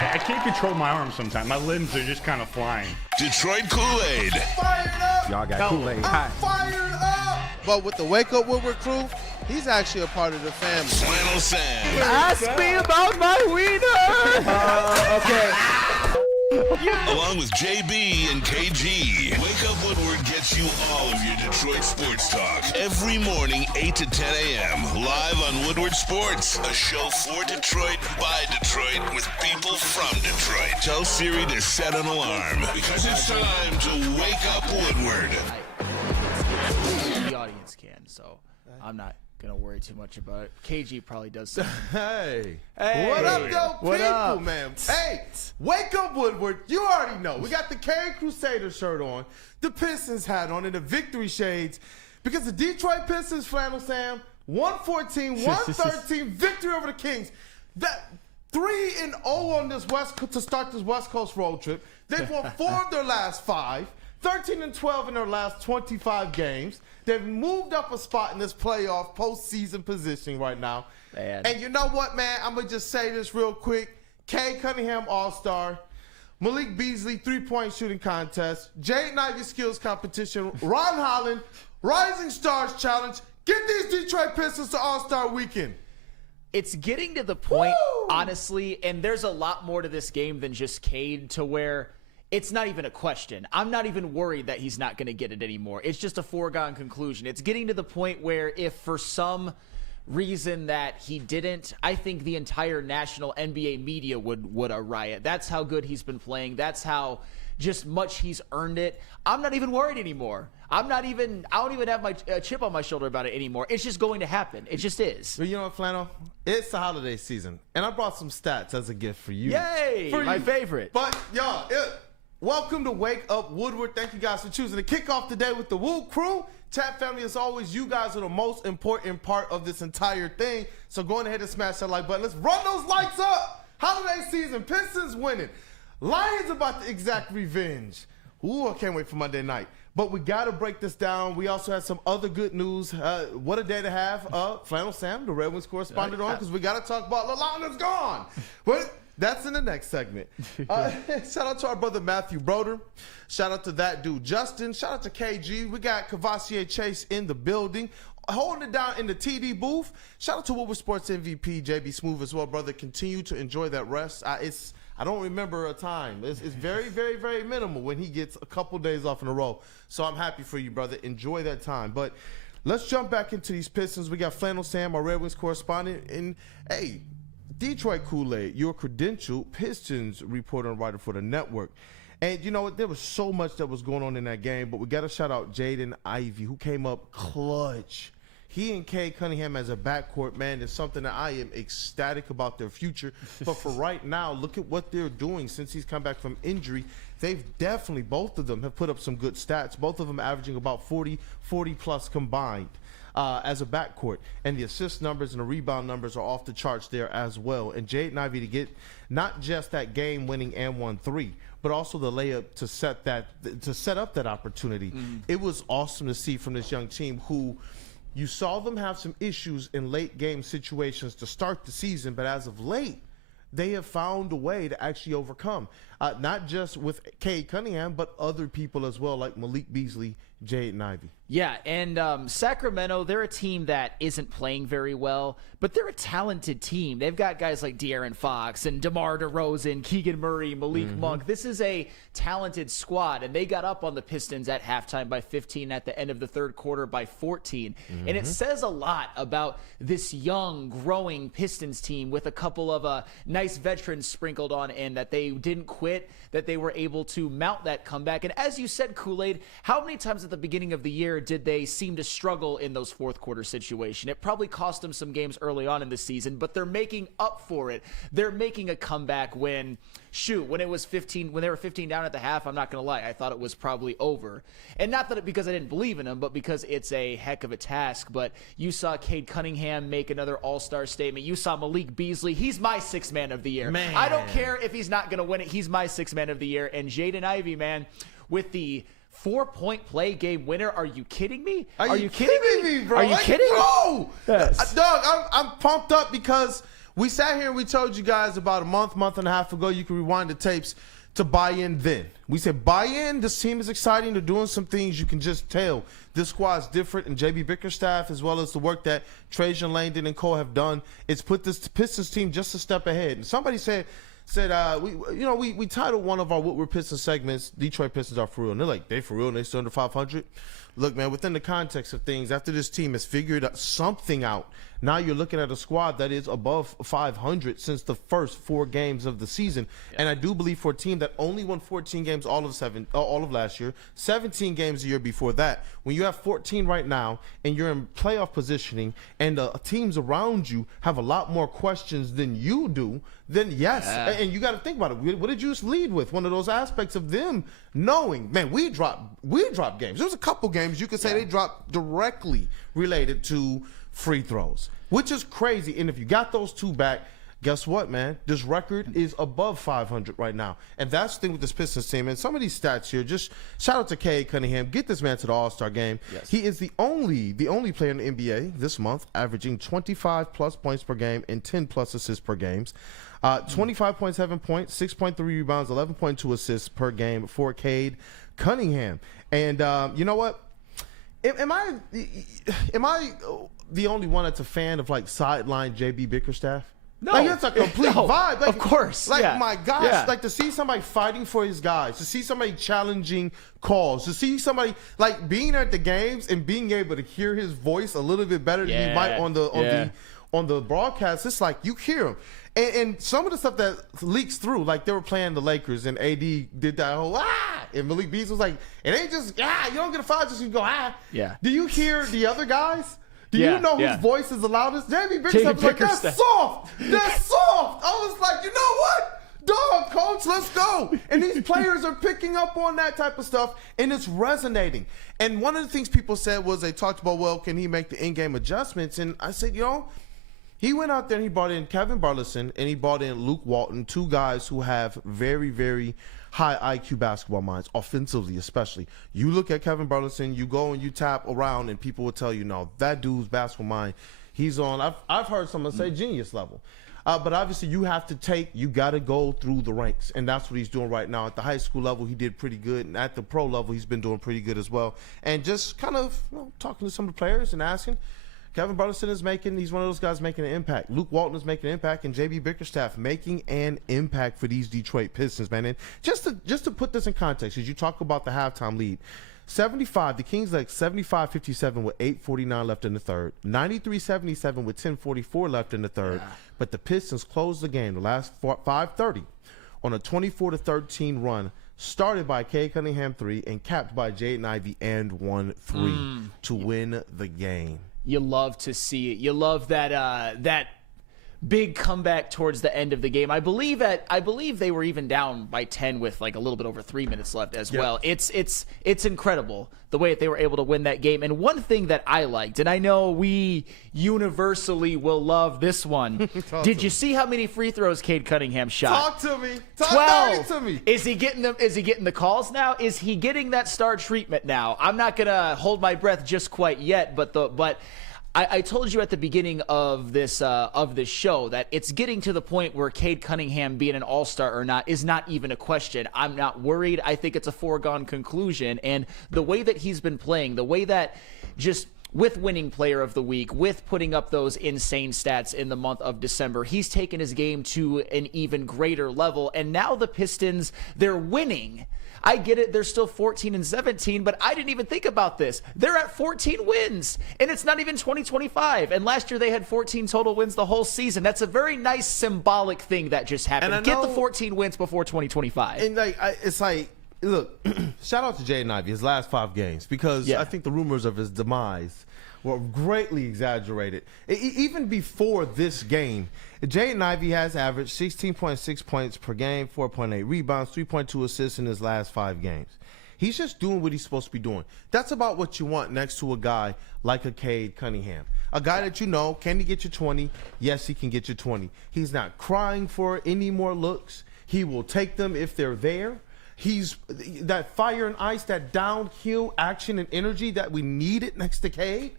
I can't control my arms sometimes. My limbs are just kind of flying. Detroit Kool-Aid. Fired up. Y'all got Kool-Aid. I'm fired up. But with the Wake Up Woodward crew, he's actually a part of the family. Flannel Sam. Ask me about my wiener. Okay. Along with JB and KG. Wake Up Woodward gets you all of your Detroit sports talk. Every morning, 8 to 10 a.m. Live on Woodward Sports. A show for Detroit, by Detroit, with people from Detroit. Tell Siri to set an alarm, because it's time to Wake Up Woodward. The audience can, so I'm not gonna worry too much about it. KG probably does something. Hey, what up, yo, what people, up? man? Hey, Wake Up Woodward. You already know. We got the Carry Crusader shirt on, the Pistons hat on, and the victory shades. Because the Detroit Pistons, Flannel Sam, 114-113 victory over the Kings. That 3-0 on this to start this West Coast road trip. They've won 4 of their last 5. 13-12 in their last 25 games. They've moved up a spot in this playoff postseason position right now. Man. And you know what, man? I'm going to just say this real quick. Cade Cunningham, All-Star. Malik Beasley, three-point shooting contest. Jaden Ivey skills competition. Ron Holland, Rising Stars Challenge. Get these Detroit Pistons to All-Star Weekend. It's getting to the point, Woo! honestly, and there's a lot more to this game than just Cade, to where it's not even a question. I'm not even worried that he's not going to get it anymore. It's just a foregone conclusion. It's getting to the point where if for some reason that he didn't, I think the entire national NBA media would riot. That's how good he's been playing. That's how just much he's earned it. I'm not even worried anymore. I don't even have my chip on my shoulder about it anymore. It's just going to happen. It just is. Well, you know what, Flannel? It's the holiday season, and I brought some stats as a gift for you. Yay! For My you. favorite. But, y'all, welcome to Wake Up Woodward. Thank you guys for choosing to kick off the day with the WUW Crew. Chat family, as always, you guys are the most important part of this entire thing. So go ahead and smash that like button. Let's run those lights up. Holiday season, Pistons winning. Lions about to exact revenge. Ooh, I can't wait for Monday night. But we got to break this down. We also had some other good news. What a day to have Flannel Sam, the Red Wings correspondent, on, because we got to talk about Lalonde's gone. But that's in the next segment. Shout out to our brother Matthew Broder. Shout out to that dude Justin. Shout out to KG. We got Cavassier Chase in the building, holding it down in the TD booth. Shout out to Woodward Sports MVP JB Smooth as well, brother. Continue to enjoy that rest. I don't remember a time. It's very, very, very minimal when he gets a couple days off in a row. So I'm happy for you, brother. Enjoy that time. But let's jump back into these Pistons. We got Flannel Sam, our Red Wings correspondent, and hey, Detroit Kool-Aid, your credentialed Pistons reporter and writer for the network. And you know what? There was so much that was going on in that game, but we got to shout out Jaden Ivey, who came up clutch. He and Cade Cunningham as a backcourt, man, is something that I am ecstatic about their future. But for right now, look at what they're doing since he's come back from injury. They've definitely, both of them have put up some good stats. Both of them averaging about 40-plus combined as a backcourt. And the assist numbers and the rebound numbers are off the charts there as well. And Jaden Ivey to get not just that game-winning and 1-3, but also the layup to set up that opportunity. It was awesome to see from this young team who – you saw them have some issues in late game situations to start the season, but as of late, they have found a way to actually overcome. Not just with Cade Cunningham, but other people as well, like Malik Beasley, Jaden Ivey. Yeah, and Sacramento, they're a team that isn't playing very well, but they're a talented team. They've got guys like De'Aaron Fox and DeMar DeRozan, Keegan Murray, Malik Monk. This is a talented squad, and they got up on the Pistons at halftime by 15, at the end of the third quarter by 14. And it says a lot about this young, growing Pistons team with a couple of nice veterans sprinkled on in, that they didn't quit, that they were able to mount that comeback. And as you said, Kool-Aid, how many times at the beginning of the year did they seem to struggle in those fourth quarter situations? It probably cost them some games early on in the season, but they're making up for it. They're making a comeback when it was 15, when they were 15 down at the half, I'm not going to lie, I thought it was probably over. And not that because I didn't believe in them, but because it's a heck of a task. But you saw Cade Cunningham make another all-star statement. You saw Malik Beasley. He's my sixth man of the year. Man. I don't care if he's not going to win it. He's my sixth man of the year. And Jaden Ivey, man, with the 4-point play game winner. Are you kidding me? Are you kidding me, bro? Are you kidding? Bro, dog, I'm pumped up because We sat here and we told you guys about a month and a half ago, you can rewind the tapes to buy in then. We said, buy in. This team is exciting. They're doing some things you can just tell. This squad's different, and JB Bickerstaff, as well as the work that Trajan Langdon and Cole have done, it's put this Pistons team just a step ahead. And somebody said we titled one of our Woodward Pistons segments, Detroit Pistons are for real. And they're like, they for real and they still under 500? Look, man, within the context of things, after this team has figured something out, now you're looking at a squad that is above 500 since the first 4 games of the season. Yeah. And I do believe for a team that only won 14 games all of last year, 17 games the year before that, when you have 14 right now and you're in playoff positioning and the teams around you have a lot more questions than you do, then yes. Yeah. And you got to think about it. What did you just lead with? One of those aspects of them knowing, man, we dropped games. There was a couple games you could say they dropped directly related to free throws, which is crazy. And if you got those 2 back, guess what, man? This record is above 500 right now. And that's the thing with this Pistons team. And some of these stats here, just shout out to Cade Cunningham. Get this man to the All-Star game. Yes. He is the only player in the NBA this month averaging 25-plus points per game and 10-plus assists per game. 25.7 points, 6.3 rebounds, 11.2 assists per game for Cade Cunningham. And you know what? Am I the only one that's a fan of like sideline JB Bickerstaff? No, like, it's a complete vibe. Like, of course, like my gosh, like to see somebody fighting for his guys, to see somebody challenging calls, to see somebody like being at the games and being able to hear his voice a little bit better than you might on the broadcast. It's like you hear him. And some of the stuff that leaks through, like they were playing the Lakers and AD did that whole and Malik Beasley was like, it ain't just you don't get a foul, just you go Yeah. Do you hear the other guys? Do you know whose voice is the loudest? JB Bickerstaff was like, that's soft. That's soft. I was like, you know what? Dog, coach, let's go. And these players are picking up on that type of stuff, and it's resonating. And one of the things people said was they talked about, well, can he make the in-game adjustments? And I said, he went out there and he brought in Kevin Burleson and he brought in Luke Walton, 2 guys who have very, very high IQ basketball minds, offensively especially. You look at Kevin Burleson, you go and you tap around and people will tell you, no, that dude's basketball mind, he's on, I've heard someone say genius level. But obviously you got to go through the ranks. And that's what he's doing right now. At the high school level, he did pretty good. And at the pro level, he's been doing pretty good as well. And just kind of talking to some of the players and asking, Kevin Burleson he's one of those guys making an impact. Luke Walton is making an impact, and JB Bickerstaff making an impact for these Detroit Pistons, man. And just to put this in context, as you talk about the halftime lead, the Kings led 75-57 with 8:49 left in the third, 93-77 with 10:44 left in the third. Yeah. But the Pistons closed the game, the last 5:30, on a 24-13 run, started by Cade Cunningham 3 and capped by Jaden Ivey and 1-3 to win the game. You love to see it. You love that big comeback towards the end of the game. I believe they were even down by 10 with like a little bit over 3 minutes left as well. It's incredible the way that they were able to win that game. And one thing that I liked, and I know we universally will love this one. Did you see how many free throws Cade Cunningham shot? Talk to me. 12. To me. Is he getting the calls now? Is he getting that star treatment now? I'm not gonna hold my breath just quite yet, but I told you at the beginning of this show that it's getting to the point where Cade Cunningham being an all-star or not is not even a question. I'm not worried. I think it's a foregone conclusion. And the way that he's been playing, the way that just with winning player of the week, with putting up those insane stats in the month of December, he's taken his game to an even greater level. And now the Pistons, they're winning. I get it. They're still 14-17, but I didn't even think about this. They're at 14 wins, and it's not even 2025. And last year they had 14 total wins the whole season. That's a very nice symbolic thing that just happened. Get the 14 wins before 2025. And it's like, look, shout out to Jaden Ivey, his last 5 games, because I think the rumors of his demise were greatly exaggerated. Even before this game, Jaden Ivey has averaged 16.6 points per game, 4.8 rebounds, 3.2 assists in his last 5 games. He's just doing what he's supposed to be doing. That's about what you want next to a guy like a Cade Cunningham. A guy that can he get you 20? Yes, he can get you 20. He's not crying for any more looks. He will take them if they're there. He's that fire and ice, that downhill action and energy that we needed next to Cade.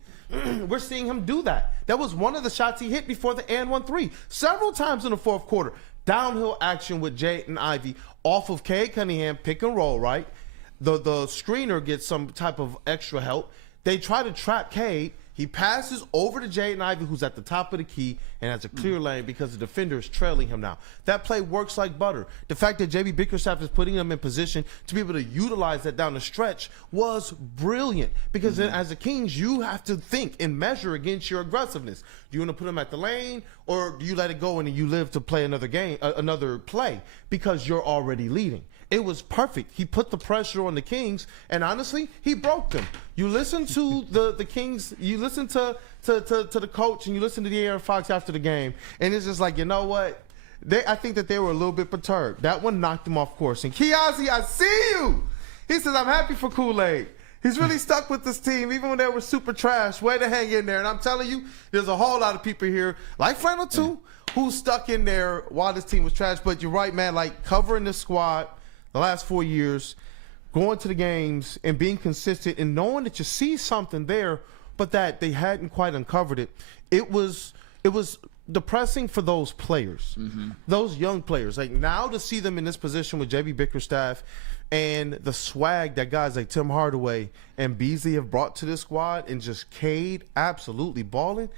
we're seeing him do that. That was one of the shots he hit before the and 1-3. Several times in the fourth quarter. Downhill action with Jaden Ivey off of Cade Cunningham, pick and roll, right? The screener gets some type of extra help. They try to trap Cade. He passes over to Jaden Ivey, who's at the top of the key and has a clear lane because the defender is trailing him now. That play works like butter. The fact that JB Bickerstaff is putting him in position to be able to utilize that down the stretch was brilliant because then as the Kings, you have to think and measure against your aggressiveness. Do you want to put him at the lane or do you let it go and you live to play another play because you're already leading? It was perfect. He put the pressure on the Kings, and honestly, he broke them. You listen to the Kings, you listen to the coach, and you listen to De'Aaron Fox after the game, and it's just like, you know what? I think that they were a little bit perturbed. That one knocked them off course. And Kiazi, I see you. He says, I'm happy for Kool-Aid. He's really stuck with this team, even when they were super trash. Way to hang in there. And I'm telling you, there's a whole lot of people here, like Flannel 2, who stuck in there while this team was trash. But you're right, man, like covering this squad the last 4 years, going to the games and being consistent and knowing that you see something there, but that they hadn't quite uncovered it. It was depressing for those players, those young players. Like now to see them in this position with JB Bickerstaff and the swag that guys like Tim Hardaway and Beasley have brought to this squad and just Cade absolutely balling.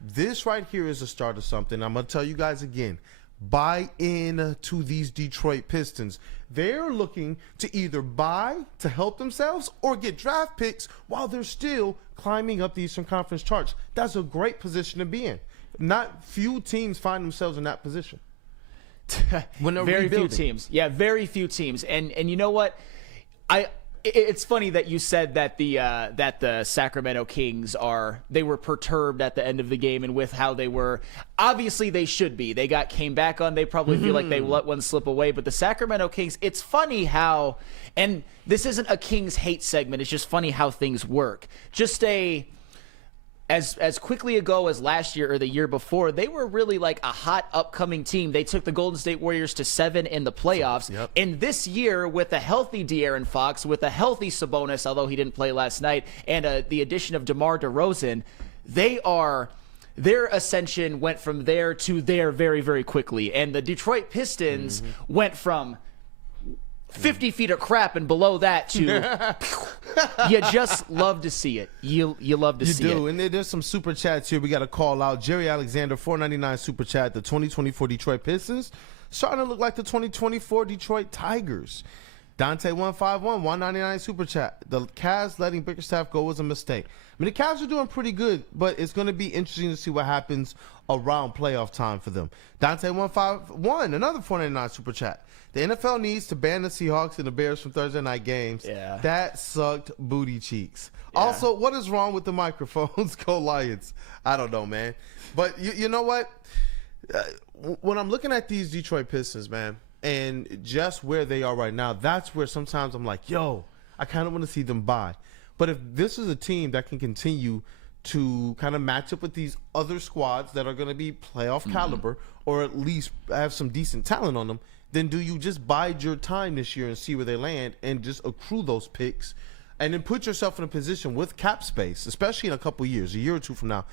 This right here is the start of something. I'm going to tell you guys again. Buy in to these Detroit Pistons. They're looking to either buy to help themselves or get draft picks while they're still climbing up the Eastern Conference charts. That's a great position to be in. Not few teams find themselves in that position. When very few teams. Yeah, very few teams. And you know what? It's funny that you said that the Sacramento Kings were perturbed at the end of the game and with how they were. Obviously, they should be. They came back on. They probably feel like they let one slip away. But the Sacramento Kings, it's funny how, and this isn't a Kings hate segment. It's just funny how things work. Just as quickly ago as last year or the year before, they were really like a hot upcoming team. They took the Golden State Warriors to 7 in the playoffs. Yep. And this year, with a healthy De'Aaron Fox, with a healthy Sabonis, although he didn't play last night, and the addition of DeMar DeRozan, their ascension went from there to there very, very quickly. And the Detroit Pistons went from 50 feet of crap and below that to you just love to see it. You love to see it. You do. And there's some super chats here we got to call out. Jerry Alexander, $4.99 super chat. The 2024 Detroit Pistons starting to look like the 2024 Detroit Tigers. Dante 151, $1.99 super chat. The Cavs letting Bickerstaff go was a mistake. I mean, the Cavs are doing pretty good, but it's going to be interesting to see what happens around playoff time for them. Dante 151, another $4.99 super chat. The NFL needs to ban the Seahawks and the Bears from Thursday night games. Yeah. That sucked booty cheeks. Yeah. Also, what is wrong with the microphones? Go Lions. I don't know, man. But you know what? When I'm looking at these Detroit Pistons, man, and just where they are right now, that's where sometimes I'm like, yo, I kind of want to see them buy. But if this is a team that can continue to kind of match up with these other squads that are going to be playoff caliber or at least have some decent talent on them, then do you just bide your time this year and see where they land and just accrue those picks and then put yourself in a position with cap space, especially in a couple years, a year or two from now,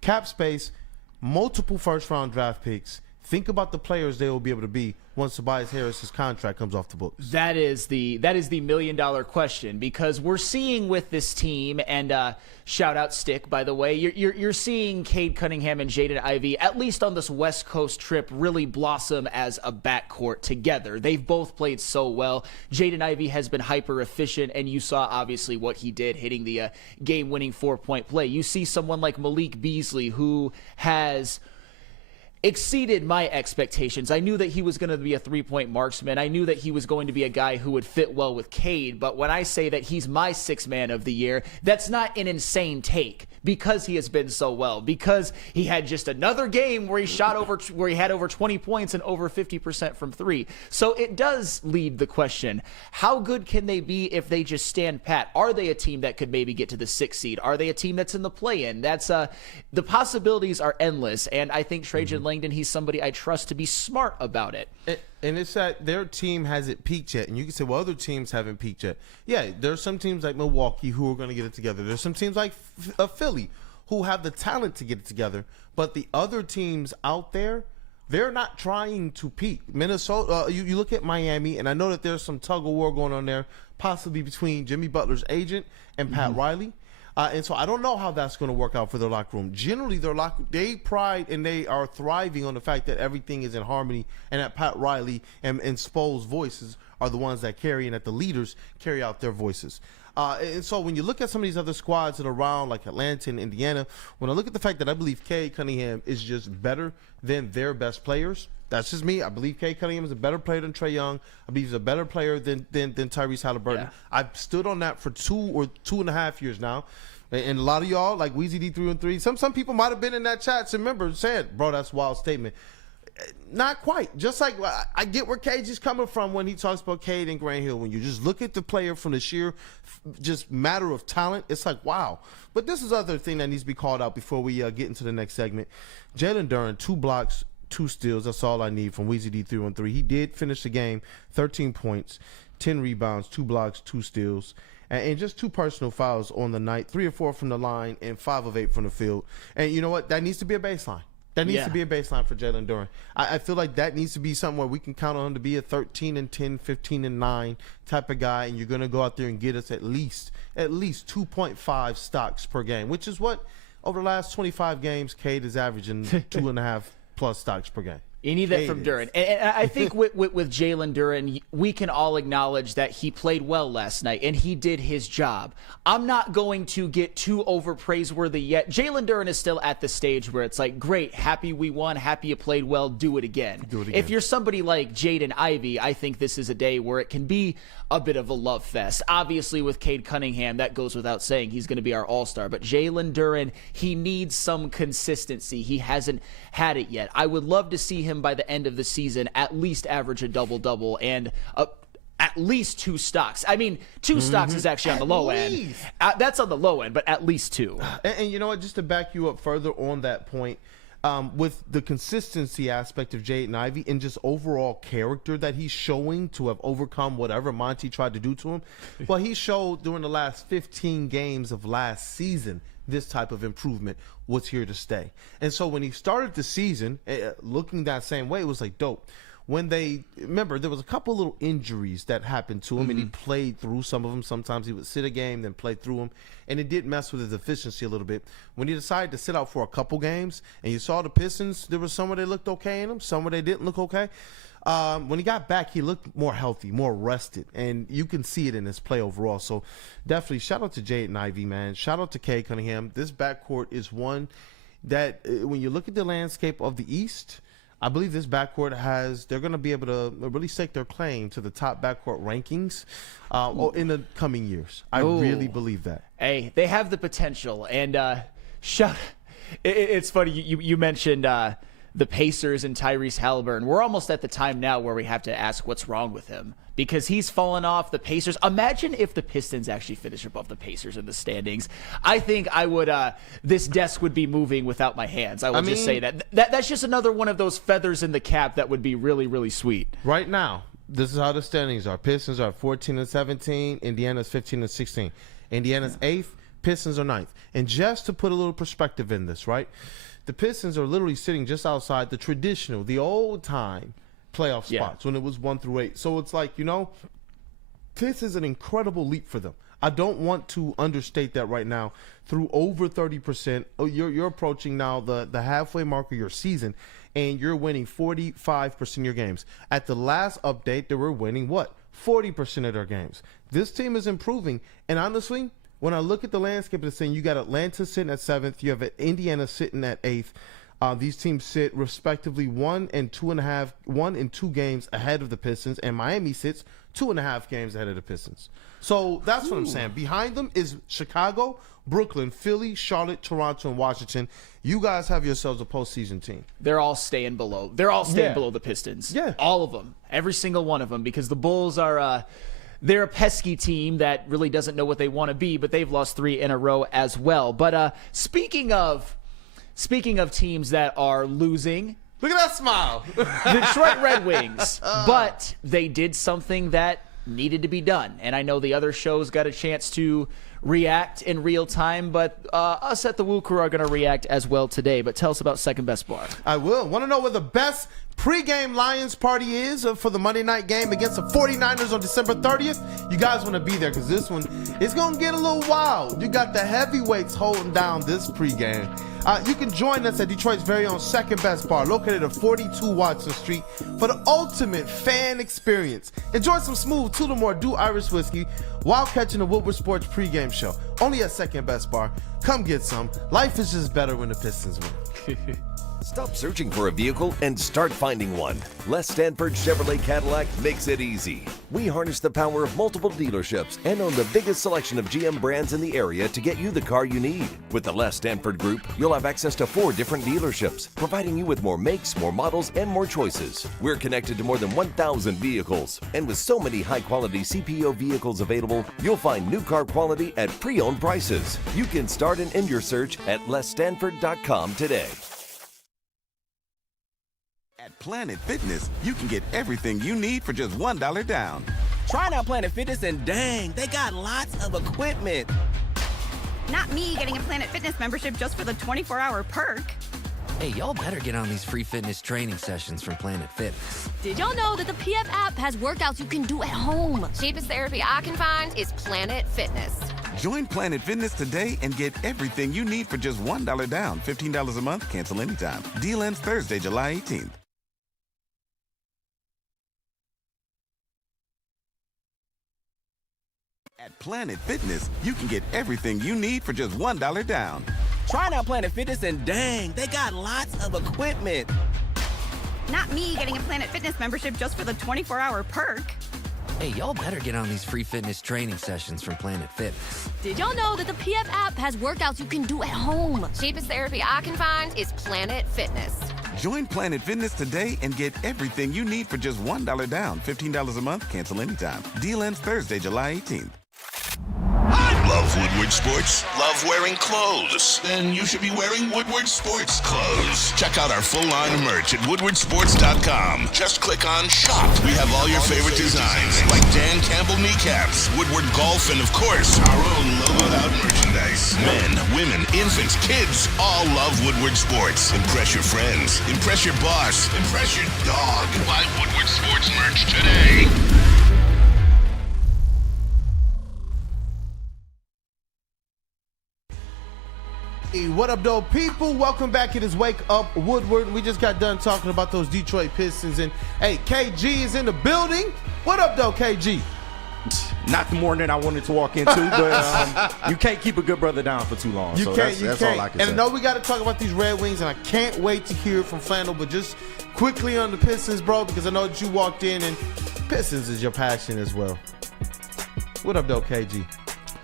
cap space, multiple first-round draft picks. Think about the players they will be able to be once Tobias Harris's contract comes off the books. That is the $1 million question, because we're seeing with this team, and shout out Stick, by the way, you're seeing Cade Cunningham and Jaden Ivey, at least on this West Coast trip, really blossom as a backcourt together. They've both played so well. Jaden Ivey has been hyper efficient, and you saw obviously what he did, hitting the game-winning 4-point play. You see someone like Malik Beasley, who has exceeded my expectations. I knew that he was going to be a three-point marksman. I knew that he was going to be a guy who would fit well with Cade, but when I say that he's my sixth man of the year, that's not an insane take, because he has been so well, because he had just another game where he had over 20 points and over 50% from three. So it does lead the question, how good can they be if they just stand pat? Are they a team that could maybe get to the 6th seed? Are they a team that's in the play-in? That's the possibilities are endless, and I think Trajan Langdon, he's somebody I trust to be smart about it. And it's that their team hasn't peaked yet. And you can say, well, other teams haven't peaked yet. Yeah, there's some teams like Milwaukee who are going to get it together. There's some teams like Philly who have the talent to get it together. But the other teams out there, they're not trying to peak. Minnesota, you look at Miami, and I know that there's some tug of war going on there, possibly between Jimmy Butler's agent and Pat Riley. And so I don't know how that's going to work out for their locker room. Generally, they pride and they are thriving on the fact that everything is in harmony and that Pat Riley and Spo's voices are the ones that carry and that the leaders carry out their voices. And so when you look at some of these other squads that are around, like Atlanta and Indiana, when I look at the fact that I believe Cade Cunningham is just better than their best players, that's just me. I believe Cade Cunningham is a better player than Trae Young. I believe he's a better player than Tyrese Halliburton. Yeah. I've stood on that for 2 or 2.5 years now. And a lot of y'all, like Weezy D313, some people might have been in that chat. So remember saying, bro, that's a wild statement. Not quite. Just like I get where KG's coming from when he talks about Cade and Grant Hill. When you just look at the player from the sheer just matter of talent, it's like, wow. But this is other thing that needs to be called out before we get into the next segment. Jalen Duren, 2 blocks, 2 steals. That's all I need from Weezy D313. He did finish the game, 13 points, 10 rebounds, 2 blocks, 2 steals. And just 2 personal fouls on the night, 3 or 4 from the line, and 5 of 8 from the field. And you know what? That needs to be a baseline. That needs to be a baseline for Jalen Duren. I feel like that needs to be something where we can count on him to be a 13-10, 15-9 type of guy, and you're going to go out there and get us at least 2.5 stocks per game, which is what over the last 25 games, Cade is averaging 2.5 plus stocks per game. You need that from Duren. And I think with Jalen Duren, we can all acknowledge that he played well last night, and he did his job. I'm not going to get too over praiseworthy yet. Jalen Duren is still at the stage where it's like, great, happy we won, happy you played well, do it again. If you're somebody like Jaden Ivey, I think this is a day where it can be a bit of a love fest. Obviously, with Cade Cunningham, that goes without saying. He's going to be our all-star. But Jalen Duren, he needs some consistency. He hasn't had it yet. I would love to see him by the end of the season at least average a double-double and at least 2 stocks. I mean, 2 stocks is actually on the low end. That's on the low end, but at least 2. And you know what? Just to back you up further on that point, with the consistency aspect of Jaden Ivey and just overall character that he's showing to have overcome whatever Monty tried to do to him, well, he showed during the last 15 games of last season this type of improvement was here to stay. And so when he started the season looking that same way, it was like dope. When remember, there was a couple little injuries that happened to him, and he played through some of them. Sometimes he would sit a game, then play through them, and it did mess with his efficiency a little bit. When he decided to sit out for a couple games, and you saw the Pistons, there was some where they looked okay in them, some where they didn't look okay. When he got back, he looked more healthy, more rested, and you can see it in his play overall. So definitely shout out to Jaden Ivey, man. Shout out to Cade Cunningham. This backcourt is one that when you look at the landscape of the East, I believe this backcourt they're going to be able to really stake their claim to the top backcourt rankings in the coming years. I really believe that. Hey, they have the potential. And it's funny, you mentioned the Pacers and Tyrese Halliburton. We're almost at the time now where we have to ask what's wrong with him, because he's fallen off. The Pacers, imagine if the Pistons actually finish above the Pacers in the standings. I think I would this desk would be moving without my hands. I will just say that's just another one of those feathers in the cap that would be really, really sweet. Right now, this is how the standings are. Pistons are 14-17, Indiana's 15-16. Indiana's 8th, Pistons are 9th. And just to put a little perspective in this, right? The Pistons are literally sitting just outside the traditional, the old time playoff spots when it was 1 through 8. So it's like, this is an incredible leap for them. I don't want to understate that right now. Through over 30%, you're approaching now the halfway mark of your season, and you're winning 45% of your games. At the last update, they were winning what? 40% of their games. This team is improving, and honestly, when I look at the landscape of the thing, you got Atlanta sitting at 7th. You have Indiana sitting at 8th. These teams sit respectively 1 and 2 games ahead of the Pistons, and Miami sits 2.5 games ahead of the Pistons. So that's what I'm saying. Behind them is Chicago, Brooklyn, Philly, Charlotte, Toronto, and Washington. You guys have yourselves a postseason team. They're all staying below. They're all staying below the Pistons. Yeah, all of them, every single one of them, because the Bulls are. They're a pesky team that really doesn't know what they want to be, but they've lost 3 in a row as well. But speaking of teams that are losing, look at that smile. Detroit Red Wings. But they did something that needed to be done. And I know the other shows got a chance to react in real time, but us at the WUW Crew are going to react as well today. But tell us about Second Best Bar. I will. Want to know where the best pregame Lions party is for the Monday night game against the 49ers on December 30th? You guys want to be there because this one is going to get a little wild. You got the heavyweights holding down this pregame. You can join us at Detroit's very own Second Best Bar, located at 42 Watson Street, for the ultimate fan experience. Enjoy some smooth Tullamore Dew Irish whiskey while catching the Woodward Sports pregame show. Only at Second Best Bar. Come get some. Life is just better when the Pistons win. Stop searching for a vehicle and start finding one. Les Stanford Chevrolet Cadillac makes it easy. We harness the power of multiple dealerships and own the biggest selection of GM brands in the area to get you the car you need. With the Les Stanford Group, you'll have access to 4 different dealerships, providing you with more makes, more models, and more choices. We're connected to more than 1,000 vehicles, and with so many high-quality CPO vehicles available, you'll find new car quality at pre-owned prices. You can start and end your search at lesstanford.com today. At Planet Fitness, you can get everything you need for just $1 down. Try out Planet Fitness and dang, they got lots of equipment. Not me getting a Planet Fitness membership just for the 24-hour perk. Hey, y'all better get on these free fitness training sessions from Planet Fitness. Did y'all know that the PF app has workouts you can do at home? Cheapest therapy I can find is Planet Fitness. Join Planet Fitness today and get everything you need for just $1 down. $15 a month, cancel anytime. Deal ends Thursday, July 18th. At Planet Fitness, you can get everything you need for just $1 down. Try out Planet Fitness and dang, they got lots of equipment. Not me getting a Planet Fitness membership just for the 24-hour perk. Hey, y'all better get on these free fitness training sessions from Planet Fitness. Did y'all know that the PF app has workouts you can do at home? Cheapest therapy I can find is Planet Fitness. Join Planet Fitness today and get everything you need for just $1 down. $15 a month, cancel anytime. Deal ends Thursday, July 18th. Love Woodward Sports? Love wearing clothes? Then you should be wearing Woodward Sports clothes. Check out our full line of merch at woodwardsports.com. Just click on Shop. We have all your favorite designs, like Dan Campbell kneecaps, Woodward Golf, and of course, our own logoed out merchandise. Men, women, infants, kids, all love Woodward Sports. Impress your friends. Impress your boss. Impress your dog. Buy Woodward Sports merch today. Hey, what up, though, people? Welcome back. It is Wake Up Woodward. We just got done talking about those Detroit Pistons, and hey, KG is in the building. What up, though, KG? Not the morning I wanted to walk into, but you can't keep a good brother down for too long. That's all I can say. And I know we got to talk about these Red Wings, and I can't wait to hear from Flannel, but just quickly on the Pistons, bro, because I know that you walked in, and Pistons is your passion as well. What up, though, KG?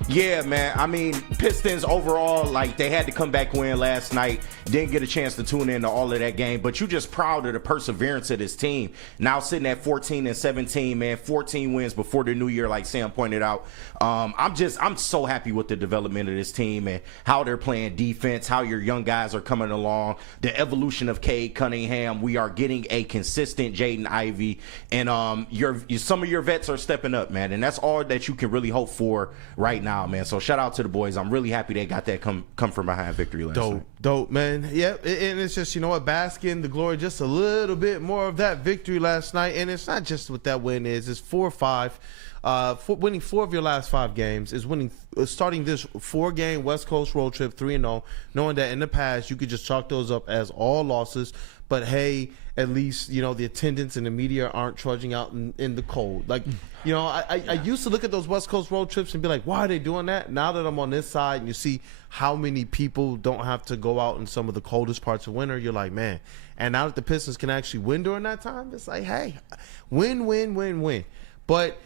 Yeah, man. I mean, Pistons overall, like, they had to come back win last night. Didn't get a chance to tune into all of that game, but you just proud of the perseverance of this team. Now sitting at 14-17, man, 14 wins before the new year, like Sam pointed out. I'm so happy with the development of this team and how they're playing defense, how your young guys are coming along, the evolution of Cade Cunningham. We are getting a consistent Jaden Ivey, and some of your vets are stepping up, man, and that's all that you can really hope for right now, man. So shout out to the boys. I'm really happy they got that come from behind victory last night. Dope, man. Yeah, and it's just, you know what, bask in the glory, just a little bit more of that victory last night. And it's not just what that win is. It's 4-5. Winning 4 of your last 5 games is starting this 4-game West Coast road trip 3-0, knowing that in the past you could just chalk those up as all losses. But hey, at least, you know, the attendance and the media aren't trudging out in the cold. Like, you know, I used to look at those West Coast road trips and be like, why are they doing that? Now that I'm on this side and you see how many people don't have to go out in some of the coldest parts of winter, you're like, man. And now that the Pistons can actually win during that time, it's like, hey, win. But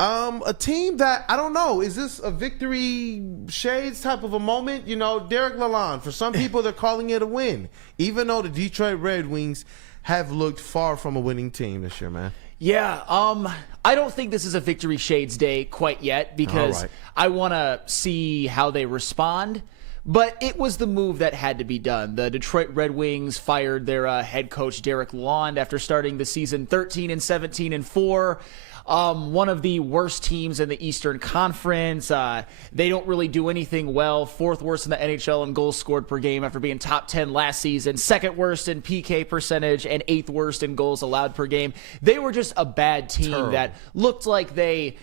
a team that, I don't know, is this a victory shades type of a moment? You know, Derek Lalonde, for some people, they're calling it a win, even though the Detroit Red Wings have looked far from a winning team this year, man. Yeah, I don't think this is a victory shades day quite yet because I want to see how they respond. But it was the move that had to be done. The Detroit Red Wings fired their head coach Derek Lalonde after starting the season 13-17-4. One of the worst teams in the Eastern Conference. They don't really do anything well. 4th worst in the NHL in goals scored per game after being top 10 last season. 2nd worst in PK percentage and 8th worst in goals allowed per game. They were just a bad team that looked like they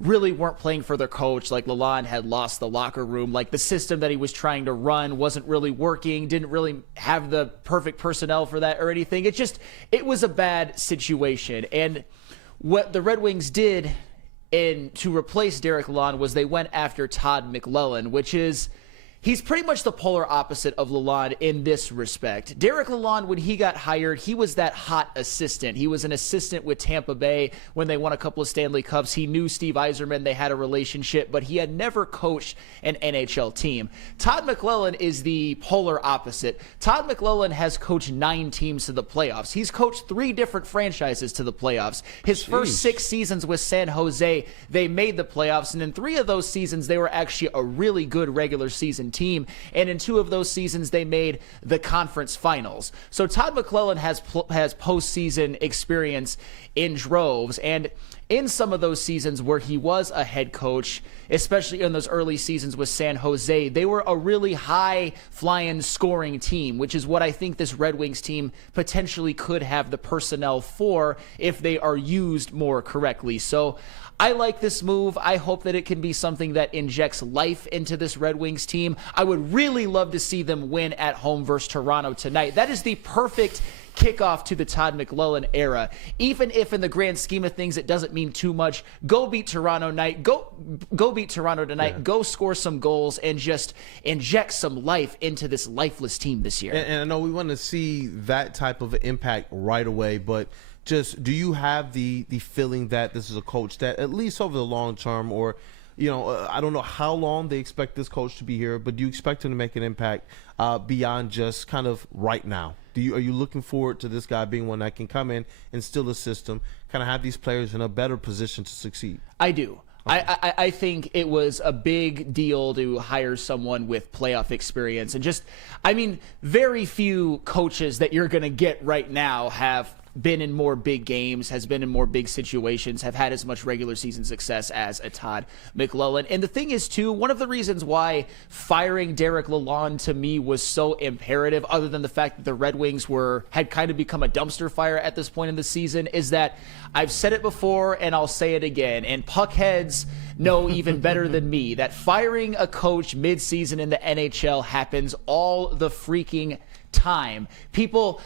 really weren't playing for their coach. Like Lalonde had lost the locker room. Like the system that he was trying to run wasn't really working, didn't really have the perfect personnel for that or anything. It was a bad situation. And what the Red Wings did to replace Derek Lalonde was they went after Todd McLellan, which is, he's pretty much the polar opposite of Lalonde in this respect. Derek Lalonde, when he got hired, he was that hot assistant. He was an assistant with Tampa Bay when they won a couple of Stanley Cups. He knew Steve Yzerman. They had a relationship, but he had never coached an NHL team. Todd McLellan is the polar opposite. Todd McLellan has coached 9 teams to the playoffs. He's coached 3 different franchises to the playoffs. His first 6 seasons with San Jose, they made the playoffs, and in 3 of those seasons, they were actually a really good regular season team, and in 2 of those seasons they made the conference finals. So Todd McLellan has postseason experience in droves, and in some of those seasons where he was a head coach, especially in those early seasons with San Jose, they were a really high-flying scoring team, which is what I think this Red Wings team potentially could have the personnel for if they are used more correctly. So I like this move. I hope that it can be something that injects life into this Red Wings team. I would really love to see them win at home versus Toronto tonight. That is the perfect kickoff to the Todd McLellan era. Even if in the grand scheme of things it doesn't mean too much, go beat Toronto tonight. Go beat Toronto tonight. Yeah. Go score some goals and just inject some life into this lifeless team this year. And I know we want to see that type of impact right away, but just, do you have the feeling that this is a coach that at least over the long term, or I don't know how long they expect this coach to be here, but do you expect him to make an impact beyond just kind of right now? Are you looking forward to this guy being one that can come in, instill a system, kind of have these players in a better position to succeed? I do. Okay. I think it was a big deal to hire someone with playoff experience. And very few coaches that you're going to get right now have been in more big games, has been in more big situations, have had as much regular season success as a Todd McLellan. And the thing is, too, one of the reasons why firing Derek Lalonde to me was so imperative, other than the fact that the Red Wings had kind of become a dumpster fire at this point in the season, is that I've said it before and I'll say it again, and puckheads know even better than me that firing a coach mid-season in the NHL happens all the freaking time. People,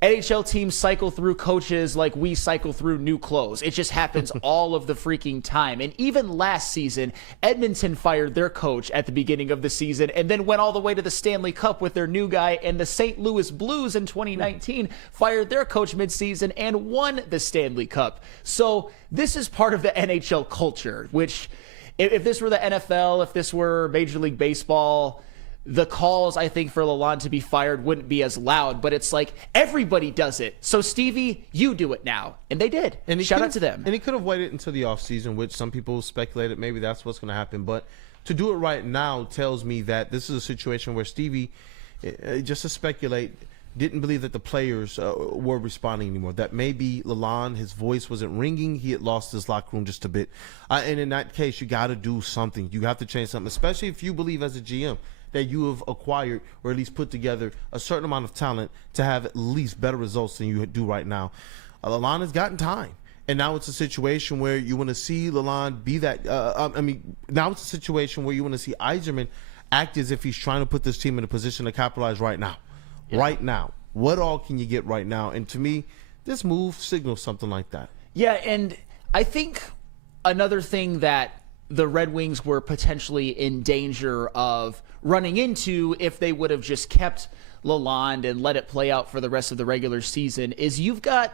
NHL teams cycle through coaches like we cycle through new clothes. It just happens all of the freaking time. And even last season, Edmonton fired their coach at the beginning of the season and then went all the way to the Stanley Cup with their new guy. And the St. Louis Blues in 2019 fired their coach midseason and won the Stanley Cup. So this is part of the NHL culture, which if this were the NFL, if this were Major League Baseball, the calls, I think, for Lalonde to be fired wouldn't be as loud, but it's like everybody does it. So, Stevie, you do it now. And they did. And shout out to them. And he could have waited until the offseason, which some people speculated maybe that's what's going to happen. But to do it right now tells me that this is a situation where Stevie, just to speculate, didn't believe that the players were responding anymore. That maybe Lalonde, his voice wasn't ringing. He had lost his locker room just a bit. And in that case, you got to do something. You have to change something, especially if you believe as a GM that you have acquired or at least put together a certain amount of talent to have at least better results than you do right now. Lalonde has gotten time. And now it's a situation where you want to see Lalonde be that. Now it's a situation where you want to see Yzerman act as if he's trying to put this team in a position to capitalize right now. Yeah. Right now. What all can you get right now? And to me, this move signals something like that. Yeah, and I think another thing that the Red Wings were potentially in danger of running into if they would have just kept Lalonde and let it play out for the rest of the regular season is you've got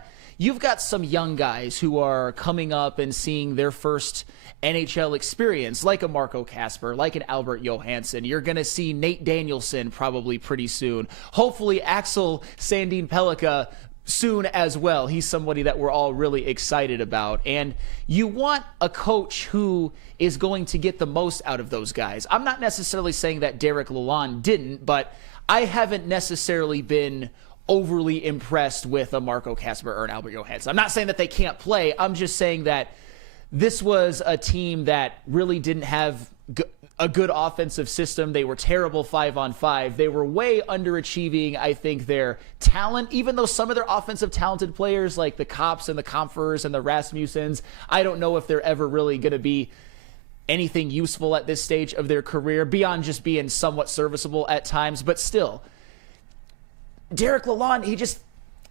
some young guys who are coming up and seeing their first NHL experience, like a Marco Kasper, like an Albert Johansson. You're going to see Nate Danielson probably pretty soon. Hopefully Axel Sandin Pellikka soon as well. He's somebody that we're all really excited about. And you want a coach who is going to get the most out of those guys. I'm not necessarily saying that Derek Lalonde didn't, but I haven't necessarily been overly impressed with a Marco Kasper or an Albert Johansson. I'm not saying that they can't play. I'm just saying that this was a team that really didn't have a good offensive system. They were terrible 5-on-5. They were way underachieving, I think, their talent, even though some of their offensive talented players like the Kops and the Kampfers and the Rasmussens, I don't know if they're ever really going to be anything useful at this stage of their career beyond just being somewhat serviceable at times. But still, Derek Lalonde, he just,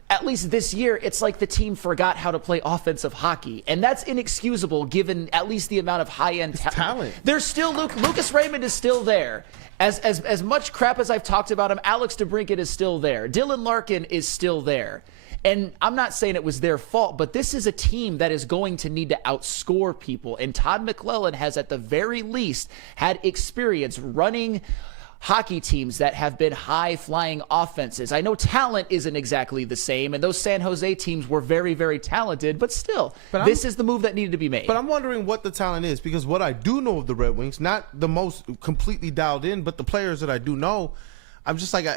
at least this year, it's like the team forgot how to play offensive hockey. And that's inexcusable given at least the amount of high-end talent. There's still Lucas Raymond is still there. As much crap as I've talked about him, Alex DeBrincat is still there. Dylan Larkin is still there. And I'm not saying it was their fault, but this is a team that is going to need to outscore people. And Todd McClellan has, at the very least, had experience running hockey teams that have been high-flying offenses. I know talent isn't exactly the same, and those San Jose teams were very, very talented, but still, this is the move that needed to be made. But I'm wondering what the talent is, because what I do know of the Red Wings, not the most completely dialed in, but the players that I do know, I'm just like,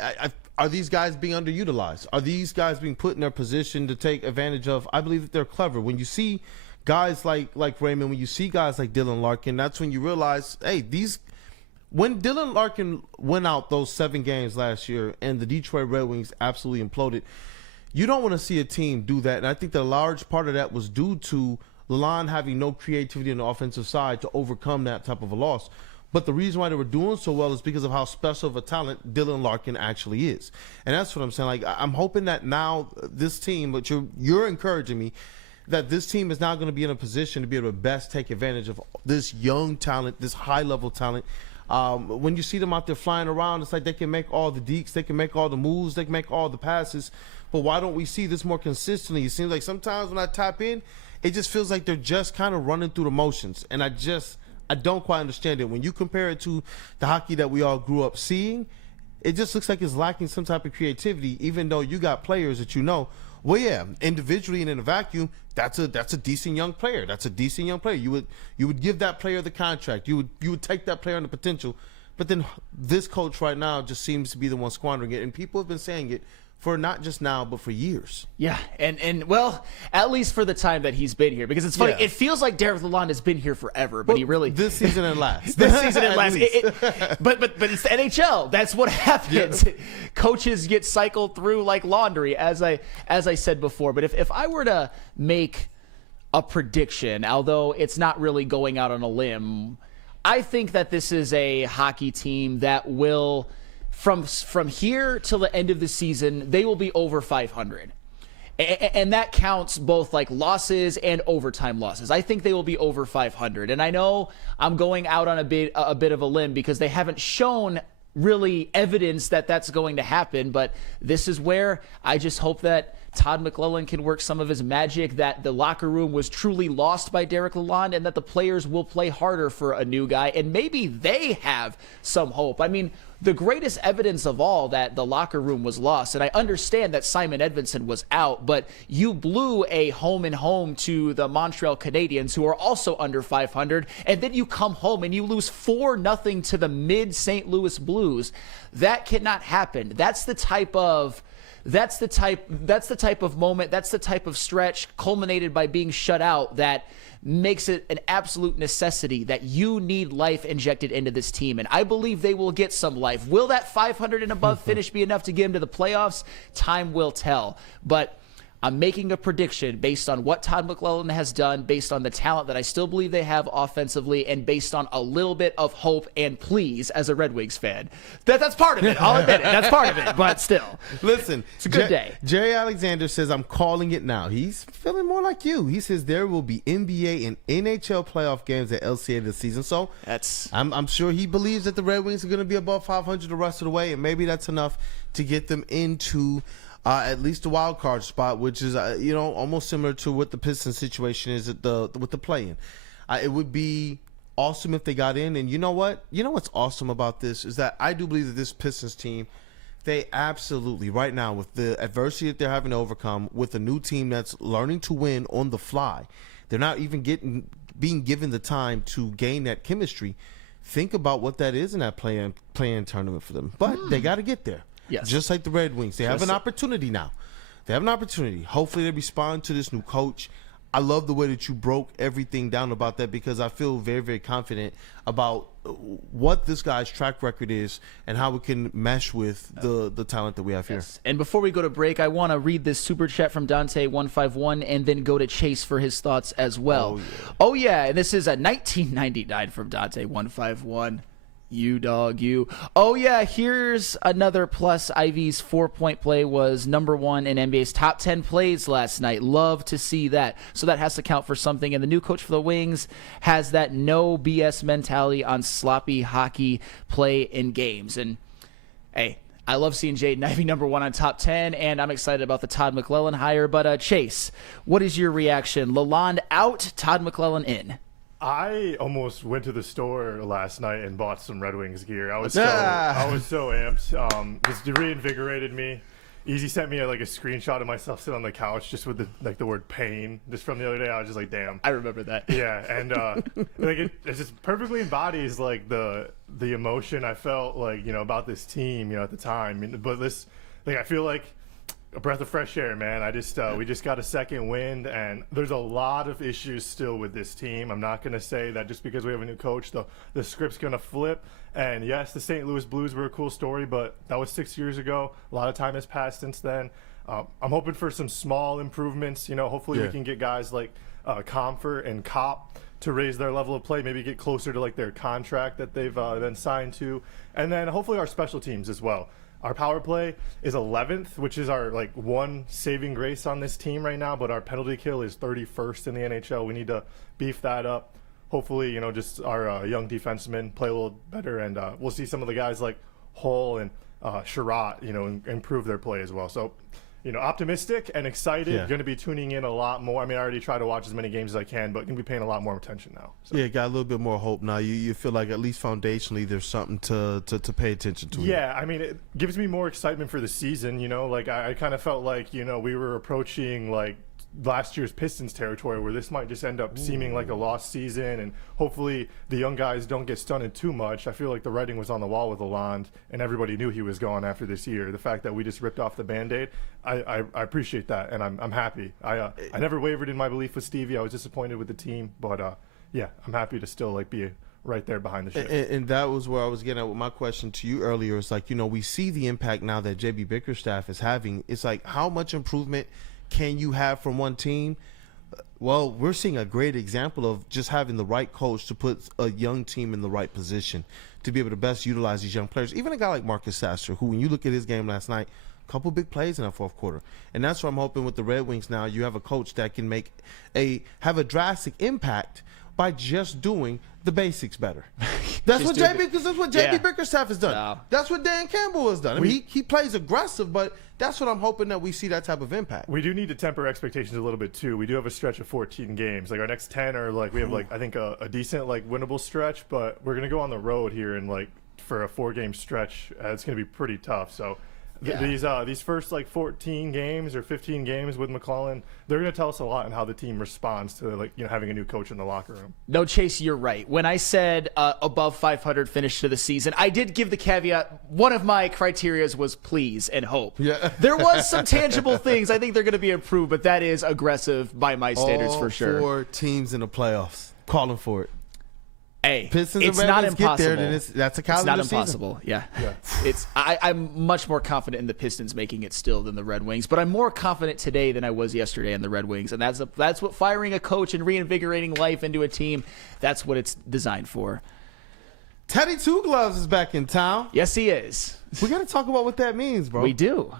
are these guys being underutilized? Are these guys being put in their position to take advantage of? I believe that they're clever. When you see guys like Raymond, when you see guys like Dylan Larkin, that's when you realize, hey, when Dylan Larkin went out those 7 games last year and the Detroit Red Wings absolutely imploded, you don't want to see a team do that. And I think the large part of that was due to Lalonde having no creativity on the offensive side to overcome that type of a loss. But the reason why they were doing so well is because of how special of a talent Dylan Larkin actually is. And that's what I'm saying. Like, I'm hoping that now this team, but you're encouraging me, that this team is now going to be in a position to be able to best take advantage of this young talent, this high-level talent. When you see them out there flying around, it's like they can make all the dekes, they can make all the moves, they can make all the passes. But why don't we see this more consistently? It seems like sometimes when I tap in, it just feels like they're just kind of running through the motions. And I don't quite understand it. When you compare it to the hockey that we all grew up seeing, it just looks like it's lacking some type of creativity, even though you got players that well, yeah, individually and in a vacuum, that's a decent young player. That's a decent young player. You would give that player the contract. You would take that player on the potential. But then this coach right now just seems to be the one squandering it. And people have been saying it for not just now, but for years. Yeah, and well, at least for the time that he's been here. Because it's funny, it feels like Derek Lalonde has been here forever, but he really... This season and last. This season and last. But it's the NHL. That's what happens. Yeah. Coaches get cycled through like laundry, as I said before. But if I were to make a prediction, although it's not really going out on a limb, I think that this is a hockey team that will... From here till the end of the season, they will be over 500. And that counts both like losses and overtime losses. I think they will be over 500. And I know I'm going out on a bit of a limb because they haven't shown really evidence that that's going to happen. But this is where I just hope that Todd McClellan can work some of his magic, that the locker room was truly lost by Derek Lalonde, and that the players will play harder for a new guy. And maybe they have some hope. I mean, the greatest evidence of all that the locker room was lost, and I understand that Simon Edvinsson was out, but you blew a home to the Montreal Canadiens, who are also under 500, and then you come home and you lose 4-0 to the mid-St. Louis Blues. That cannot happen. That's the type of moment, that's the type of stretch culminated by being shut out that makes it an absolute necessity that you need life injected into this team. And I believe they will get some life. Will that 500 and above finish be enough to get them to the playoffs? Time will tell. But I'm making a prediction based on what Todd McClellan has done, based on the talent that I still believe they have offensively, and based on a little bit of hope and please as a Red Wings fan. That's part of it. I'll admit it. That's part of it. But still. Listen. It's a good day. Jerry Alexander says, I'm calling it now. He's feeling more like you. He says there will be NBA and NHL playoff games at LCA this season. So I'm sure he believes that the Red Wings are going to be above 500 the rest of the way, and maybe that's enough to get them into at least the wild card spot, which is almost similar to what the Pistons situation is with the play-in. It would be awesome if they got in, and you know what? You know what's awesome about this is that I do believe that this Pistons team They absolutely, right now, with the adversity that they're having to overcome, with a new team that's learning to win on the fly, they're not even being given the time to gain that chemistry. Think about what that is in that play-in tournament for them. But they got to get there. Yes. Just like the Red Wings. They have an opportunity now. They have an opportunity. Hopefully they respond to this new coach. I love the way that you broke everything down about that, because I feel very, very confident about what this guy's track record is and how it can mesh with the talent that we have here. And before we go to break, I want to read this super chat from Dante151 and then go to Chase for his thoughts as well. Oh, yeah. And this is a 1999 from Dante151. You dog, you. Oh, yeah, here's another plus. Ivey's 4-point play was #1 in NBA's top 10 plays last night. Love to see that. So that has to count for something. And the new coach for the Wings has that no BS mentality on sloppy hockey play in games. And, hey, I love seeing Jaden Ivey #1 on top 10, and I'm excited about the Todd McClellan hire. But, Chase, what is your reaction? Lalonde out, Todd McClellan in. I almost went to the store last night and bought some Red Wings gear. I was so amped. Just reinvigorated me. Easy sent me a screenshot of myself sitting on the couch just with the word pain just from the other day. I was just like, damn. I remember that. Yeah, and it just perfectly embodies the emotion I felt about this team at the time. But this I feel like a breath of fresh air, man. We just got a second wind, and there's a lot of issues still with this team. I'm not going to say that just because we have a new coach, the script's going to flip. And yes, the St. Louis Blues were a cool story, but that was 6 years ago. A lot of time has passed since then. I'm hoping for some small improvements. Hopefully we can get guys like Comfort and Kopp to raise their level of play, maybe get closer to their contract that they've been signed to, and then hopefully our special teams as well. Our power play is 11th, which is our one saving grace on this team right now, but our penalty kill is 31st in the NHL. We need to beef that up. Hopefully, just our young defensemen play a little better, and we'll see some of the guys like Hull and Sherratt, improve their play as well. So, optimistic and excited. Yeah. Going to be tuning in a lot more. I already try to watch as many games as I can, but going to be paying a lot more attention now. So. Yeah, got a little bit more hope now. You feel like at least foundationally there's something to pay attention to. Yeah, it gives me more excitement for the season. I kind of felt like we were approaching last year's Pistons territory, where this might just end up seeming like a lost season, and hopefully the young guys don't get stunted too much. I feel like the writing was on the wall with Lalonde, and everybody knew he was gone after this year. The fact that we just ripped off the Band-Aid, I appreciate that, and I'm happy. I never wavered in my belief with Stevie. I was disappointed with the team, but yeah, I'm happy to still be right there behind the ship. And that was where I was getting at with my question to you earlier. It's we see the impact now that JB Bickerstaff is having. It's how much improvement can you have from one team? Well, we're seeing a great example of just having the right coach to put a young team in the right position to be able to best utilize these young players. Even a guy like Marcus Sasser, who, when you look at his game last night, a couple big plays in that fourth quarter. And that's what I'm hoping with the Red Wings now. You have a coach that can have a drastic impact by just doing the basics better. That's what JB Bickerstaff has done. No. That's what Dan Campbell has done. He plays aggressive, but that's what I'm hoping that we see that type of impact. We do need to temper expectations a little bit too. We do have a stretch of 14 games. Our next 10 are we have I think a decent winnable stretch, but we're gonna go on the road here and for a 4-game stretch. It's gonna be pretty tough. So. These first 14 games or 15 games with McClellan, they're going to tell us a lot on how the team responds to having a new coach in the locker room. No, Chase, you're right. When I said above 500 finish to the season, I did give the caveat. One of my criterias was please and hope. Yeah. There was some tangible things. I think they're going to be improved, but that is aggressive by my standards for sure. 4 teams in the playoffs calling for it. Hey, Pistons it's and Red not Wings impossible. Get there, then that's a calendar It's not impossible. season. Yeah. I'm much more confident in the Pistons making it still than the Red Wings, but I'm more confident today than I was yesterday in the Red Wings, and that's what firing a coach and reinvigorating life into a team, that's what it's designed for. Teddy Two Gloves is back in town. Yes, he is. We got to talk about what that means, bro. We do.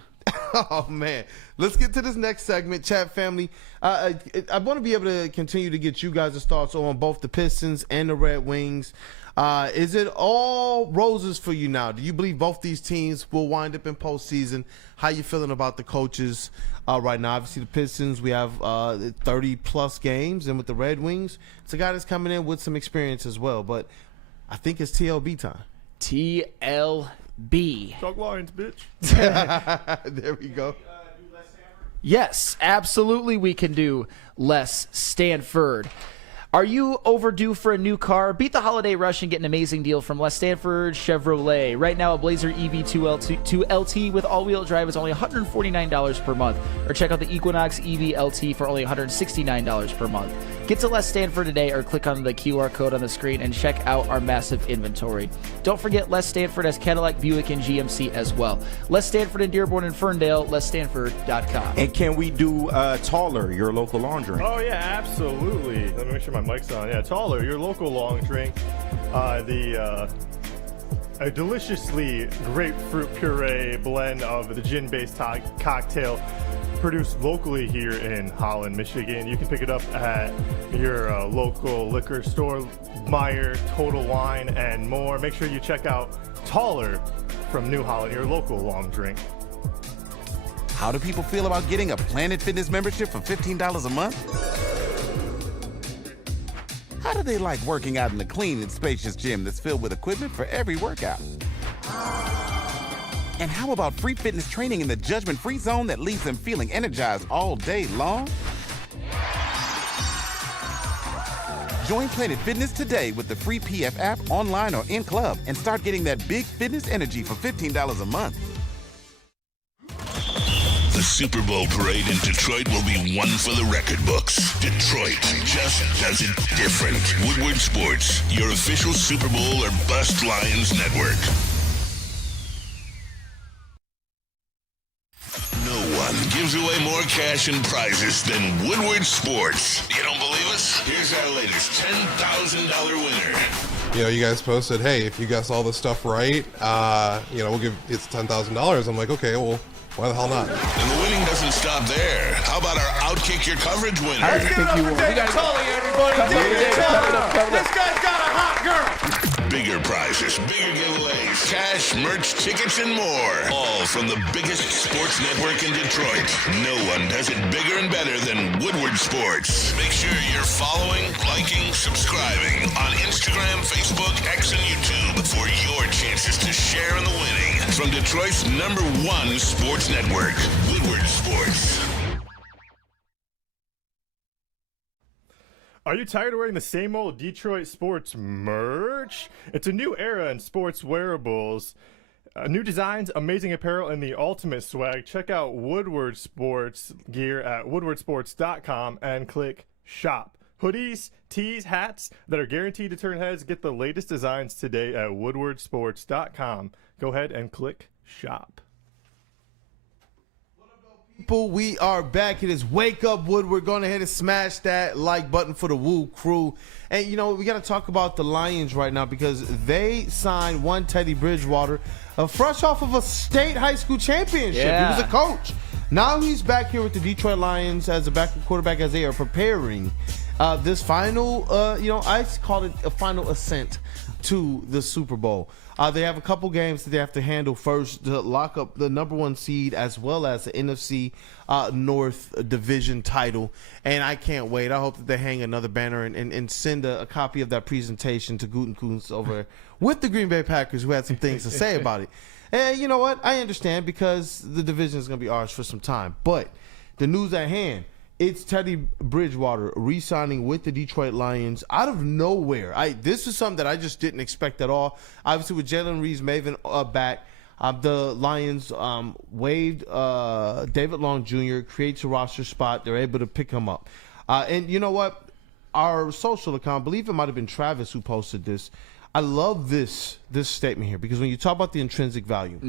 Oh, man. Let's get to this next segment, chat family. I want to be able to continue to get you guys' thoughts on both the Pistons and the Red Wings. Is it all roses for you now? Do you believe both these teams will wind up in postseason? How you feeling about the coaches right now? Obviously, the Pistons, we have 30-plus games, and with the Red Wings, it's a guy that's coming in with some experience as well. But I think it's TLB time. TLB. B. Talk Lions, bitch. There we go. Yes, absolutely we can do less Stanford. Are you overdue for a new car? Beat the holiday rush and get an amazing deal from Les Stanford Chevrolet. Right now, a Blazer EV 2LT with all-wheel drive is only $149 per month. Or check out the Equinox EV LT for only $169 per month. Get to Les Stanford today or click on the QR code on the screen and check out our massive inventory. Don't forget Les Stanford has Cadillac, Buick, and GMC as well. Les Stanford in Dearborn and Ferndale, lesstanford.com. And can we do Taller, your local laundry? Oh, yeah, absolutely. Let me make sure my mic's on. Yeah, Taller, your local long drink. A deliciously grapefruit puree blend of the gin-based cocktail produced locally here in Holland, Michigan. You can pick it up at your local liquor store, Meyer, Total Wine, and more. Make sure you check out Taller from New Holland, your local long drink. How do people feel about getting a Planet Fitness membership for $15 a month? How do they like working out in a clean and spacious gym that's filled with equipment for every workout? And how about free fitness training in the judgment-free zone that leaves them feeling energized all day long? Join Planet Fitness today with the free PF app, online or in club, and start getting that big fitness energy for $15 a month. The Super Bowl parade in Detroit will be one for the record books. Detroit just does it different. Woodward Sports, your official Super Bowl or Bust Lions network. No one gives away more cash and prizes than Woodward Sports. You don't believe us? Here's our latest $10,000 winner. You know, you guys posted, hey, if you guess all this stuff right, we'll give it's $10,000. I'm like, okay, well, why the hell not? And the winning doesn't stop there. How about our Outkick Your Coverage winner? Let's give it up for David Tully, everybody. David Tully. This guy's got a hot girl. Bigger prizes, bigger giveaways, cash, merch, tickets, and more. All from the biggest sports network in Detroit. No one does it bigger and better than Woodward Sports. Make sure you're following, liking, subscribing on Instagram, Facebook, X, and YouTube for your chances to share in the winning. From Detroit's #1 sports network, Woodward Sports. Are you tired of wearing the same old Detroit sports merch? It's a new era in sports wearables. New designs, amazing apparel, and the ultimate swag. Check out Woodward Sports gear at woodwardsports.com and click shop. Hoodies, tees, hats that are guaranteed to turn heads. Get the latest designs today at woodwardsports.com. Go ahead and click shop. People, we are back. It is Wake Up Woodward. Going ahead and smash that like button for the WUW Crew. And, we got to talk about the Lions right now because they signed one Teddy Bridgewater fresh off of a state high school championship. Yeah. He was a coach. Now he's back here with the Detroit Lions as a backup quarterback as they are preparing this final, I call it a final ascent to the Super Bowl. They have a couple games that they have to handle first to lock up the #1 seed as well as the NFC North Division title. And I can't wait. I hope that they hang another banner and send a copy of that presentation to Gutekunst over with the Green Bay Packers, who had some things to say about it. And you know what? I understand because the division is going to be ours for some time. But the news at hand, it's Teddy Bridgewater re-signing with the Detroit Lions out of nowhere. This is something that I just didn't expect at all. Obviously, with Jalen Reeves-Maven back, the Lions waived David Long Jr., creates a roster spot. They're able to pick him up. And you know what? Our social account, I believe it might have been Travis who posted this. I love this statement here because when you talk about the intrinsic value,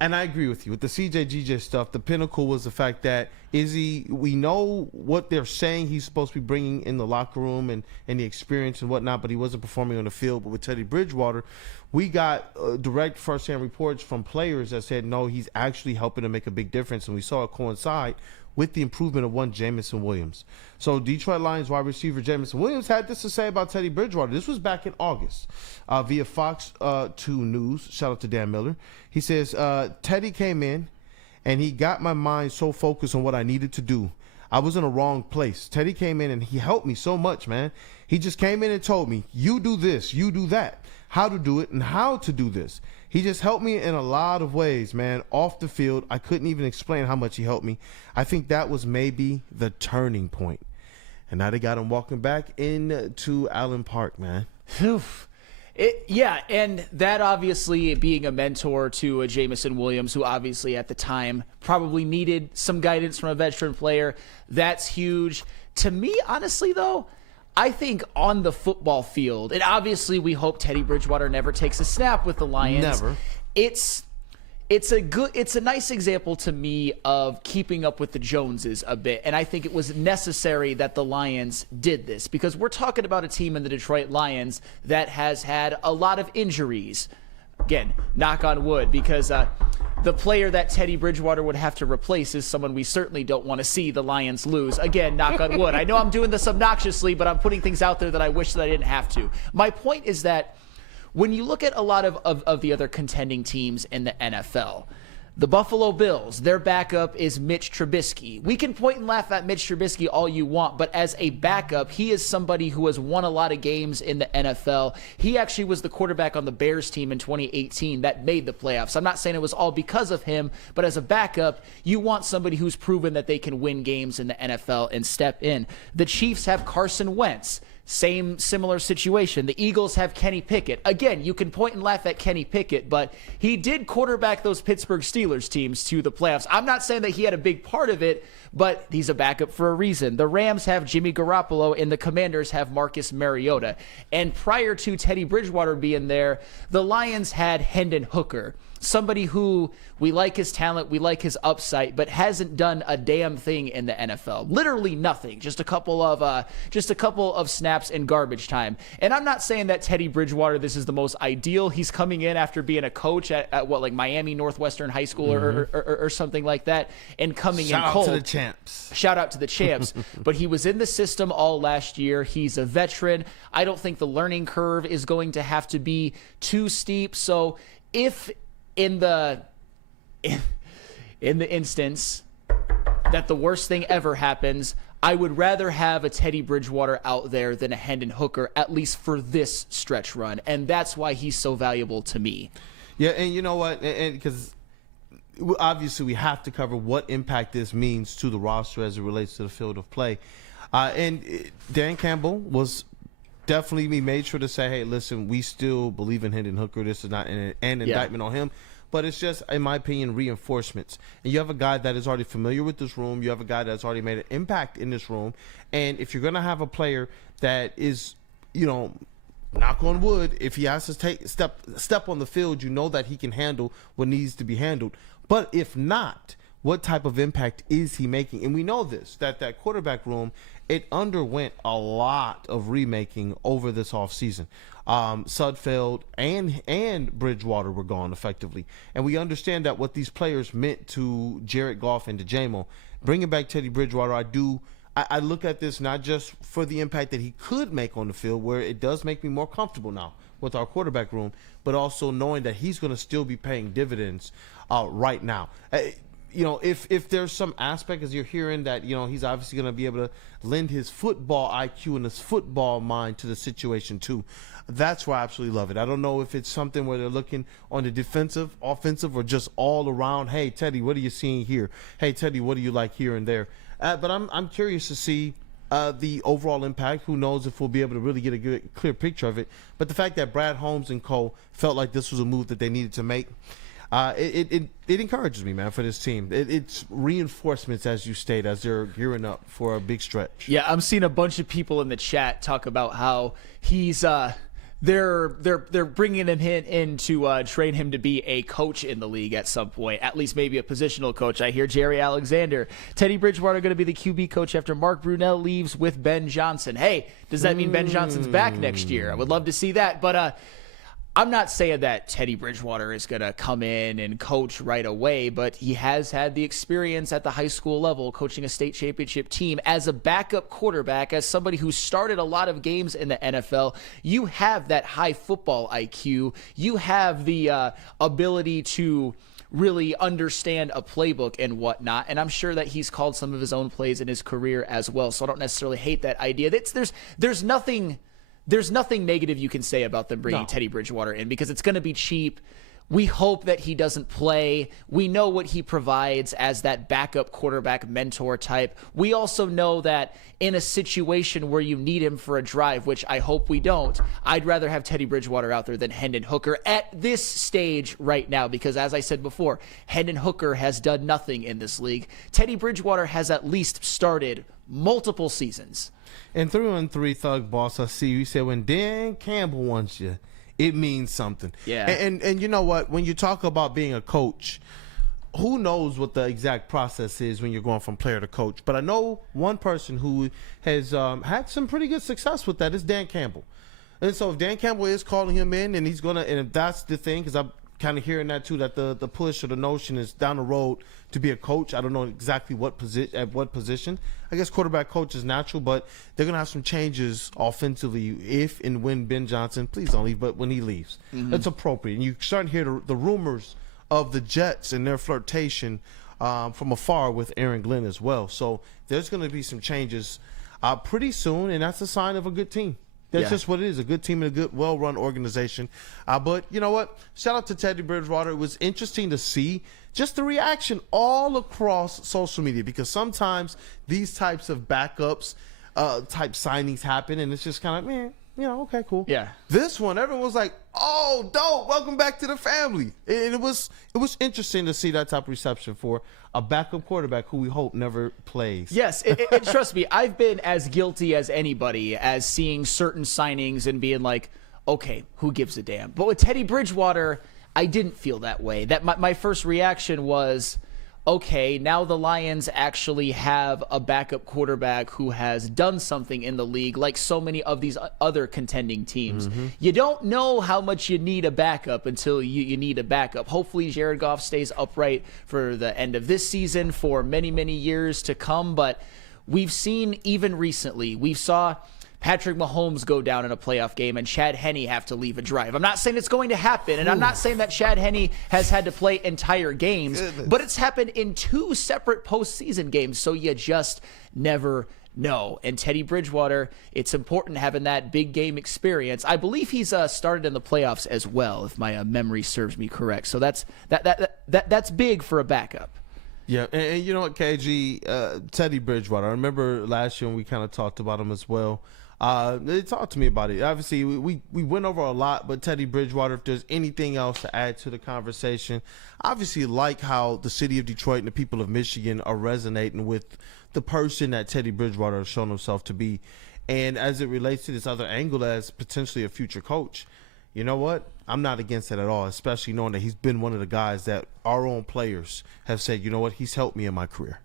and I agree with you. With the CJ-GJ stuff, the pinnacle was the fact that we know what they're saying he's supposed to be bringing in the locker room and the experience and whatnot, but he wasn't performing on the field. But with Teddy Bridgewater, we got direct first-hand reports from players that said, no, he's actually helping to make a big difference, and we saw it coincide with the improvement of one Jamison Williams. So Detroit Lions wide receiver Jamison Williams had this to say about Teddy Bridgewater. This was back in August via Fox 2 News. Shout out to Dan Miller. He says, Teddy came in, and he got my mind so focused on what I needed to do. I was in a wrong place. Teddy came in and he helped me so much, man. He just came in and told me, you do this, you do that, how to do it and how to do this. He just helped me in a lot of ways, man. Off the field, I couldn't even explain how much he helped me. I think that was maybe the turning point. And now they got him walking back into Allen Park, man. Yeah, and that obviously being a mentor to a Jamison Williams, who obviously at the time probably needed some guidance from a veteran player, that's huge. To me, honestly, though, I think on the football field, and obviously we hope Teddy Bridgewater never takes a snap with the Lions. Never. It's a nice example to me of keeping up with the Joneses a bit, and I think it was necessary that the Lions did this because we're talking about a team in the Detroit Lions that has had a lot of injuries. Again, knock on wood, because the player that Teddy Bridgewater would have to replace is someone we certainly don't want to see the Lions lose. Again, knock on wood. I know I'm doing this obnoxiously, but I'm putting things out there that I wish that I didn't have to. My point is that when you look at a lot of the other contending teams in the NFL, the Buffalo Bills, their backup is Mitch Trubisky. We can point and laugh at Mitch Trubisky all you want, but as a backup, he is somebody who has won a lot of games in the NFL. He actually was the quarterback on the Bears team in 2018 that made the playoffs. I'm not saying it was all because of him, but as a backup, you want somebody who's proven that they can win games in the NFL and step in. The Chiefs have Carson Wentz. Similar situation. The Eagles have Kenny Pickett. Again, you can point and laugh at Kenny Pickett, but he did quarterback those Pittsburgh Steelers teams to the playoffs. I'm not saying that he had a big part of it, but he's a backup for a reason. The Rams have Jimmy Garoppolo, and the Commanders have Marcus Mariota. And prior to Teddy Bridgewater being there, the Lions had Hendon Hooker, somebody who we like his talent, we like his upside, but hasn't done a damn thing in the NFL. Literally nothing. Just a couple of snaps in garbage time. And I'm not saying that Teddy Bridgewater, this is the most ideal. He's coming in after being a coach at Miami Northwestern High School or something like that, and coming in cold. Shout out to the champs. Shout out to the champs. But he was in the system all last year. He's a veteran. I don't think the learning curve is going to have to be too steep. So if in the instance that the worst thing ever happens, I would rather have a Teddy Bridgewater out there than a Hendon Hooker, at least for this stretch run. And that's why he's so valuable to me. Yeah, and you know what? And because obviously we have to cover what impact this means to the roster as it relates to the field of play. And Dan Campbell was definitely, we made sure to say, hey, listen, we still believe in Hendon Hooker. This is not an indictment on him. But it's just, in my opinion, reinforcements. And you have a guy that is already familiar with this room. You have a guy that's already made an impact in this room. And if you're going to have a player that is, knock on wood, if he has to step on the field, you know that he can handle what needs to be handled. But if not, what type of impact is he making? And we know this, that quarterback room, it underwent a lot of remaking over this offseason. Sudfeld and Bridgewater were gone effectively. And we understand that what these players meant to Jared Goff and to J-Mo. Bringing back Teddy Bridgewater, I look at this not just for the impact that he could make on the field, where it does make me more comfortable now with our quarterback room, but also knowing that he's going to still be paying dividends right now. If there's some aspect, as you're hearing, that, he's obviously going to be able to lend his football IQ and his football mind to the situation too. That's why I absolutely love it. I don't know if it's something where they're looking on the defensive, offensive, or just all around. Hey, Teddy, what are you seeing here? Hey, Teddy, what do you like here and there? But I'm curious to see the overall impact. Who knows if we'll be able to really get a good, clear picture of it. But the fact that Brad Holmes and co. felt like this was a move that they needed to make, it encourages me, man, for this team. It's reinforcements, as you state, as they're gearing up for a big stretch. Yeah, I'm seeing a bunch of people in the chat talk about how he's they're bringing him in to train him to be a coach in the league at some point, at least maybe a positional coach. I hear Jerry Alexander, Teddy Bridgewater going to be the QB coach after Mark Brunell leaves with Ben Johnson. Hey, does that mean Ben Johnson's back next year? I would love to see that, but I'm not saying that Teddy Bridgewater is going to come in and coach right away, but he has had the experience at the high school level coaching a state championship team as a backup quarterback, as somebody who started a lot of games in the NFL. You have that high football IQ. You have the ability to really understand a playbook and whatnot. And I'm sure that he's called some of his own plays in his career as well. So I don't necessarily hate that idea. There's nothing negative you can say about them bringing Teddy Bridgewater in, because it's going to be cheap. We hope that he doesn't play. We know what he provides as that backup quarterback mentor type. We also know that in a situation where you need him for a drive, which I hope we don't, I'd rather have Teddy Bridgewater out there than Hendon Hooker at this stage right now, because as I said before, Hendon Hooker has done nothing in this league. Teddy Bridgewater has at least started multiple seasons. And 313 Thug Boss, I see you said when Dan Campbell wants you, it means something. Yeah. And you know what? When you talk about being a coach, who knows what the exact process is when you're going from player to coach? But I know one person who has had some pretty good success with that is Dan Campbell. And so if Dan Campbell is calling him in, and he's going to, and if that's the thing, because I'm kind of hearing that too, that the push or the notion is down the road to be a coach. I don't know exactly what position. I guess quarterback coach is natural, but they're going to have some changes offensively if and when Ben Johnson, please don't leave, but when he leaves. That's appropriate. And you start to hear the rumors of the Jets and their flirtation from afar with Aaron Glenn as well. So there's going to be some changes pretty soon, and that's a sign of a good team. That's just what it is, a good team and a good, well-run organization. But you know what? Shout out to Teddy Bridgewater. It was interesting to see just the reaction all across social media, because sometimes these types of backups, type signings happen, and it's just kind of, man, you know, okay, cool. Yeah. This one, everyone was like, oh, dope, welcome back to the family. And it was interesting to see that type of reception for a backup quarterback who we hope never plays. Yes, and trust me, I've been as guilty as anybody as seeing certain signings and being like, okay, who gives a damn? But with Teddy Bridgewater, I didn't feel that way. That my first reaction was, okay, now the Lions actually have a backup quarterback who has done something in the league, like so many of these other contending teams. You don't know how much you need a backup until you need a backup. Hopefully Jared Goff stays upright for the end of this season for many, many years to come. But we've seen, even recently, we saw Patrick Mahomes go down in a playoff game and Chad Henne have to leave a drive. I'm not saying it's going to happen, and I'm not saying that Chad Henne has had to play entire games, but it's happened in 2 separate postseason games, so you just never know. And Teddy Bridgewater, it's important having that big game experience. I believe he's started in the playoffs as well, if my memory serves me correct. So that's big for a backup. Yeah, and you know what, KG, Teddy Bridgewater, I remember last year when we kind of talked about him as well. They talked to me about it. Obviously, we went over a lot, but Teddy Bridgewater, if there's anything else to add to the conversation, obviously like how the city of Detroit and the people of Michigan are resonating with the person that Teddy Bridgewater has shown himself to be. And as it relates to this other angle as potentially a future coach, you know what? I'm not against it at all, especially knowing that he's been one of the guys that our own players have said, you know what, he's helped me in my career.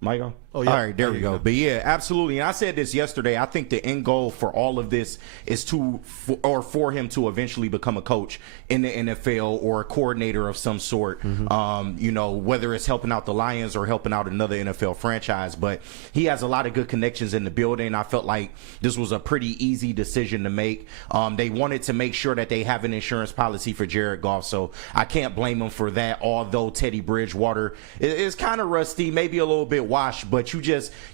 Michael? Oh, yeah. All right, there we go. But yeah, absolutely. And I said this yesterday. I think the end goal for all of this is for him to eventually become a coach in the NFL or a coordinator of some sort. You know, whether it's helping out the Lions or helping out another NFL franchise. But he has a lot of good connections in the building. I felt like this was a pretty easy decision to make. They wanted to make sure that they have an insurance policy for Jared Goff, so I can't blame him for that. Although Teddy Bridgewater is kind of rusty, maybe a little bit washed, but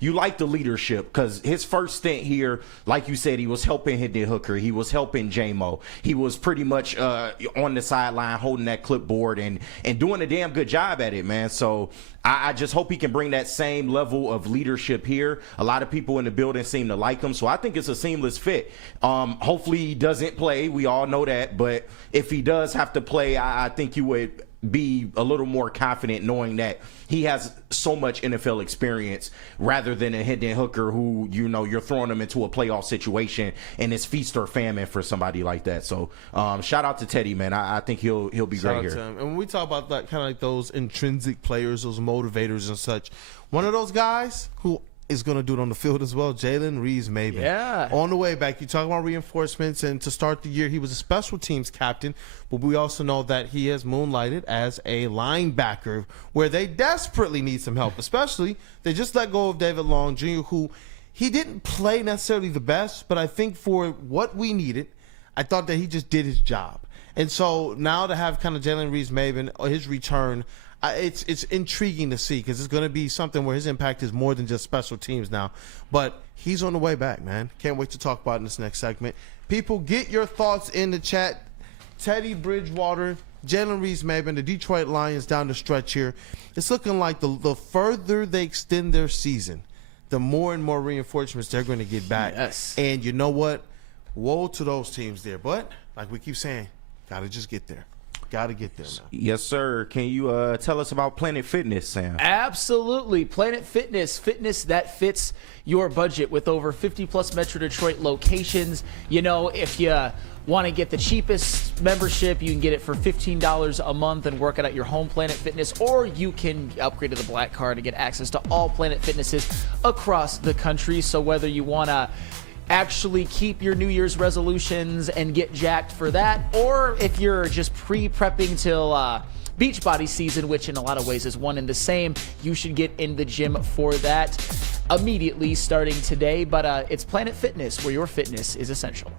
you like the leadership, because his first stint here, like you said, he was helping Hendon Hooker, he was helping J-Mo, he was pretty much on the sideline holding that clipboard and doing a damn good job at it, man. So I just hope he can bring that same level of leadership here. A lot of people in the building seem to like him, so I think it's a seamless fit. Hopefully he doesn't play, we all know that, but if he does have to play, I think you would be a little more confident knowing that he has so much NFL experience rather than a Hendon Hooker who, you know, you're throwing him into a playoff situation and it's feast or famine for somebody like that. So shout out to Teddy, man. I think he'll be great here. And when we talk about that, kind of like those intrinsic players, those motivators and such, one of those guys who is going to do it on the field as well. Jalen Reeves-Maybin. Yeah. On the way back, you talk about reinforcements, and to start the year, he was a special teams captain, but we also know that he has moonlighted as a linebacker where they desperately need some help, especially they just let go of David Long Jr., who he didn't play necessarily the best, but I think for what we needed, I thought that he just did his job. And so now to have kind of Jalen Reeves-Maybin, his return, it's intriguing to see because it's going to be something where his impact is more than just special teams now. But he's on the way back, man. Can't wait to talk about it in this next segment. People, get your thoughts in the chat. Teddy Bridgewater, Jalen Reeves-Maybin, the Detroit Lions down the stretch here. It's looking like the further they extend their season, the more and more reinforcements they're going to get back. Yes. And you know what? Woe to those teams there. But like we keep saying, got to just get there. Got to get there, man. Yes, sir. Can you tell us about Planet Fitness, Sam? Absolutely. Planet Fitness that fits your budget with over 50-plus Metro Detroit locations. You know, if you want to get the cheapest membership, you can get it for $15 a month and work it at your home Planet Fitness, or you can upgrade to the Black Card to get access to all Planet Fitnesses across the country. So whether you want to actually keep your New Year's resolutions and get jacked for that, or if you're just pre-prepping till Beachbody season, which in a lot of ways is one and the same, you should get in the gym for that immediately starting today. But it's Planet Fitness, where your fitness is essential.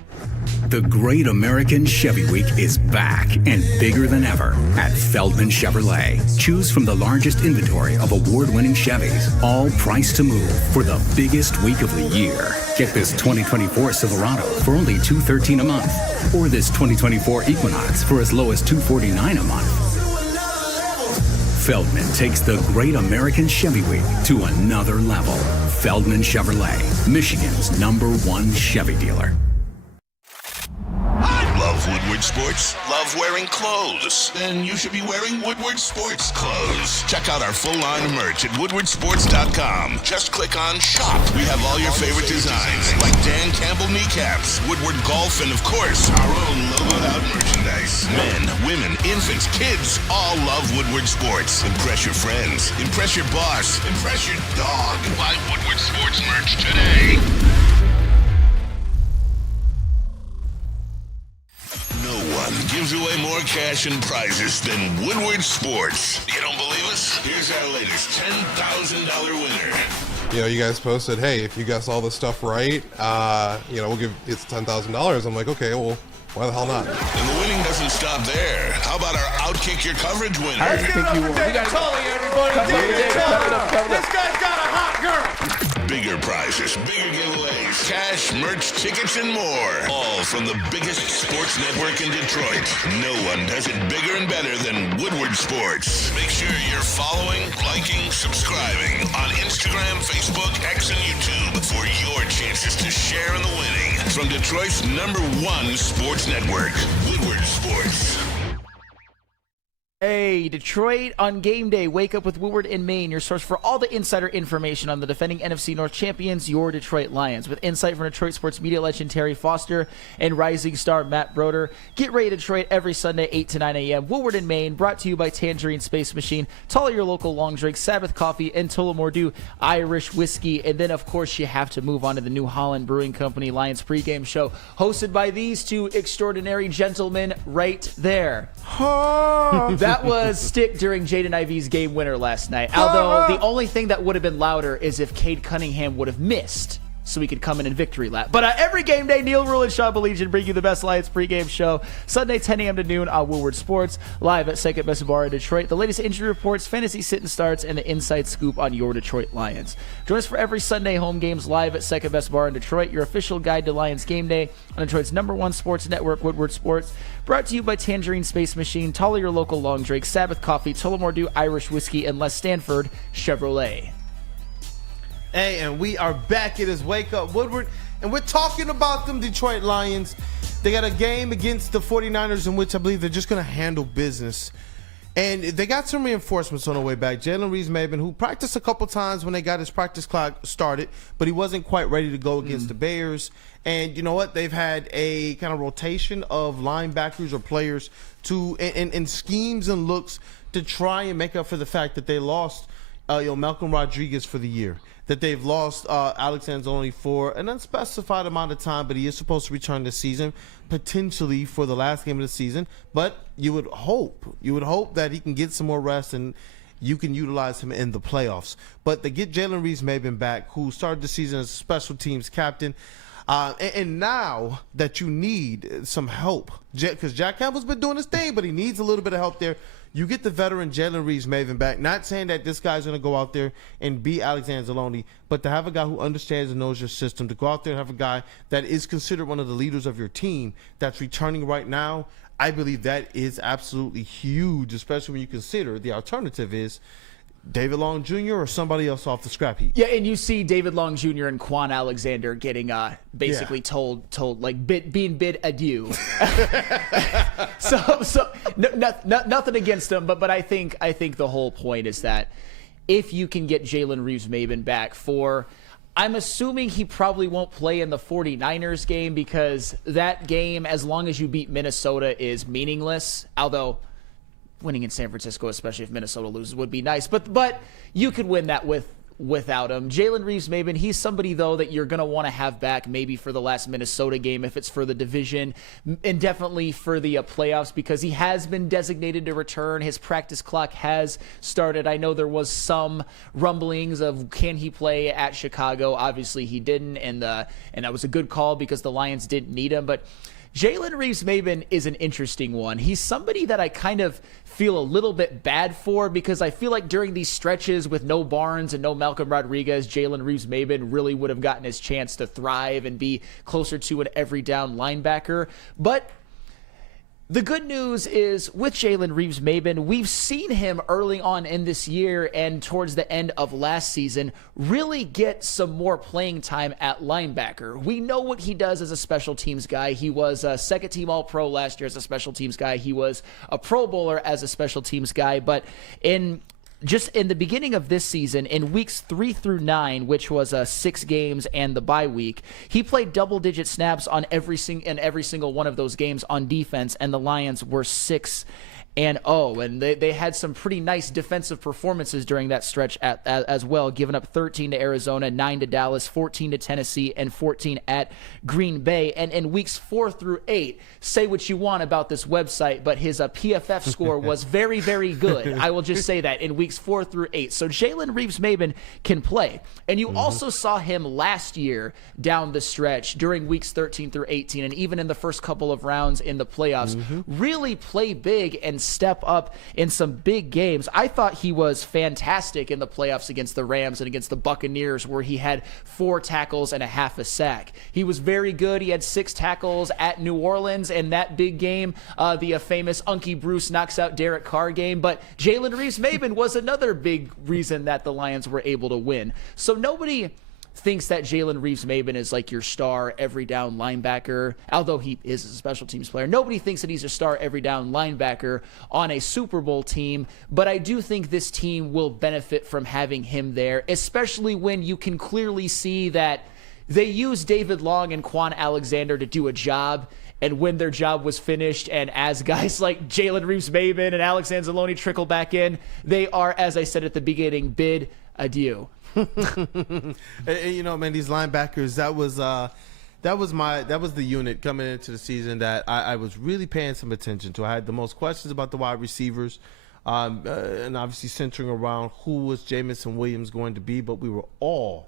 The Great American Chevy Week is back and bigger than ever at Feldman Chevrolet. Choose from the largest inventory of award-winning Chevys, all priced to move for the biggest week of the year. Get this 2024 Silverado for only $213 a month, or this 2024 Equinox for as low as $249 a month. Feldman takes the Great American Chevy Week to another level. Feldman Chevrolet, Michigan's #1 Chevy dealer. Love Woodward Sports? Love wearing clothes? Then you should be wearing Woodward Sports clothes. Check out our full line of merch at woodwardsports.com. Just click on Shop. We have all your favorite designs, like Dan Campbell kneecaps, Woodward Golf, and of course, our own logoed out merchandise. Men, women, infants, kids, all love Woodward Sports. Impress your friends. Impress your boss. Impress your dog. Buy Woodward Sports merch today. No one gives away more cash and prizes than Woodward Sports. You don't believe us? Here's our latest $10,000 winner. You know, you guys posted, hey, if you guess all this stuff right, you know, we'll give it's $10,000. I'm like, okay, well, why the hell not? And the winning doesn't stop there. How about our Outkick Your Coverage winner? Let's give it up for David Tully, everybody. David Tully. This guy's got a hot girl. Bigger prizes, bigger giveaways, cash, merch, tickets, and more. All from the biggest sports network in Detroit. No one does it bigger and better than Woodward Sports. Make sure you're following, liking, subscribing on Instagram, Facebook, X, and YouTube for your chances to share in the winning. From Detroit's #1 sports network, Woodward Sports. Hey, Detroit on game day. Wake up with Woodward in Maine, your source for all the insider information on the defending NFC North champions, your Detroit Lions. With insight from Detroit sports media legend Terry Foster and rising star Matt Broder. Get ready, Detroit, every Sunday, 8 to 9 a.m. Woodward in Maine, brought to you by Tangerine Space Machine, Tully, your local long drink, Sabbath Coffee, and Tullamore Dew Irish Whiskey. And then, of course, you have to move on to the New Holland Brewing Company Lions pregame show, hosted by these two extraordinary gentlemen right there. That was Stick during Jaden Ivey's game winner last night. Although the only thing that would have been louder is if Cade Cunningham would have missed, so we could come in victory lap. But every game day, Neil Rule and Sean Belegian bring you the best Lions pregame show, Sunday 10 a.m. to noon on Woodward Sports, live at Second Best Bar in Detroit. The latest injury reports, fantasy sit and starts, and the inside scoop on your Detroit Lions. Join us for every Sunday home games live at Second Best Bar in Detroit, your official guide to Lions game day on Detroit's #1 sports network, Woodward Sports. Brought to you by Tangerine Space Machine, Tully, your local long drink, Sabbath Coffee, Tullamore Dew Irish Whiskey, and Les Stanford Chevrolet. Hey, and we are back. It is Wake Up Woodward, and we're talking about them Detroit Lions. They got a game against the 49ers in which I believe they're just going to handle business. And they got some reinforcements on the way back. Jalen Reeves-Maybin, who practiced a couple times when they got his practice clock started, but he wasn't quite ready to go against the Bears. And you know what? They've had a kind of rotation of linebackers or players to in schemes and looks to try and make up for the fact that they lost Malcolm Rodriguez for the year. that they've lost Alexander only for an unspecified amount of time, but he is supposed to return this season, potentially for the last game of the season. But you would hope that he can get some more rest and you can utilize him in the playoffs. But to get Jalen Reeves-Maybin back, who started the season as a special teams captain, and now that you need some help, because Jack Campbell's been doing his thing, but he needs a little bit of help there. You get the veteran Jalen Reeves-Maybin back. Not saying that this guy's going to go out there and beat Alexander Lalonde, but to have a guy who understands and knows your system, to go out there and have a guy that is considered one of the leaders of your team that's returning right now, I believe that is absolutely huge, especially when you consider the alternative is David Long Jr. or somebody else off the scrap heap. Yeah, and you see David Long Jr. and Quan Alexander getting basically told like being bid adieu. so nothing against them, but I think the whole point is that if you can get Jalen Reeves-Maybin back for, I'm assuming he probably won't play in the 49ers game, because that game, as long as you beat Minnesota, is meaningless. Although winning in San Francisco, especially if Minnesota loses, would be nice. But you could win that without him. Jalen Reeves-Maybin, he's somebody, though, that you're going to want to have back maybe for the last Minnesota game if it's for the division, and definitely for the playoffs, because he has been designated to return. His practice clock has started. I know there was some rumblings of can he play at Chicago. Obviously, he didn't, and that was a good call because the Lions didn't need him. But Jalen Reeves-Maybin is an interesting one. He's somebody that I kind of feel a little bit bad for, because I feel like during these stretches with no Barnes and no Malcolm Rodriguez, Jalen Reeves-Maybin really would have gotten his chance to thrive and be closer to an every down linebacker. But the good news is with Jalen Reeves-Maybin, we've seen him early on in this year and towards the end of last season really get some more playing time at linebacker. We know what he does as a special teams guy. He was a second-team All-Pro last year as a special teams guy. He was a Pro Bowler as a special teams guy. But just in the beginning of this season, in weeks 3 through 9, which was 6 games and the bye week, he played double-digit snaps on every single one of those games on defense, and the Lions were 6-0, and they had some pretty nice defensive performances during that stretch as well, giving up 13 to Arizona, 9 to Dallas, 14 to Tennessee, and 14 at Green Bay. And in weeks 4 through 8, say what you want about this website, but his PFF score was very, very good. I will just say that in weeks 4 through 8. So Jalen Reeves-Maybin can play. And you also saw him last year down the stretch during weeks 13 through 18, and even in the first couple of rounds in the playoffs, really play big and step up in some big games. I thought he was fantastic in the playoffs against the Rams and against the Buccaneers, where he had 4 tackles and a half a sack. He was very good. He had 6 tackles at New Orleans in that big game, the famous Unky Bruce knocks out Derek Carr game. But Jalen Reeves-Maybin was another big reason that the Lions were able to win. So nobody thinks that Jalen Reeves-Maybin is like your star every down linebacker, although he is a special teams player. Nobody thinks that he's a star every down linebacker on a Super Bowl team, but I do think this team will benefit from having him there, especially when you can clearly see that they used David Long and Quan Alexander to do a job, and when their job was finished, and as guys like Jalen Reeves-Maybin and Alexander Lalonde trickle back in, they are, as I said at the beginning, bid adieu. And, you know, man, these linebackers, that was the unit coming into the season that I was really paying some attention to. I had the most questions about the wide receivers, and obviously centering around who was Jamison Williams going to be, but we were all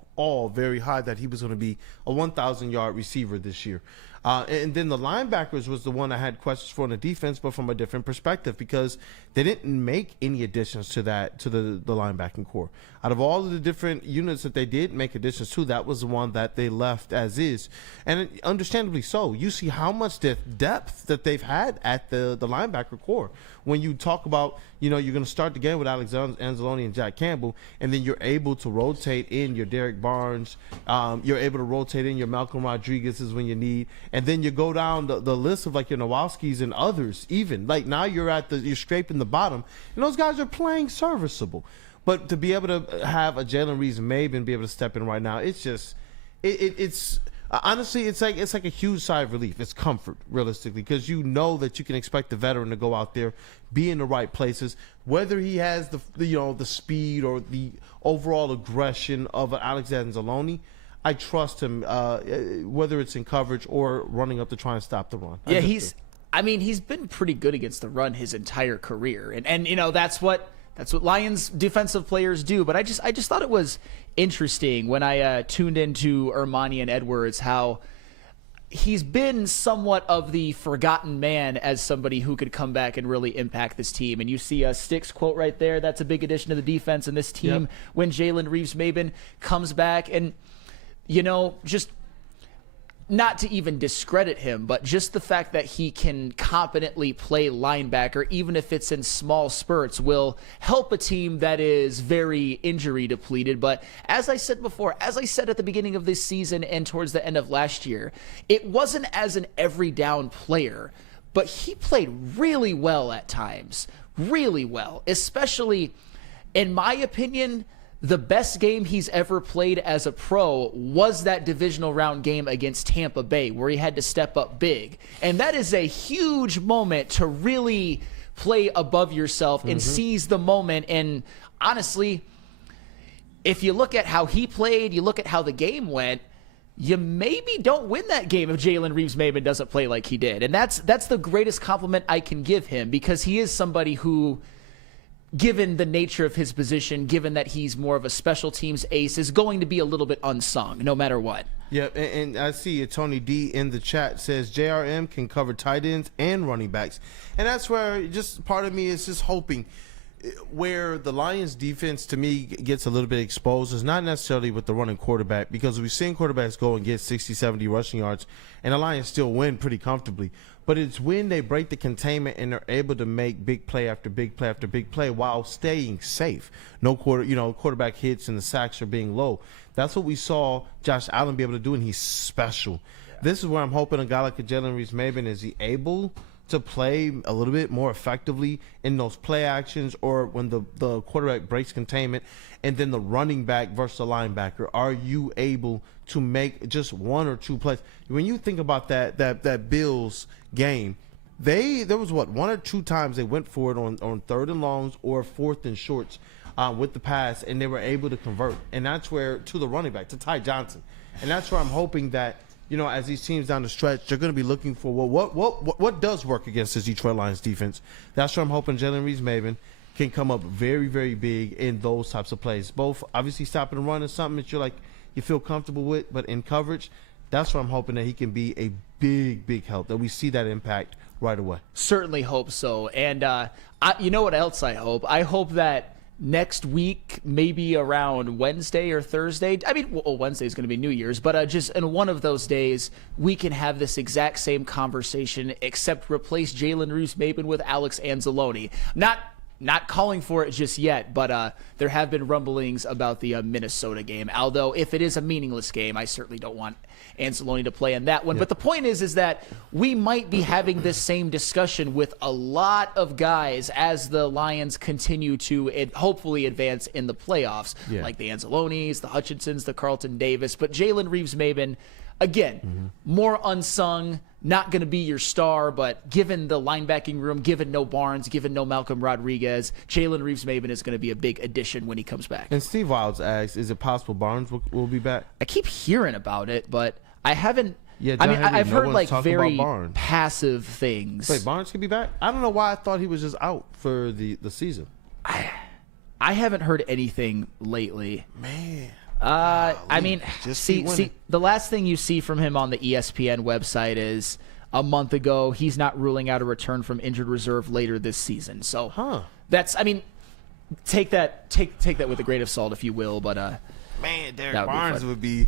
very high that he was going to be a 1,000-yard receiver this year. And then the linebackers was the one I had questions for on the defense, but from a different perspective, because they didn't make any additions to the linebacking core. Out of all of the different units that they did make additions to, that was the one that they left as is. And understandably so. You see how much depth that they've had at the linebacker core. When you talk about, you know, you're going to start the game with Alexander Anzalone and Jack Campbell, and then you're able to rotate in your Derek Barnes. You're able to rotate in your Malcolm Rodriguez's when you need. And then you go down the list of like your Nowalskis and others even. Like now you're scraping the bottom, and those guys are playing serviceable. But to be able to have a Jalen Reeves-Maybin be able to step in right now, it's just it's honestly, it's like a huge sigh of relief. It's comfort, realistically, because you know that you can expect the veteran to go out there, be in the right places, whether he has the speed or the overall aggression of an Alexander Lalonde. I trust him, whether it's in coverage or running up to try and stop the run. Yeah, he's been pretty good against the run his entire career, and that's what Lions defensive players do. But I just thought it was interesting when I tuned into Ermanni and Edwards how he's been somewhat of the forgotten man as somebody who could come back and really impact this team. And you see a Sticks quote right there. That's a big addition to the defense and this team when Jalen Reeves-Maybin comes back. And just not to even discredit him, but just the fact that he can competently play linebacker, even if it's in small spurts, will help a team that is very injury depleted. But as I said before, as I said at the beginning of this season and towards the end of last year, it wasn't as an every down player, but he played really well at times, really well, especially, in my opinion, the best game he's ever played as a pro was that divisional round game against Tampa Bay, where he had to step up big. And that is a huge moment to really play above yourself and seize the moment. And honestly, if you look at how he played, you look at how the game went, you maybe don't win that game if Jalen Reeves-Maybin doesn't play like he did. And that's the greatest compliment I can give him, because he is somebody who, given the nature of his position, given that he's more of a special teams ace, is going to be a little bit unsung no matter what. Yeah, and I see Tony D in the chat says JRM can cover tight ends and running backs. And that's where just part of me is just hoping where the Lions defense to me gets a little bit exposed is not necessarily with the running quarterback, because we've seen quarterbacks go and get 60, 70 rushing yards and the Lions still win pretty comfortably. But it's when they break the containment and they're able to make big play after big play after big play while staying safe. Quarterback hits and the sacks are being low. That's what we saw Josh Allen be able to do, and he's special. Yeah. This is where I'm hoping a guy like Jalen Reeves-Maybin, is he able to play a little bit more effectively in those play actions, or when the quarterback breaks containment and then the running back versus the linebacker, are you able to make just one or two plays? When you think about that Bills game, there was one or two times they went for it on third and longs or fourth and shorts with the pass, and they were able to convert. And that's where, to the running back, to Ty Johnson. And that's where I'm hoping that, as these teams down the stretch, they're going to be looking for, what does work against this Detroit Lions defense? That's where I'm hoping Jalen Reeves-Maybin can come up very, very big in those types of plays. Both, obviously, stopping and running is something that you feel comfortable with, but in coverage, that's where I'm hoping that he can be a big, big help, that we see that impact right away. Certainly hope so. And you know what else I hope? I hope that next week, maybe around Wednesday or Thursday, Wednesday is going to be New Year's, but just in one of those days, we can have this exact same conversation, except replace Jalen Reeves-Maybin with Alex Anzalone. Not calling for it just yet, but there have been rumblings about the Minnesota game. Although, if it is a meaningless game, I certainly don't want Anzalone to play in that one. Yep. But the point is that we might be having this same discussion with a lot of guys as the Lions continue to hopefully advance in the playoffs, like the Anzalones, the Hutchinsons, the Carlton Davis. But Jalen Reeves-Maybin, again, more unsung, not going to be your star, but given the linebacking room, given no Barnes, given no Malcolm Rodriguez, Jalen Reeves-Maybin is going to be a big addition when he comes back. And Steve Wilds asks, is it possible Barnes will be back? I keep hearing about it, but I haven't. Yeah, I've heard like very passive things. Wait, Barnes could be back? I don't know why I thought he was just out for the season. I haven't heard anything lately. Man. See, the last thing you see from him on the ESPN website is a month ago, he's not ruling out a return from injured reserve later this season. So that's, take that with a grain of salt, if you will. But man, Derek Barnes would be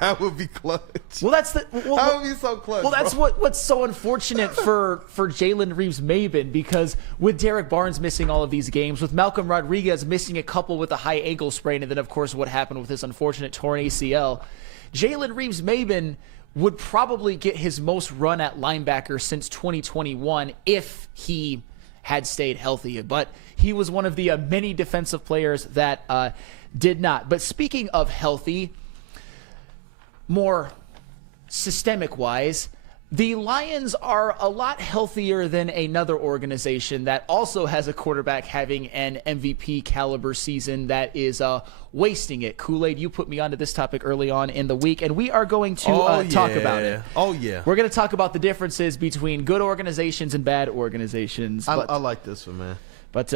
that would be clutch. Well, that would be so clutch. Well, that's what's so unfortunate for Jalen Reeves-Maybin, because with Derek Barnes missing all of these games, with Malcolm Rodriguez missing a couple with a high ankle sprain, and then of course what happened with his unfortunate torn ACL, Jalen Reeves-Maybin would probably get his most run at linebacker since 2021 if he had stayed healthy. But he was one of the many defensive players that did not. But speaking of healthy, more systemic-wise, the Lions are a lot healthier than another organization that also has a quarterback having an MVP caliber season that is wasting it. Kool-Aid, you put me onto this topic early on in the week, and we are going to talk about it. Oh, yeah. We're going to talk about the differences between good organizations and bad organizations. I like this one, man. But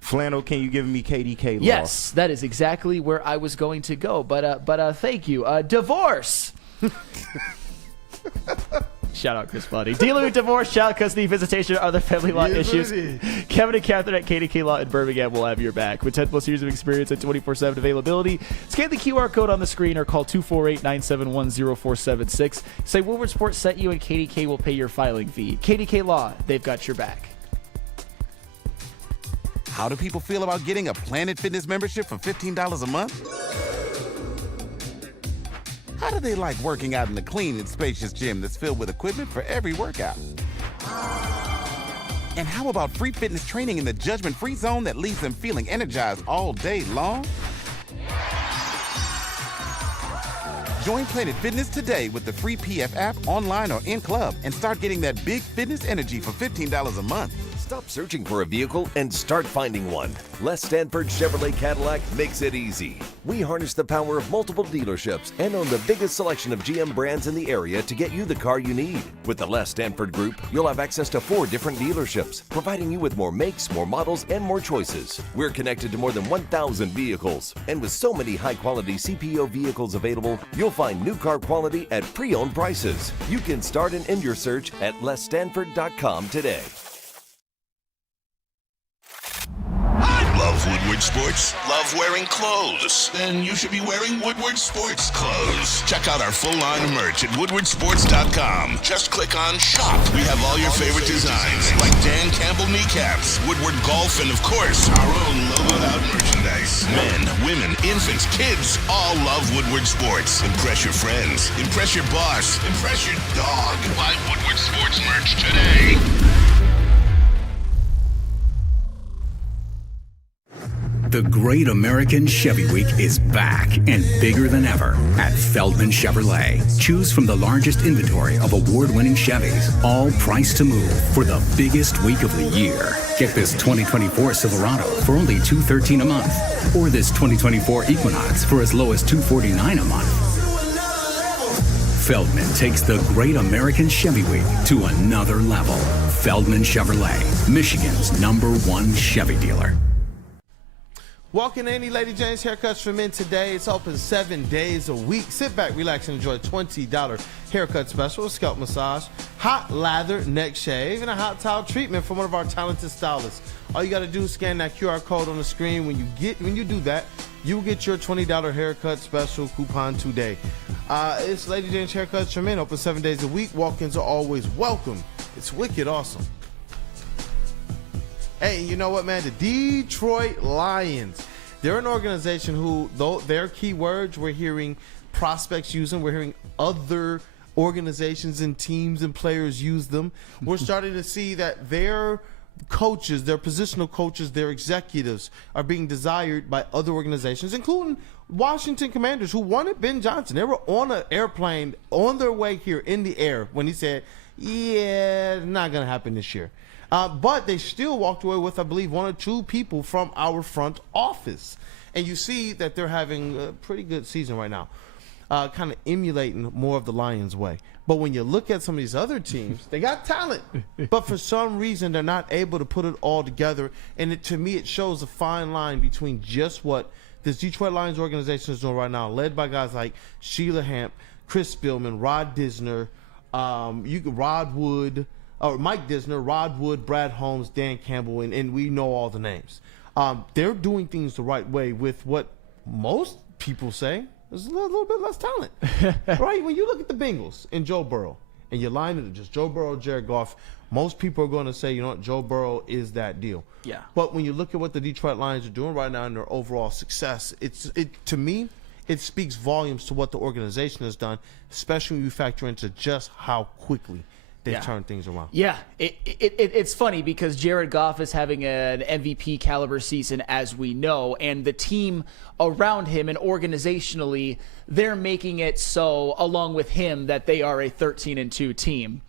Flannel, can you give me KDK law? yes, that is exactly where I was going to go. But thank you. Divorce. Shout out Chris Buddy. Dealing with divorce, child custody, visitation, or other family law issues. Kevin and Catherine at KDK Law in Birmingham will have your back. With 10 plus years of experience and 24/7 availability, scan the QR code on the screen or call 248-971-0476. Say Woodward Sports sent you and KDK will pay your filing fee. KDK Law, they've got your back. How do people feel about getting a Planet Fitness membership for $15 a month? How do they like working out in a clean and spacious gym that's filled with equipment for every workout? And how about free fitness training in the judgment-free zone that leaves them feeling energized all day long? Join Planet Fitness today with the free PF app online or in club and start getting that big fitness energy for $15 a month. Stop searching for a vehicle and start finding one. Les Stanford Chevrolet Cadillac makes it easy. We harness the power of multiple dealerships and own the biggest selection of GM brands in the area to get you the car you need. With the Les Stanford Group, you'll have access to 4 different dealerships, providing you with more makes, more models, and more choices. We're connected to more than 1,000 vehicles. And with so many high-quality CPO vehicles available, you'll find new car quality at pre-owned prices. You can start and end your search at lesstanford.com today. Love Woodward Sports? Love wearing clothes? Then you should be wearing Woodward Sports clothes. Check out our full line of merch at woodwardsports.com. Just click on Shop. We have all your favorite designs, like Dan Campbell kneecaps, Woodward Golf, and of course, our own logoed out merchandise. Men, women, infants, kids, all love Woodward Sports. Impress your friends. Impress your boss. Impress your dog. Buy Woodward Sports merch today. The Great American Chevy Week is back and bigger than ever at Feldman Chevrolet. Choose from the largest inventory of award-winning Chevys, all priced to move for the biggest week of the year. Get this 2024 Silverado for only $213 a month, or this 2024 Equinox for as low as $249 a month. Feldman takes the Great American Chevy Week to another level. Feldman Chevrolet, Michigan's #1 Chevy dealer. Walking Andy Lady James Haircuts for Men today. It's open 7 days a week. Sit back, relax, and enjoy a $20 haircut special, scalp massage, hot lather, neck shave, and a hot towel treatment from one of our talented stylists. All you got to do is scan that QR code on the screen. When you do that, you will get your $20 haircut special coupon today. It's Lady James Haircuts for Men, open 7 days a week. Walk-ins are always welcome. It's wicked awesome. Hey, you know what, man? The Detroit Lions. They're an organization who, though their keywords we're hearing prospects using, we're hearing other organizations and teams and players use them. We're starting to see that their coaches, their positional coaches, their executives are being desired by other organizations, including Washington Commanders, who wanted Ben Johnson. They were on an airplane on their way here in the air when he said, yeah, not going to happen this year. But they still walked away with, I believe, 1 or 2 people from our front office. And you see that they're having a pretty good season right now, kind of emulating more of the Lions' way. But when you look at some of these other teams, they got talent. But for some reason, they're not able to put it all together. And to me, it shows a fine line between just what this Detroit Lions organization is doing right now, led by guys like Sheila Hamp, Chris Spielman, Rod Disner, Mike Disner, Rod Wood, Brad Holmes, Dan Campbell, and we know all the names. They're doing things the right way with what most people say is a little bit less talent. Right? When you look at the Bengals and Joe Burrow, and you line it just Joe Burrow, Jared Goff, most people are going to say, you know what, Joe Burrow is that deal. Yeah. But when you look at what the Detroit Lions are doing right now and their overall success, to me, it speaks volumes to what the organization has done, especially when you factor into just how quickly they've turned things around. Yeah, it's funny because Jared Goff is having an MVP caliber season, as we know, and the team around him and organizationally, they're making it so, along with him, that they are a 13-2 team.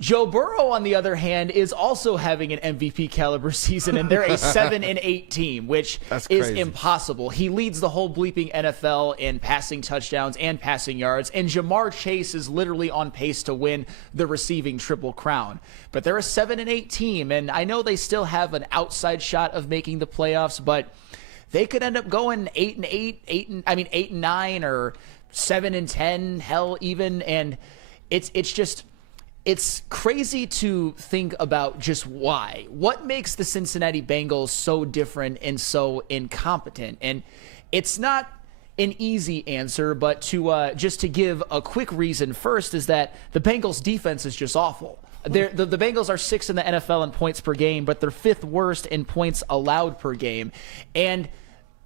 Joe Burrow, on the other hand, is also having an MVP caliber season, and they're a 7-8 team, which is impossible. He leads the whole bleeping NFL in passing touchdowns and passing yards, and Jamar Chase is literally on pace to win the receiving Triple Crown. But they're a 7-8 team, and I know they still have an outside shot of making the playoffs, but they could end up going 8-8, 8-9, or 7-10, hell, even, and it's just. It's crazy to think about just why. What makes the Cincinnati Bengals so different and so incompetent? And it's not an easy answer, but to just to give a quick reason first is that the Bengals' defense is just awful. The Bengals are 6th in the NFL in points per game, but they're 5th worst in points allowed per game. And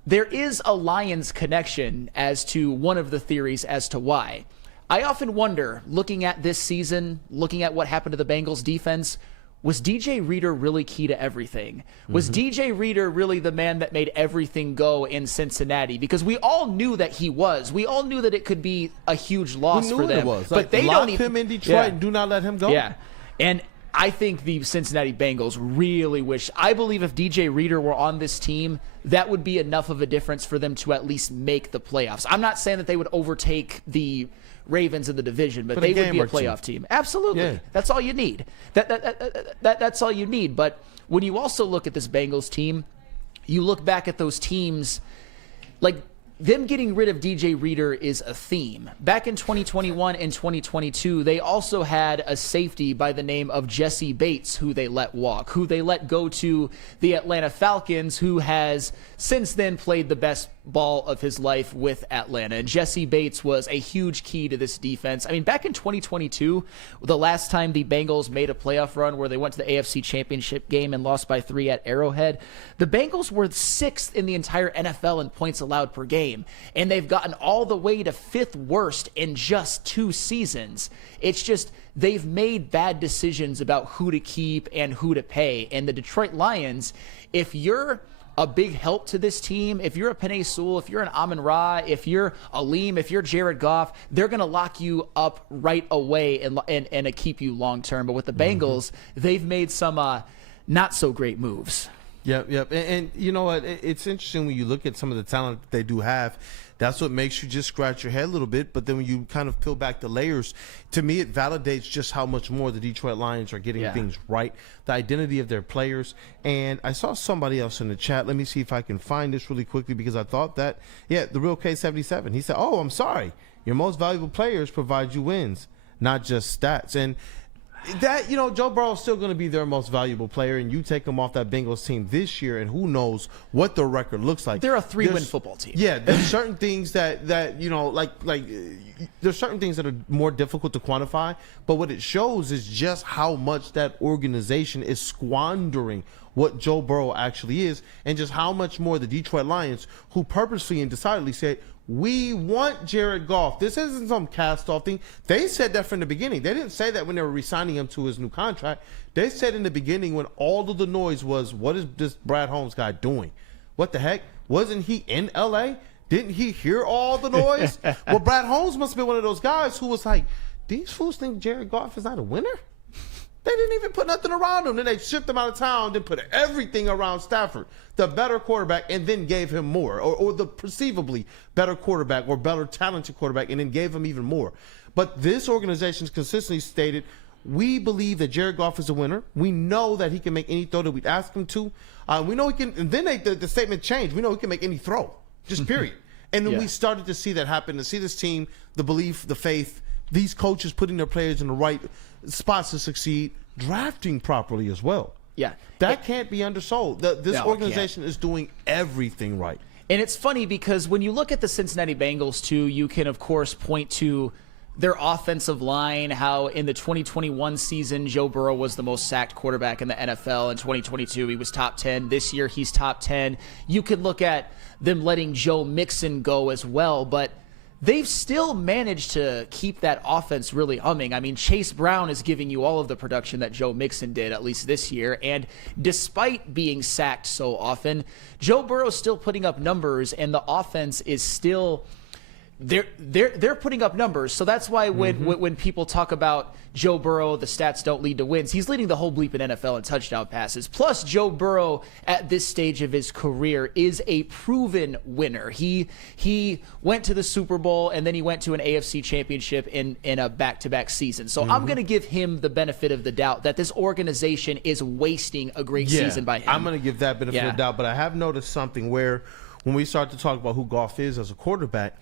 there is a Lions connection as to one of the theories as to why. I often wonder, looking at this season, looking at what happened to the Bengals defense, was DJ Reader really key to everything? Was DJ Reader really the man that made everything go in Cincinnati? Because we all knew that he was. We all knew that it could be a huge loss for them. It was. But they lock don't even him in Detroit and do not let him go. Yeah. And I think the Cincinnati Bengals really wish. I believe if DJ Reader were on this team, that would be enough of a difference for them to at least make the playoffs. I'm not saying that they would overtake the Ravens in the division, but they would be a playoff team. Absolutely. Yeah. That's all you need. That's all you need. But when you also look at this Bengals team, you look back at those teams, like them getting rid of DJ Reader is a theme. Back in 2021 and 2022, they also had a safety by the name of Jesse Bates, who they let walk, who they let go to the Atlanta Falcons, who has since then played the best ball of his life with Atlanta. And Jesse Bates was a huge key to this defense. I mean, back in 2022, the last time the Bengals made a playoff run where they went to the AFC Championship game and lost by 3 at Arrowhead, the Bengals were 6th in the entire NFL in points allowed per game. And they've gotten all the way to 5th worst in just 2 seasons. It's just they've made bad decisions about who to keep and who to pay. And the Detroit Lions, if you're a big help to this team, if you're a Penei Sewell, if you're an Amon-Ra, if you're Aleem, if you're Jared Goff, they're going to lock you up right away and keep you long term. But with the Bengals, they've made some not so great moves. Yep. And you know what? It's interesting when you look at some of the talent that they do have. That's what makes you just scratch your head a little bit. But then when you kind of peel back the layers, to me, it validates just how much more the Detroit Lions are getting things right, the identity of their players. And I saw somebody else in the chat. Let me see if I can find this really quickly because I thought that, the real K77. He said, "Oh, I'm sorry. Your most valuable players provide you wins, not just stats." And that, Joe Burrow is still going to be their most valuable player, and you take him off that Bengals team this year, and who knows what the record looks like. They're a 3-win football team. Yeah, there's certain things that there's certain things that are more difficult to quantify, but what it shows is just how much that organization is squandering what Joe Burrow actually is, and just how much more the Detroit Lions, who purposely and decidedly said, we want Jared Goff. This isn't some cast-off thing. They said that from the beginning. They didn't say that when they were re-signing him to his new contract. They said in the beginning when all of the noise was, what is this Brad Holmes guy doing? What the heck? Wasn't he in L.A.? Didn't he hear all the noise? Well, Brad Holmes must have been one of those guys who was like, these fools think Jared Goff is not a winner? They didn't even put nothing around him. Then they shipped him out of town, then put everything around Stafford, the better quarterback, and then gave him more, or the perceivably better quarterback or better talented quarterback, and then gave him even more. But this organization's consistently stated, we believe that Jared Goff is a winner. We know that he can make any throw that we'd ask him to. We know he can, and then the statement changed. We know he can make any throw, just period. And then we started to see that happen, to see this team, the belief, the faith, these coaches putting their players in the right spots to succeed, drafting properly as well. Yeah. That can't be undersold. This organization is doing everything right. And it's funny because when you look at the Cincinnati Bengals, too, you can, of course, point to their offensive line, how in the 2021 season, Joe Burrow was the most sacked quarterback in the NFL. In 2022, he was top 10. This year, he's top 10. You could look at them letting Joe Mixon go as well, but they've still managed to keep that offense really humming. I mean, Chase Brown is giving you all of the production that Joe Mixon did, at least this year. And despite being sacked so often, Joe Burrow's still putting up numbers, and the offense is still they're putting up numbers. So that's why when people talk about Joe Burrow, the stats don't lead to wins. He's leading the whole bleeping NFL in touchdown passes. Plus, Joe Burrow at this stage of his career is a proven winner. He went to the Super Bowl, and then he went to an AFC championship in a back-to-back season. So I'm going to give him the benefit of the doubt that this organization is wasting a great season by him. I'm going to give that benefit of the doubt, but I have noticed something where when we start to talk about who Goff is as a quarterback,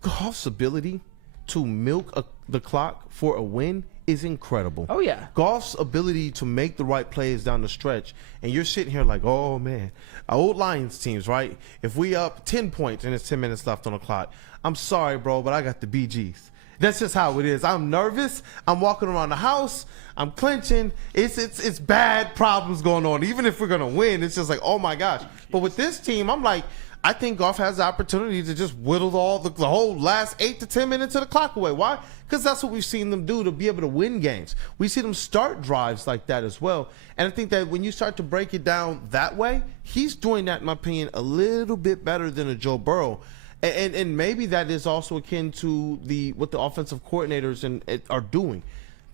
Goff's ability to milk the clock for a win is incredible. Oh, yeah. Goff's ability to make the right plays down the stretch, and you're sitting here like, oh, man. Our old Lions teams, right? If we up 10 points and there's 10 minutes left on the clock, I'm sorry, bro, but I got the BGs. That's just how it is. I'm nervous. I'm walking around the house. I'm clenching. It's bad problems going on. Even if we're going to win, it's just like, oh, my gosh. But with this team, I'm like, I think Goff has the opportunity to just whittle the whole last 8 to 10 minutes of the clock away. Why? Because that's what we've seen them do to be able to win games. We see them start drives like that as well. And I think that when you start to break it down that way, he's doing that, in my opinion, a little bit better than a Joe Burrow. And maybe that is also akin to what the offensive coordinators are doing.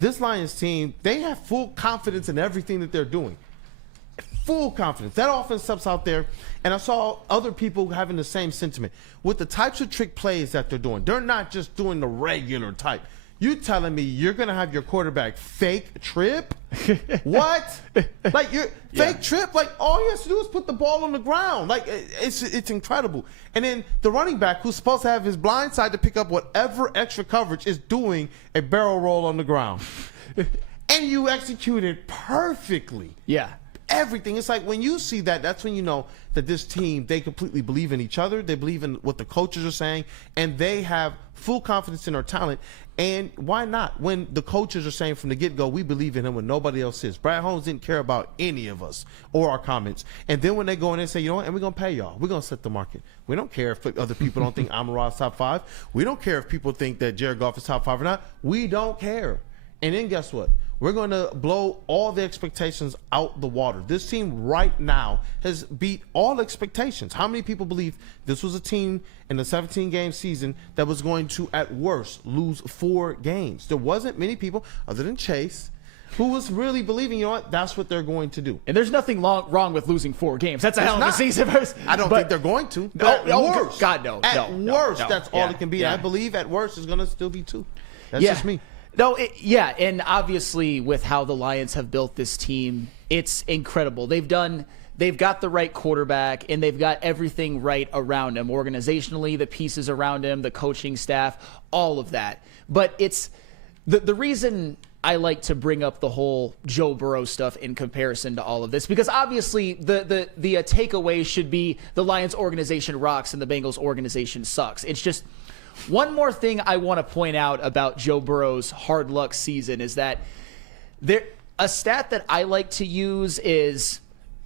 This Lions team, they have full confidence in everything that they're doing. Full confidence. That offense steps out there, and I saw other people having the same sentiment. With the types of trick plays that they're doing, they're not just doing the regular type. You telling me you're going to have your quarterback fake trip? What? Like, fake trip? Like, all he has to do is put the ball on the ground. Like, it's incredible. And then the running back, who's supposed to have his blind side to pick up whatever extra coverage, is doing a barrel roll on the ground. And you execute it perfectly. Yeah. Everything. It's like when you see that, that's when you know that this team, they completely believe in each other. They believe in what the coaches are saying, and they have full confidence in their talent. And why not? When the coaches are saying from the get-go, we believe in him when nobody else is. Brad Holmes didn't care about any of us or our comments. And then when they go in and say, you know what, and we're going to pay y'all. We're going to set the market. We don't care if other people don't think Amon-Ra is top 5. We don't care if people think that Jared Goff is top 5 or not. We don't care. And then guess what? We're going to blow all the expectations out the water. This team right now has beat all expectations. How many people believe this was a team in the 17-game season that was going to, at worst, lose 4 games? There wasn't many people, other than Chase, who was really believing, you know what, that's what they're going to do. And there's nothing wrong with losing 4 games. That's a hell of a season. I don't think they're going to. At worst. God, no. At worst, no. that's all it can be. Yeah. I believe at worst it's going to still be 2. That's just me. No, and obviously with how the Lions have built this team, it's incredible. They've got the right quarterback, and they've got everything right around him. Organizationally, the pieces around him, the coaching staff, all of that. But it's the reason I like to bring up the whole Joe Burrow stuff in comparison to all of this, because obviously the takeaway should be the Lions organization rocks and the Bengals organization sucks. It's just one more thing I want to point out about Joe Burrow's hard luck season is that a stat that I like to use is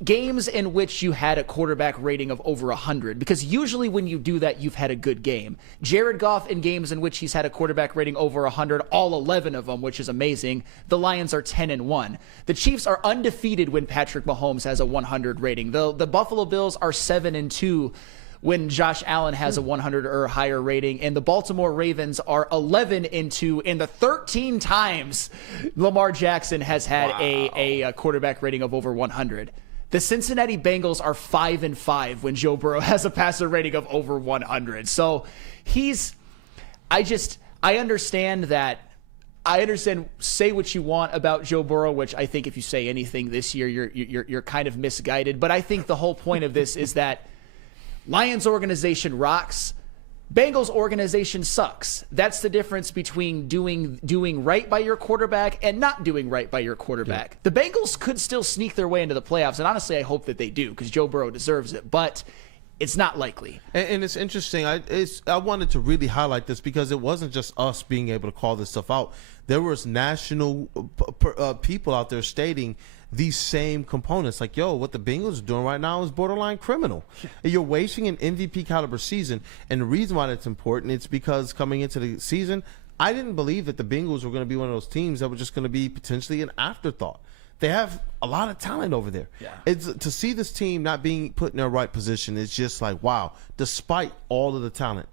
games in which you had a quarterback rating of over 100, because usually when you do that, you've had a good game. Jared Goff, in games in which he's had a quarterback rating over 100, all 11 of them, which is amazing. The Lions are 10-1. The Chiefs are undefeated when Patrick Mahomes has a 100 rating. The Buffalo Bills are 7-2 when Josh Allen has a 100 or higher rating, and the Baltimore Ravens are 11-2 in the 13 times Lamar Jackson has had a quarterback rating of over 100. The Cincinnati Bengals are 5-5 when Joe Burrow has a passer rating of over 100. So I understand that. I understand, say what you want about Joe Burrow, which I think if you say anything this year, you're kind of misguided. But I think the whole point of this is that Lions organization rocks, Bengals organization sucks. That's the difference between doing right by your quarterback and not doing right by your quarterback. Yeah. The Bengals could still sneak their way into the playoffs, and honestly, I hope that they do, because Joe Burrow deserves it, but it's not likely. And it's interesting. I wanted to really highlight this because it wasn't just us being able to call this stuff out. There was national people out there stating these same components. Like, yo, what the Bengals are doing right now is borderline criminal. You're wasting an MVP caliber season. And the reason why that's important, it's because coming into the season, I didn't believe that the Bengals were going to be one of those teams that were just going to be potentially an afterthought. They have a lot of talent over there. Yeah. It's to see this team not being put in their right position. It's just like, wow, despite all of the talent.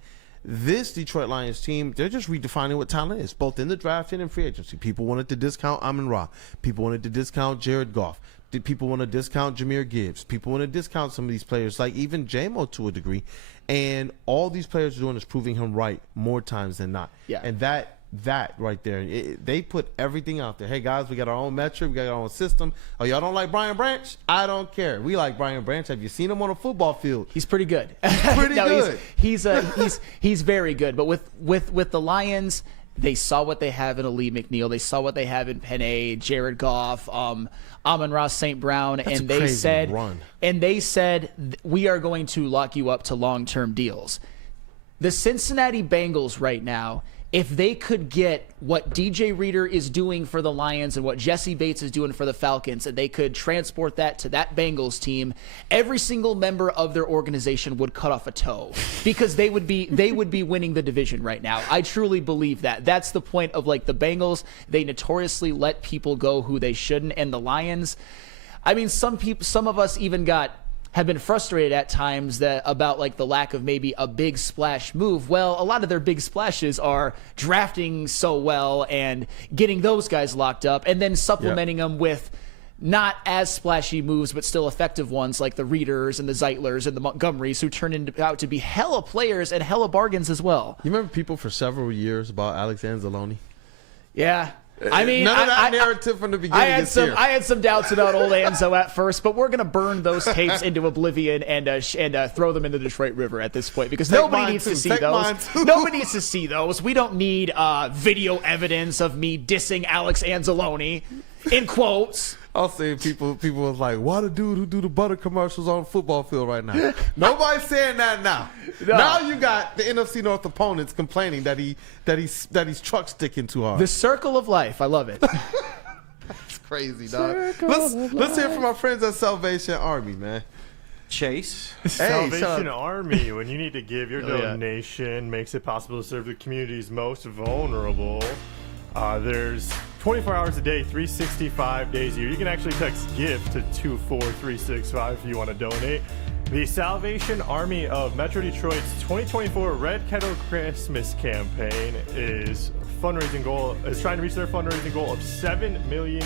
This Detroit Lions team, they're just redefining what talent is, both in the draft and in free agency. People wanted to discount Amon-Ra. People wanted to discount Jared Goff. Did people want to discount Jahmyr Gibbs? People want to discount some of these players, like even J-Mo to a degree. And all these players are doing is proving him right more times than not. Yeah. And that right there, they put everything out there. Hey, guys, we got our own metric. We got our own system. Oh, y'all don't like Brian Branch? I don't care. We like Brian Branch. Have you seen him on a football field? He's pretty good. Pretty good. He's very good. But with the Lions, they saw what they have in Ali McNeil. They saw what they have in Penei, Jared Goff, Amon-Ra St. Brown, and they said we are going to lock you up to long-term deals. The Cincinnati Bengals right now, if they could get what DJ Reader is doing for the Lions and what Jesse Bates is doing for the Falcons, and they could transport that to that Bengals team, every single member of their organization would cut off a toe because they would be winning the division right now. I truly believe that. That's the point of like the Bengals. They notoriously let people go who they shouldn't, and the Lions, I mean, some of us even have been frustrated at times about like the lack of maybe a big splash move. Well, a lot of their big splashes are drafting so well and getting those guys locked up and then supplementing them with not as splashy moves but still effective ones like the Readers and the Zeitlers and the Montgomerys, who turned out to be hella players and hella bargains as well. You remember people for several years about Alex Anzalone? Yeah. I mean, none of that narrative from the beginning. I had some doubts about old Anzo at first, but we're gonna burn those tapes into oblivion and throw them in the Detroit River at this point because nobody needs to see those. Nobody needs to see those. We don't need video evidence of me dissing Alex Anzalone in quotes. I'll say people was like, "Why the dude who do the butter commercials on the football field right now?" Nobody's saying that now. No. Now you got the NFC North opponents complaining that he's truck sticking too hard. The circle of life, I love it. That's crazy, dog. Let's hear from our friends at Salvation Army, man. Chase. Salvation Army, when you need to give your donation, makes it possible to serve the community's most vulnerable. There's 24 hours a day, 365 days a year. You can actually text GIFT to 24365 if you want to donate. The Salvation Army of Metro Detroit's 2024 Red Kettle Christmas campaign is trying to reach their fundraising goal of $7 million.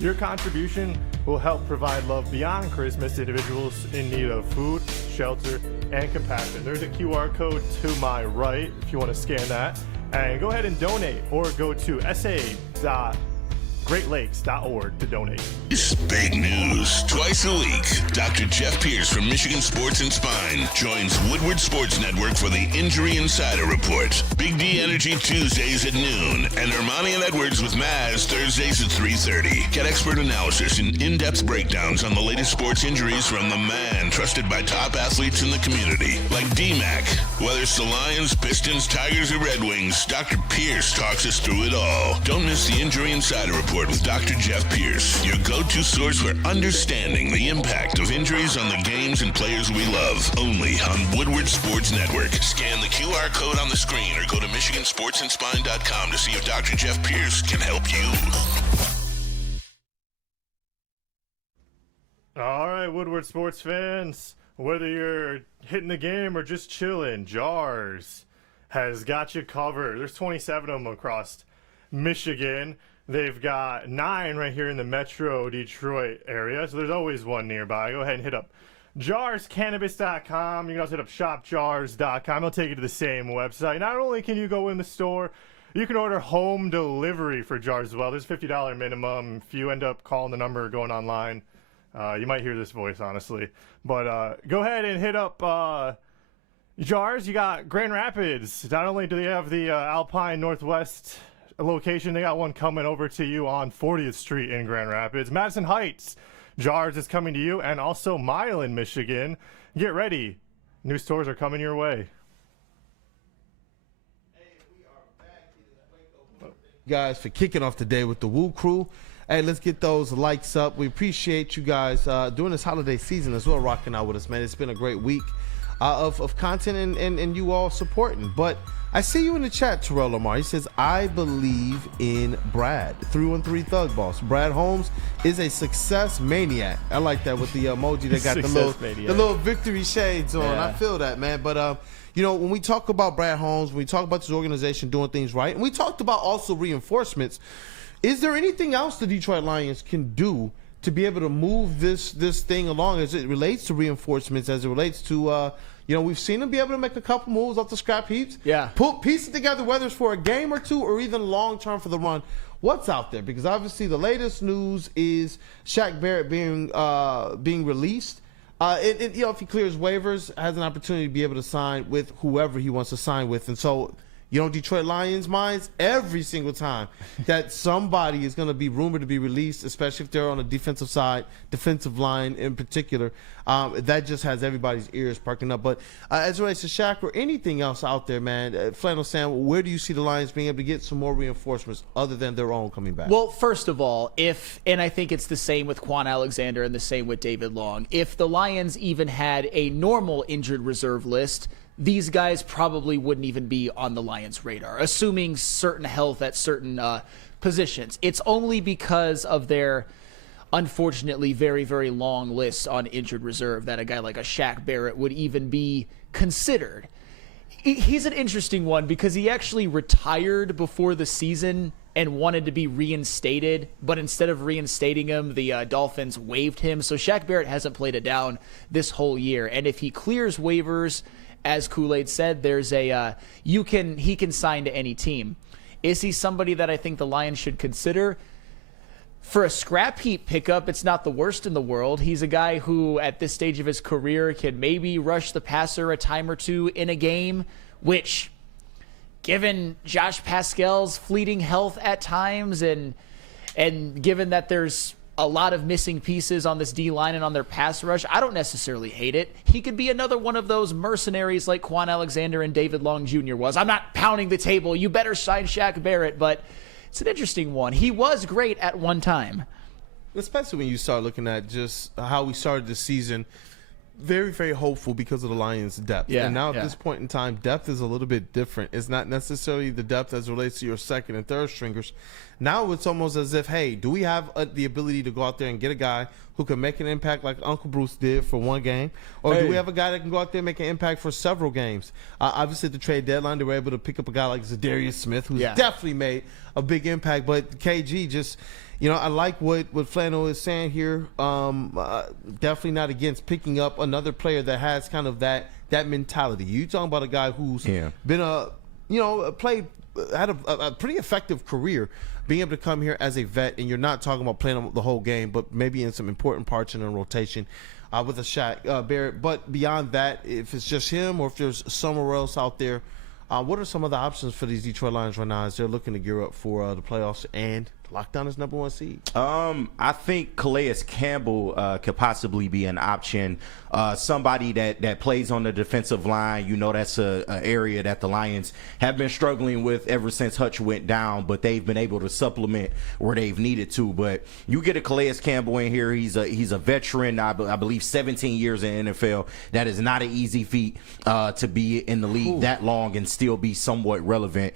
Your contribution will help provide love beyond Christmas to individuals in need of food, shelter, and compassion. There's a QR code to my right if you want to scan that. And go ahead and donate or go to sa.greatlakes.org to donate. It's big news. Twice a week, Dr. Jeff Pierce from Michigan Sports and Spine joins Woodward Sports Network for the Injury Insider Report. Big D Energy Tuesdays at noon, and Ermanni and Edwards with Maz Thursdays at 3:30. Get expert analysis and in-depth breakdowns on the latest sports injuries from the man trusted by top athletes in the community, like D-Mac. Whether it's the Lions, Pistons, Tigers, or Red Wings, Dr. Pierce talks us through it all. Don't miss the Injury Insider Report with Dr. Jeff Pierce, your go-to source for understanding the impact of injuries on the games and players we love. Only on Woodward Sports Network. Scan the QR code on the screen or go to MichiganSportsandSpine.com to see if Dr. Jeff Pierce can help you. All right, Woodward sports fans, whether you're hitting the game or just chilling, Jars has got you covered. There's 27 of them across Michigan. They've got 9 right here in the Metro Detroit area, so there's always one nearby. Go ahead and hit up jarscannabis.com. You can also hit up shopjars.com. It'll take you to the same website. Not only can you go in the store, you can order home delivery for Jars as well. There's a $50 minimum. If you end up calling the number or going online, you might hear this voice, honestly. But go ahead and hit up Jars. You got Grand Rapids. Not only do they have the Alpine Northwest location, they got one coming over to you on 40th Street in Grand Rapids. Madison Heights, Jars is coming to you, and also Milan, Michigan. Get ready. New stores are coming your way. Guys, for kicking off the day with the WUW Crew. Hey, let's get those likes up. We appreciate you guys during this holiday season as well, rocking out with us, man. It's been a great week of content and you all supporting. But I see you in the chat, Terrell Lamar. He says, I believe in Brad. 313 Thug Boss. Brad Holmes is a success maniac. I like that with the emoji that got the little victory shades on. Yeah. I feel that, man. But, you know, when we talk about Brad Holmes, when we talk about this organization doing things right, and we talked about also reinforcements, is there anything else the Detroit Lions can do to be able to move this thing along as it relates to reinforcements, as it relates to you know, we've seen them be able to make a couple moves off the scrap heaps. Yeah. Piece it together, whether it's for a game or two or even long-term for the run. What's out there? Because obviously the latest news is Shaq Barrett being released. You know, if he clears waivers, has an opportunity to be able to sign with whoever he wants to sign with. And so, you know, Detroit Lions minds, every single time that somebody is going to be rumored to be released, especially if they're on the defensive side, defensive line in particular, that just has everybody's ears perking up. But as it relates to Shaq or anything else out there, man, Flannel Sam, where do you see the Lions being able to get some more reinforcements other than their own coming back? Well, first of all, and I think it's the same with Quan Alexander and the same with David Long, if the Lions even had a normal injured reserve list, these guys probably wouldn't even be on the Lions' radar, assuming certain health at certain positions. It's only because of their, unfortunately, very, very long list on injured reserve that a guy like a Shaq Barrett would even be considered. He's an interesting one because he actually retired before the season and wanted to be reinstated, but instead of reinstating him, the Dolphins waived him. So Shaq Barrett hasn't played it down this whole year. And if he clears waivers, as Kool-Aid said, there's he can sign to any team. Is he somebody that I think the Lions should consider? For a scrap heap pickup, it's not the worst in the world. He's a guy who, at this stage of his career, can maybe rush the passer a time or two in a game, which, given Josh Pascal's fleeting health at times and given that there's a lot of missing pieces on this D-line and on their pass rush, I don't necessarily hate it. He could be another one of those mercenaries like Quan Alexander and David Long Jr. was. I'm not pounding the table. You better sign Shaq Barrett, but it's an interesting one. He was great at one time. Especially when you start looking at just how we started the season, very, very hopeful because of the Lions' depth. Yeah, and now at this point in time, depth is a little bit different. It's not necessarily the depth as it relates to your second and third stringers. Now it's almost as if, hey, do we have the ability to go out there and get a guy who can make an impact like Uncle Bruce did for one game? Or do we have a guy that can go out there and make an impact for several games? Obviously, at the trade deadline, they were able to pick up a guy like Zadarius Smith, who's definitely made a big impact. But KG just, you know, I like what Flannel is saying here. Definitely not against picking up another player that has kind of that mentality. You talking about a guy who's been had a pretty effective career, being able to come here as a vet, and you're not talking about playing the whole game, but maybe in some important parts in a rotation with a Shaq Barrett. But beyond that, if it's just him or if there's somewhere else out there, what are some of the options for these Detroit Lions right now as they're looking to gear up for the playoffs and lock down his number one seed? I think Calais Campbell could possibly be an option. Somebody that plays on the defensive line. You know, that's a area that the Lions have been struggling with ever since Hutch went down, but they've been able to supplement where they've needed to. But you get a Calais Campbell in here. He's a veteran. I believe 17 years in NFL. That is not an easy feat to be in the league that long and still be somewhat relevant.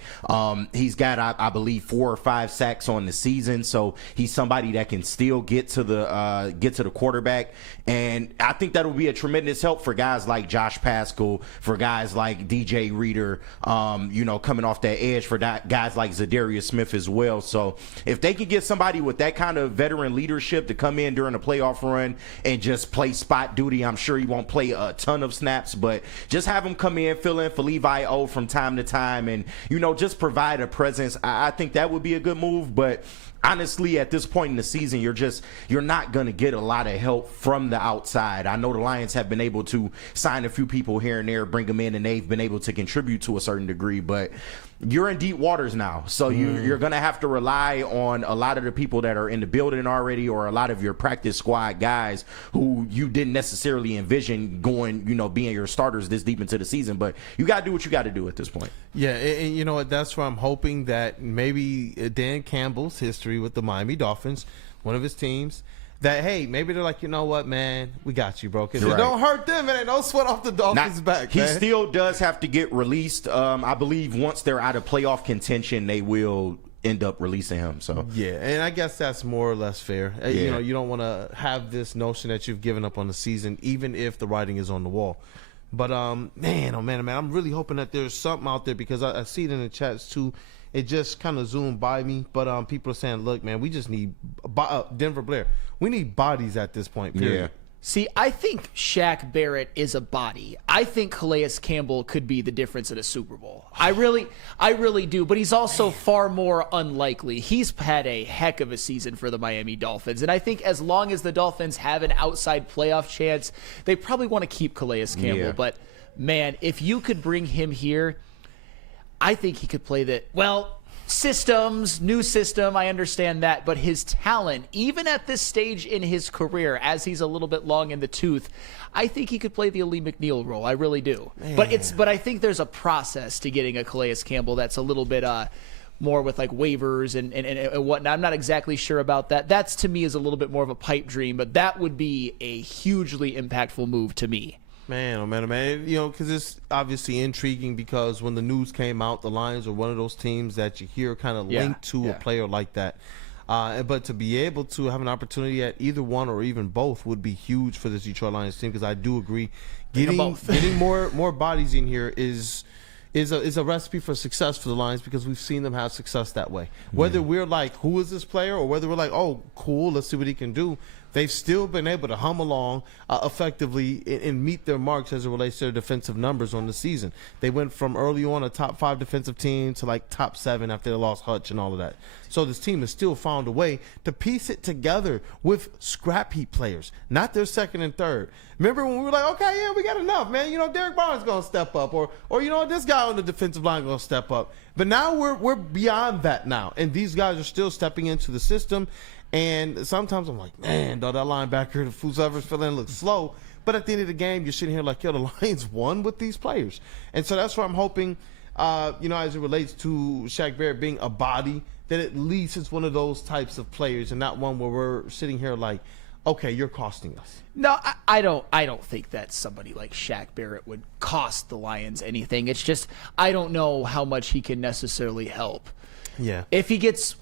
He's got, I believe, 4 or 5 sacks on the season, so he's somebody that can still get to the quarterback, and I think that'll be a tremendous help for guys like Josh Pascal, for guys like DJ Reader, coming off that edge, for guys like Zadarius Smith as well. So if they can get somebody with that kind of veteran leadership to come in during a playoff run and just play spot duty, I'm sure he won't play a ton of snaps, but just have him come in, fill in for Levi O from time to time, and just provide a presence. I think that would be a good move. But honestly, at this point in the season, you're not going to get a lot of help from the outside. I know the Lions have been able to sign a few people here and there, bring them in, and they've been able to contribute to a certain degree. But you're in deep waters now. So you're going to have to rely on a lot of the people that are in the building already, or a lot of your practice squad guys who you didn't necessarily envision going, being your starters this deep into the season. But you got to do what you got to do at this point. Yeah, and you know what? That's where I'm hoping that maybe Dan Campbell's history with the Miami Dolphins, one of his teams, that, hey, maybe they're like, you know what, man, we got you, bro. Because it don't hurt them, and don't sweat off the Dolphins' back, He man. still does have to get released. I believe once they're out of playoff contention, they will end up releasing him. So yeah, and I guess that's more or less fair. Yeah. You don't want to have this notion that you've given up on the season, even if the writing is on the wall. But, man, I'm really hoping that there's something out there, because I see it in the chats, too. It just kind of zoomed by me, but people are saying, look, man, we just need Denver Blair. We need bodies at this point, period. Yeah. See, I think Shaq Barrett is a body. I think Calais Campbell could be the difference at a Super Bowl. I really do, but he's also far more unlikely. He's had a heck of a season for the Miami Dolphins, and I think as long as the Dolphins have an outside playoff chance, they probably want to keep Calais Campbell. Yeah. But, man, if you could bring him here, I think he could play new system, I understand that, but his talent, even at this stage in his career, as he's a little bit long in the tooth, I think he could play the Ali McNeil role. I really do. But I think there's a process to getting a Calais Campbell that's a little bit more with like waivers and whatnot. I'm not exactly sure about that. That's, to me, is a little bit more of a pipe dream, but that would be a hugely impactful move to me. Man, because it's obviously intriguing, because when the news came out, the Lions are one of those teams that you hear kind of linked to a player like that. But to be able to have an opportunity at either one or even both would be huge for this Detroit Lions team, because I do agree getting more bodies in here is a recipe for success for the Lions, because we've seen them have success that way. Whether we're like, who is this player, or whether we're like, oh, cool, let's see what he can do, they've still been able to hum along effectively and meet their marks as it relates to their defensive numbers on the season. They went from early on a top 5 defensive team to like top 7 after they lost Hutch and all of that. So this team has still found a way to piece it together with scrap heap players, not their second and third. Remember when we were like, okay, yeah, we got enough, man. Derek Barnes going to step up, or this guy on the defensive line going to step up. But now we're beyond that now, and these guys are still stepping into the system. And sometimes I'm like, man, though, that linebacker, whoever's filling in, looks slow. But at the end of the game, you're sitting here like, yo, the Lions won with these players. And so that's why I'm hoping, as it relates to Shaq Barrett being a body, that at least it's one of those types of players and not one where we're sitting here like, okay, you're costing us. No, I don't think that somebody like Shaq Barrett would cost the Lions anything. It's just, I don't know how much he can necessarily help. Yeah. If he gets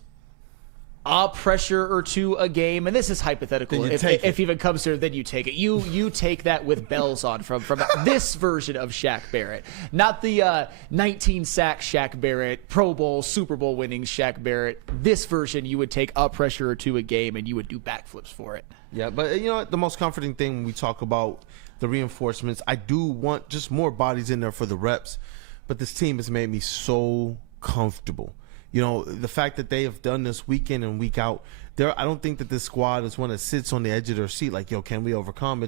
a pressure or two a game, and this is hypothetical, if he even comes here, then you take it. You take that with bells on from this version of Shaq Barrett, not the 19 sack Shaq Barrett, Pro Bowl, Super Bowl winning Shaq Barrett. This version, you would take a pressure or two a game and you would do backflips for it. Yeah, but the most comforting thing when we talk about the reinforcements, I do want just more bodies in there for the reps, but this team has made me so comfortable. The fact that they have done this week in and week out, I don't think that this squad is one that sits on the edge of their seat like, yo, can we overcome?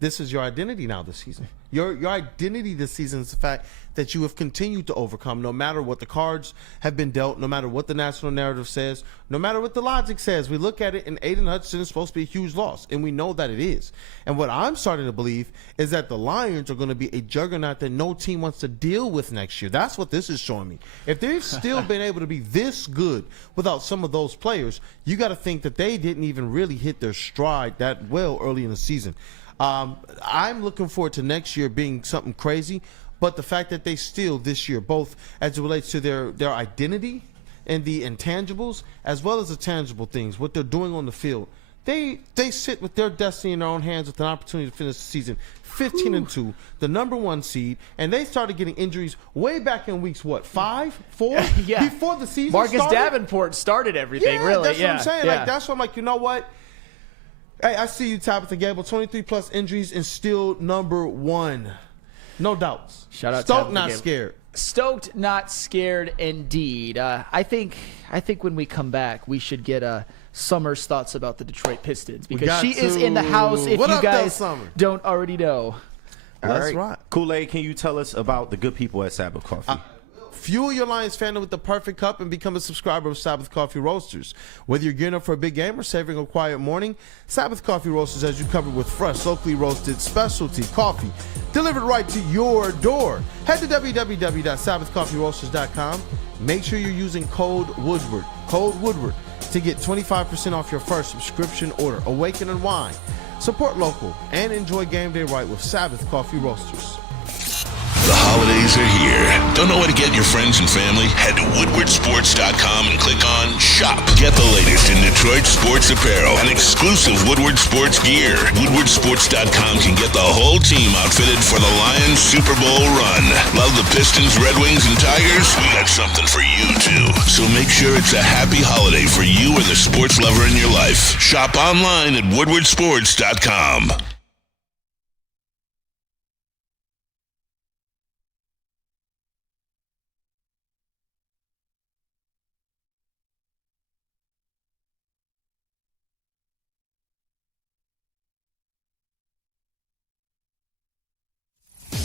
This is your identity now this season. Your identity this season is the fact that you have continued to overcome, no matter what the cards have been dealt, no matter what the national narrative says, no matter what the logic says. We look at it, and Aiden Hutchinson is supposed to be a huge loss, and we know that it is. And what I'm starting to believe is that the Lions are going to be a juggernaut that no team wants to deal with next year. That's what this is showing me. If they've still been able to be this good without some of those players, you got to think that they didn't even really hit their stride that well early in the season. I'm looking forward to next year being something crazy, but the fact that they still this year, both as it relates to their identity and the intangibles, as well as the tangible things, what they're doing on the field, they sit with their destiny in their own hands with an opportunity to finish the season 15-2, the number 1 seed, and they started getting injuries way back in weeks, 5, 4? Yeah. Before the season Marcus started? Davenport started everything, really. That's what I'm saying. Yeah. Like, that's why I'm like, you know what? Hey, I see you, Tabitha Gable. 23-plus injuries and still number 1. No doubts. Shout out Stoked, Tabitha not Gable. scared. Stoked, not scared, indeed. I think when we come back, we should get Summer's thoughts about the Detroit Pistons, because she is in the house, if What you up, guys though, Summer? don't already know. That's right. Kool-Aid, can you tell us about the good people at Sabbath Coffee? Look, fuel your Lions fandom with the perfect cup and become a subscriber of Sabbath Coffee Roasters. Whether you're gearing up for a big game or savoring a quiet morning, Sabbath Coffee Roasters has you covered with fresh, locally roasted specialty coffee delivered right to your door. Head to www.sabbathcoffeeroasters.com. Make sure you're using code Woodward, to get 25% off your first subscription order. Awaken and wine. Support local and enjoy game day right with Sabbath Coffee Roasters. The holidays are here. Don't know where to get your friends and family? Head to woodwardsports.com and click on Shop. Get the latest in Detroit sports apparel and exclusive Woodward sports gear. Woodwardsports.com can get the whole team outfitted for the Lions Super Bowl run. Love the Pistons, Red Wings, and Tigers? We got something for you, too. So make sure it's a happy holiday for you or the sports lover in your life. Shop online at woodwardsports.com.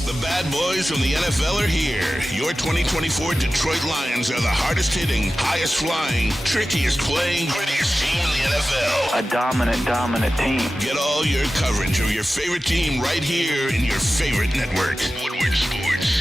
The bad boys from the NFL are here. Your 2024 Detroit Lions are the hardest hitting, highest flying, trickiest playing, grittiest team in the NFL. A dominant team. Get all your coverage of your favorite team right here in your favorite network. Woodward Sports.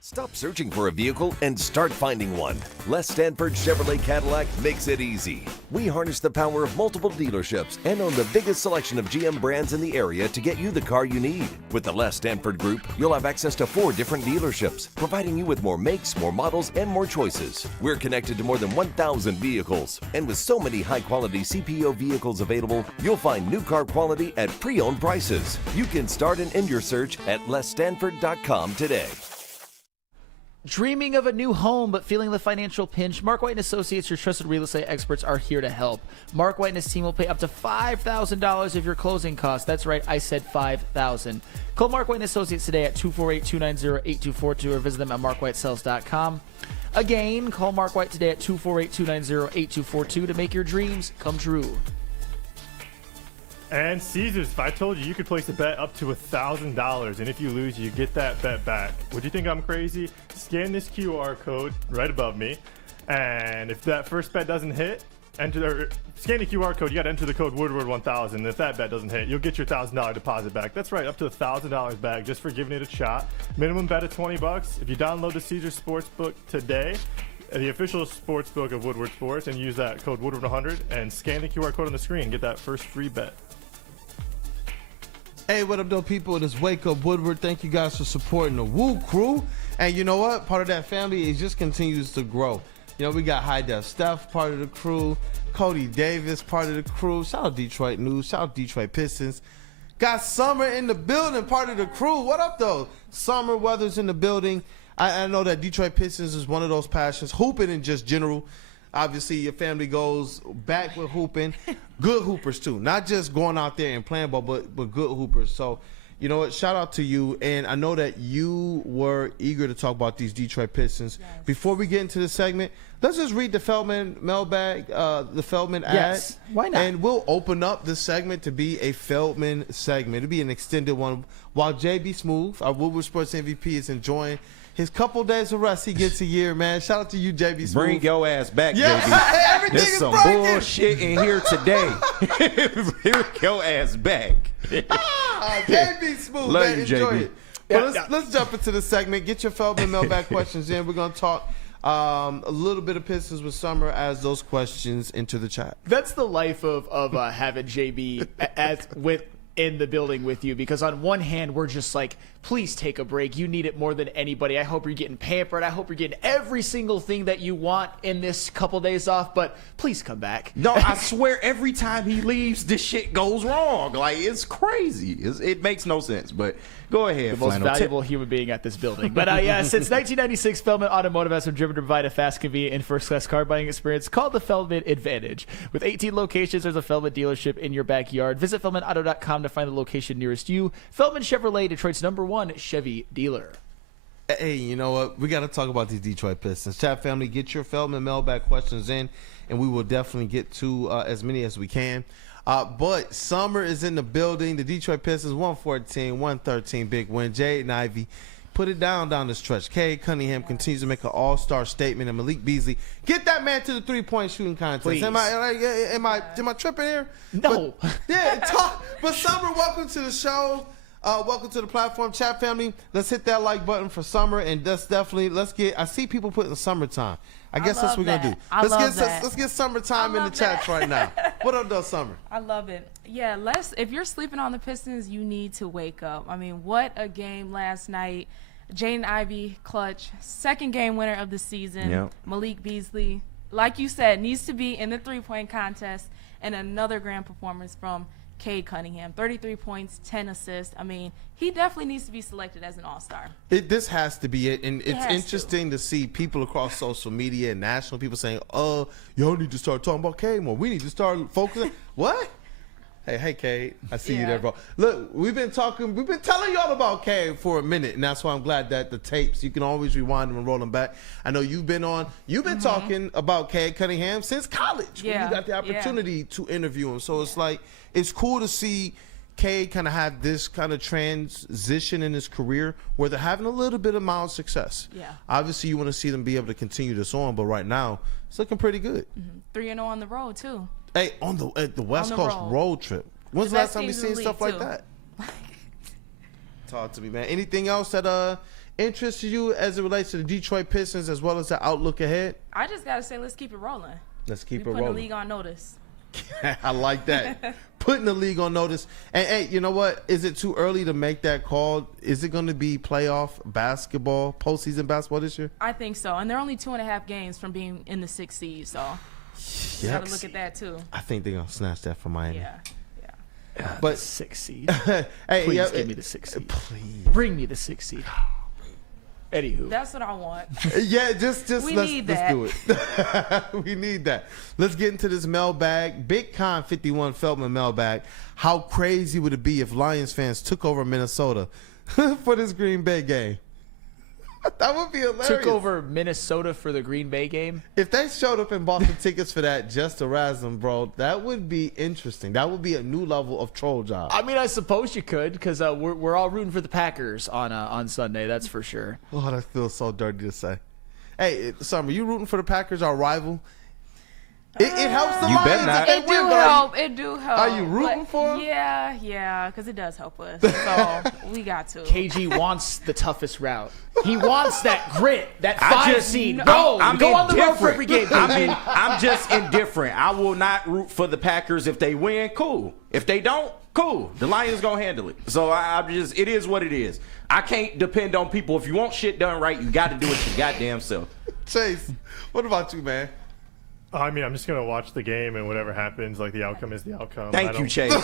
Stop searching for a vehicle and start finding one. Les Stanford Chevrolet Cadillac makes it easy. We harness the power of multiple dealerships and own the biggest selection of GM brands in the area to get you the car you need. With the Les Stanford Group, you'll have access to 4 different dealerships, providing you with more makes, more models, and more choices. We're connected to more than 1,000 vehicles. And with so many high-quality CPO vehicles available, you'll find new car quality at pre-owned prices. You can start and end your search at lesstanford.com today. Dreaming of a new home but feeling the financial pinch? Mark White & Associates, your trusted real estate experts, are here to help. Mark White and his team will pay up to $5,000 of your closing costs. That's right, I said $5,000. Call Mark White & Associates today at 248-290-8242 or visit them at markwhitesells.com. Again, call Mark White today at 248-290-8242 to make your dreams come true. And Caesars, if I told you could place a bet up to $1,000, and if you lose, you get that bet back. Would you think I'm crazy? Scan this QR code right above me, and if that first bet doesn't hit, scan the QR code. You got to enter the code Woodward1000. And if that bet doesn't hit, you'll get your $1,000 deposit back. That's right, up to $1,000 back just for giving it a shot. Minimum bet of $20. If you download the Caesars Sportsbook today, the official sportsbook of Woodward Sports, and use that code Woodward100 and scan the QR code on the screen, get that first free bet. Hey, what up, though, people? It is Wake Up Woodward. Thank you guys for supporting the WUW Crew. And you know what? Part of that family, it just continues to grow. You know, we got High Def Steph, part of the crew. Cody Davis, part of the crew. Shout out Detroit News. Shout out Detroit Pistons. Got Summer in the building, part of the crew. What up, though? Summer Weather's in the building. I know that Detroit Pistons is one of those passions. Hooping in just general. Obviously, your family goes back with hooping. Good hoopers, too. Not just going out there and playing ball, but good hoopers. So, you know what? Shout out to you. And I know that you were eager to talk about these Detroit Pistons. Yes. Before we get into the segment, let's just read the Feldman Mailbag, the Feldman ad. Yes, why not? And we'll open up the segment to be a Feldman segment. It'll be an extended one. While JB Smooth, our Woodward Sports MVP, is enjoying his couple days of rest he gets a year, man. Shout out to you, JB Smooth. Bring your ass back, yeah, JB. Everything There's is some breaking. bullshit in here today. Bring your ass back. JB Smooth, Love man. you, Enjoy JB. it. Well, let's jump into the segment. Get your Feldman Mailbag questions in. We're going to talk a little bit of Pistons with Summer as those questions enter the chat. That's the life of having JB in the building with you, because on one hand we're just like, please take a break, you need it more than anybody, I hope you're getting pampered, I hope you're getting every single thing that you want in this couple days off, but please come back. No, I swear every time he leaves this shit goes wrong. Like, it's crazy. It makes no sense, but go ahead, the most valuable human being at this building. But yeah, since 1996, Feldman Automotive has been driven to provide a fast, convenient, and first-class car buying experience called the Feldman Advantage. With 18 locations, there's a Feldman dealership in your backyard. Visit feldmanauto.com to find the location nearest you. Feldman Chevrolet, Detroit's #1 Chevy dealer. Hey, you know what? We got to talk about these Detroit Pistons. Chat family, get your Feldman Mailbag questions in, and we will definitely get to as many as we can. But Summer is in the building. The Detroit Pistons, 114-113 big win. Jade and Ivey put it down the stretch. Cade Cunningham continues to make an all-star statement, and Malik Beasley, get that man to the three-point shooting contest. Please. Am I tripping here? No. But Summer, welcome to the show. Welcome to the platform, chat family. Let's hit that like button for Summer, and let's get. I see people putting summertime. I guess that's what we're gonna do. Let's get summertime in the chats right now. What up, though, Summer? I love it. Yeah, if you're sleeping on the Pistons, you need to wake up. I mean, what a game last night. Jaden Ivey, clutch, second game winner of the season. Yep. Malik Beasley, like you said, needs to be in the three-point contest, and another grand performance from Cade Cunningham, 33 points, 10 assists. I mean, he definitely needs to be selected as an all-star. This has to be it, and it's interesting to see people across social media and national people saying, y'all need to start talking about Cade more. We need to start focusing. What? Hey, Cade, I see you there, bro. Look, we've been telling y'all about Cade for a minute, and that's why I'm glad that the tapes, you can always rewind them and roll them back. I know you've been talking about Cade Cunningham since college when you got the opportunity to interview him. So it's like, it's cool to see Cade kind of have this kind of transition in his career where they're having a little bit of mild success. Yeah. Obviously, you want to see them be able to continue this on, but right now, it's looking pretty good. 3-0 on the road, too. Hey, at the West Coast road trip. When's the last time we seen stuff like that? Talk to me, man. Anything else that interests you as it relates to the Detroit Pistons as well as the outlook ahead? I just got to say, let's keep it rolling. Let's keep it Putting rolling. the league on notice. I like that. Putting the league on notice. And, hey, you know what? Is it too early to make that call? Is it going to be playoff basketball, postseason basketball this year? I think so. And they're only 2.5 games from being in the 6th seed, so you got to look at that, too. I think they're going to snatch that from Miami. Yeah. But 6th seed. Hey, please give me the 6th seed. Please. Bring me the 6th seed. Anywho. That's what I want. Yeah, just let's do it. We need that. Let's get into this mailbag. Big Con 51 Feldman Mailbag. How crazy would it be if Lions fans took over Minnesota for this Green Bay game? That would be hilarious. Took over Minnesota for the Green Bay game? If they showed up and bought the tickets for that just to razz them, bro, that would be interesting. That would be a new level of troll job. I mean, I suppose you could, because we're all rooting for the Packers on Sunday, that's for sure. Oh, that feels so dirty to say. Hey, Summer, you rooting for the Packers, our rival? It helps the Lions. better not. It do help. It do help. Are you rooting for them? Yeah, because it does help us. So we got to. KG wants the toughest route. He wants that grit, that 5 seed. Go I'm on the road for indifferent. every game. I'm just indifferent. I will not root for the Packers. If they win, cool. If they don't, cool. The Lions gonna handle it. So it is what it is. I can't depend on people. If you want shit done right, you got to do it your goddamn self. Chase, what about you, man? I mean, I'm just going to watch the game, and whatever happens, like, the outcome is the outcome. Thank you, Chase.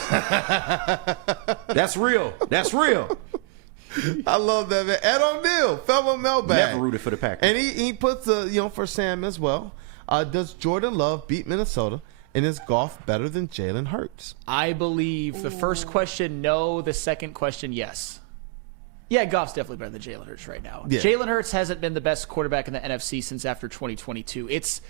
That's real. That's real. I love that, man. Ed O'Neill, Feldman Mailbag. Never rooted for the Packers. And he puts, for Sam as well. Does Jordan Love beat Minnesota? And is Goff better than Jalen Hurts? I believe the first question, no. The second question, yes. Yeah, Goff's definitely better than Jalen Hurts right now. Yeah. Jalen Hurts hasn't been the best quarterback in the NFC since after 2022. It's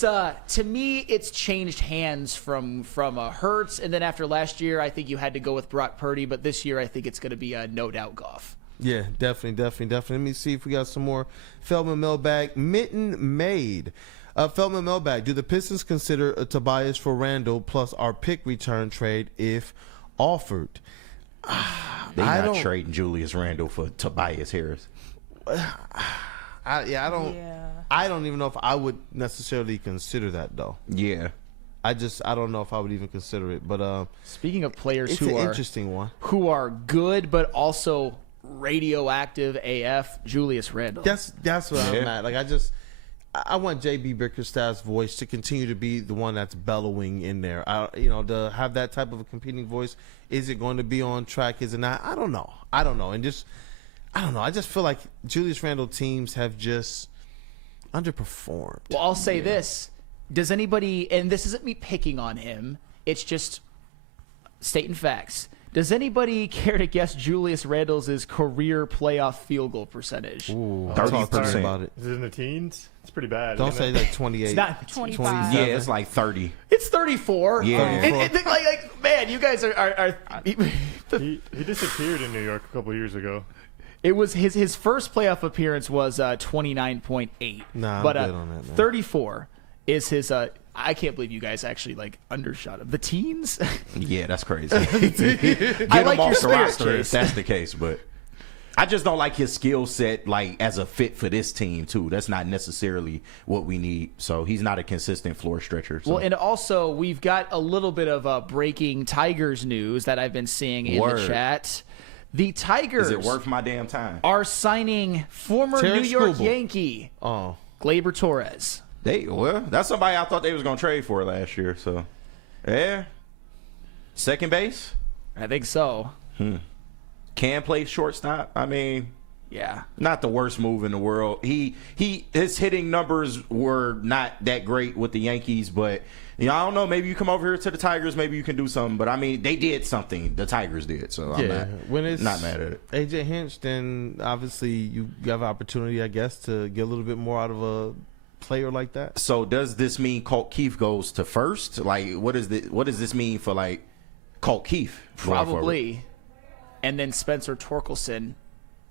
to me, it's changed hands from Hurts, and then after last year, I think you had to go with Brock Purdy, but this year I think it's going to be no doubt Goff. Yeah, definitely. Let me see if we got some more Feldman Mailbag. Mitten Made. Feldman Mailbag. Do the Pistons consider a Tobias for Randall plus our pick return trade if offered? They're not trading Julius Randle for Tobias Harris. I don't even know if I would necessarily consider that, though. Yeah. I don't know if I would even consider it. But speaking of players it's who an are interesting one, who are good but also radioactive AF, Julius Randle. That's what I'm at. Like I want JB Bickerstaff's voice to continue to be the one that's bellowing in there. To have that type of a competing voice. Is it going to be on track? Is it not? I don't know. And I don't know. I just feel like Julius Randle teams have just underperformed. Well, I'll say this. Does anybody, and this isn't me picking on him, it's just stating facts. Does anybody care to guess Julius Randle's career playoff field goal percentage? Ooh, 30%. about it. Is it in the teens? It's pretty bad. Don't say like 28. It's not 25. Yeah, it's like 30. It's 34. Yeah. 34. Man, you guys are he disappeared in New York a couple years ago. It was his first playoff appearance was 29.8. Nah, I'm but good on that, man. 34 is his. I can't believe you guys actually undershot him. The teens. Yeah, that's crazy. Get I him like off your the spirit, roster if Chase. that's the case, but I just don't like his skill set as a fit for this team too. That's not necessarily what we need. So he's not a consistent floor stretcher. So. Well, and also we've got a little bit of breaking Tigers news that I've been seeing in the chat. The Tigers is it worth my damn time? Are signing former Terrence New York Struble. Yankee Gleyber Torres. That's somebody I thought they was gonna trade for last year. So, yeah, second base. I think so. Can play shortstop. I mean, yeah, not the worst move in the world. His hitting numbers were not that great with the Yankees, but I don't know. Maybe you come over here to the Tigers, maybe you can do something. But I mean, they did something. The Tigers did, so I'm not mad at it. AJ Hinch, then obviously you have an opportunity, I guess, to get a little bit more out of a player like that. So does this mean Colt Keith goes to first? What does this mean for Colt Keith? Probably. And then Spencer Torkelson.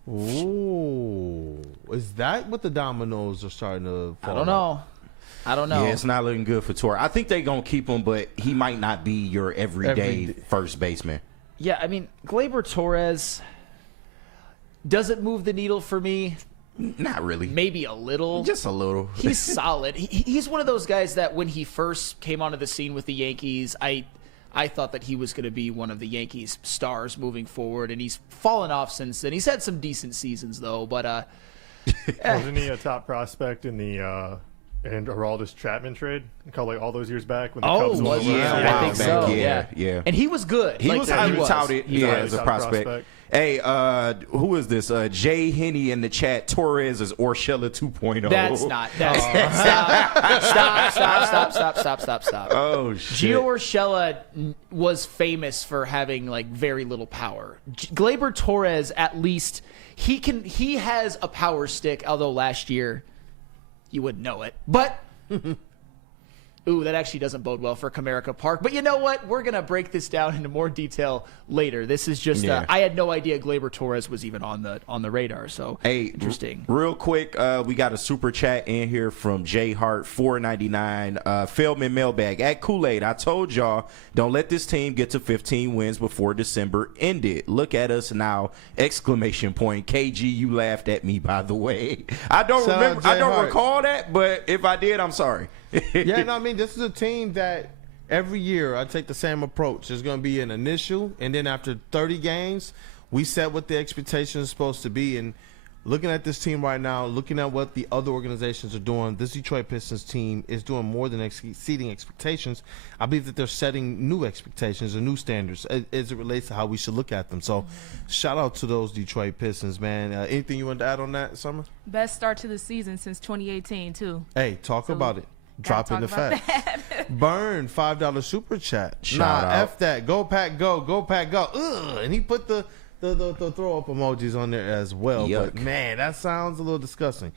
Ooh. Is that what the dominoes are starting to fall I don't know. Yeah, it's not looking good for Torres. I think they're going to keep him, but he might not be your everyday first baseman. Yeah, I mean, Gleyber Torres, does it move the needle for me? Not really. Maybe a little. Just a little. He's solid. He's one of those guys that when he first came onto the scene with the Yankees, I thought that he was going to be one of the Yankees' stars moving forward, and he's fallen off since then. He's had some decent seasons, though, but wasn't he a top prospect in the and Aroldis Chapman trade? Called all those years back when the Cubs won the World Series? I think so. Yeah. And he was good. He was highly touted as a prospect. Hey, who is this? Jay Henney in the chat. Torres is Urshela 2.0. That's not. Stop. Oh, shit. Gio Urshela was famous for having very little power. Gleyber Torres, at least, he has a power stick, although last year you wouldn't know it. But ooh, that actually doesn't bode well for Comerica Park. But you know what? We're going to break this down into more detail later. This is just I had no idea Gleyber Torres was even on the radar. So interesting. Real quick, we got a super chat in here from J Hart $4.99. Feldman Mailbag at Kool-Aid. I told y'all, don't let this team get to 15 wins before December ended. Look at us now! ! KG, you laughed at me, by the way. I don't remember. I don't recall that, but if I did, I'm sorry. Yeah, no, I mean, this is a team that every year I take the same approach. There's going to be an initial, and then after 30 games, we set what the expectation is supposed to be. And looking at this team right now, looking at what the other organizations are doing, this Detroit Pistons team is doing more than exceeding expectations. I believe that they're setting new expectations and new standards as it relates to how we should look at them. So shout out to those Detroit Pistons, man. Anything you want to add on that, Summer? Best start to the season since 2018, too. Hey, talk about it. Drop in the facts. Burn $5 super chat. Shout out. F that. Go Pack go. Go Pack go. Ugh. And he put the throw up emojis on there as well. Yuck. But man, that sounds a little disgusting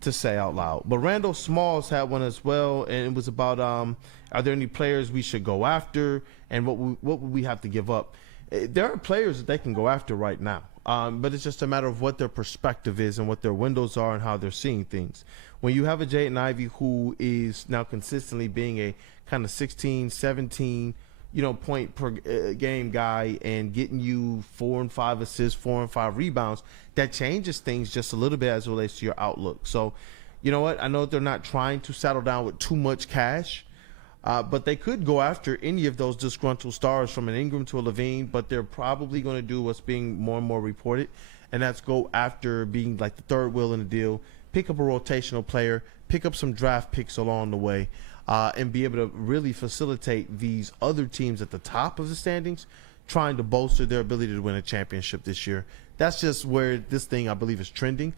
to say out loud. But Randall Smalls had one as well, and it was about are there any players we should go after, and what would we have to give up? There are players that they can go after right now, but it's just a matter of what their perspective is and what their windows are and how they're seeing things. When you have a Jaden Ivey who is now consistently being a kind of 16, 17, point per game guy and getting you 4 and 5 assists, 4 and 5 rebounds, that changes things just a little bit as it relates to your outlook. So, you know what? I know they're not trying to settle down with too much cash, but they could go after any of those disgruntled stars from an Ingram to a Levine, but they're probably going to do what's being more and more reported, and that's go after being like the third wheel in the deal, pick up a rotational player, pick up some draft picks along the way, and be able to really facilitate these other teams at the top of the standings trying to bolster their ability to win a championship this year. That's just where this thing, I believe, is trending.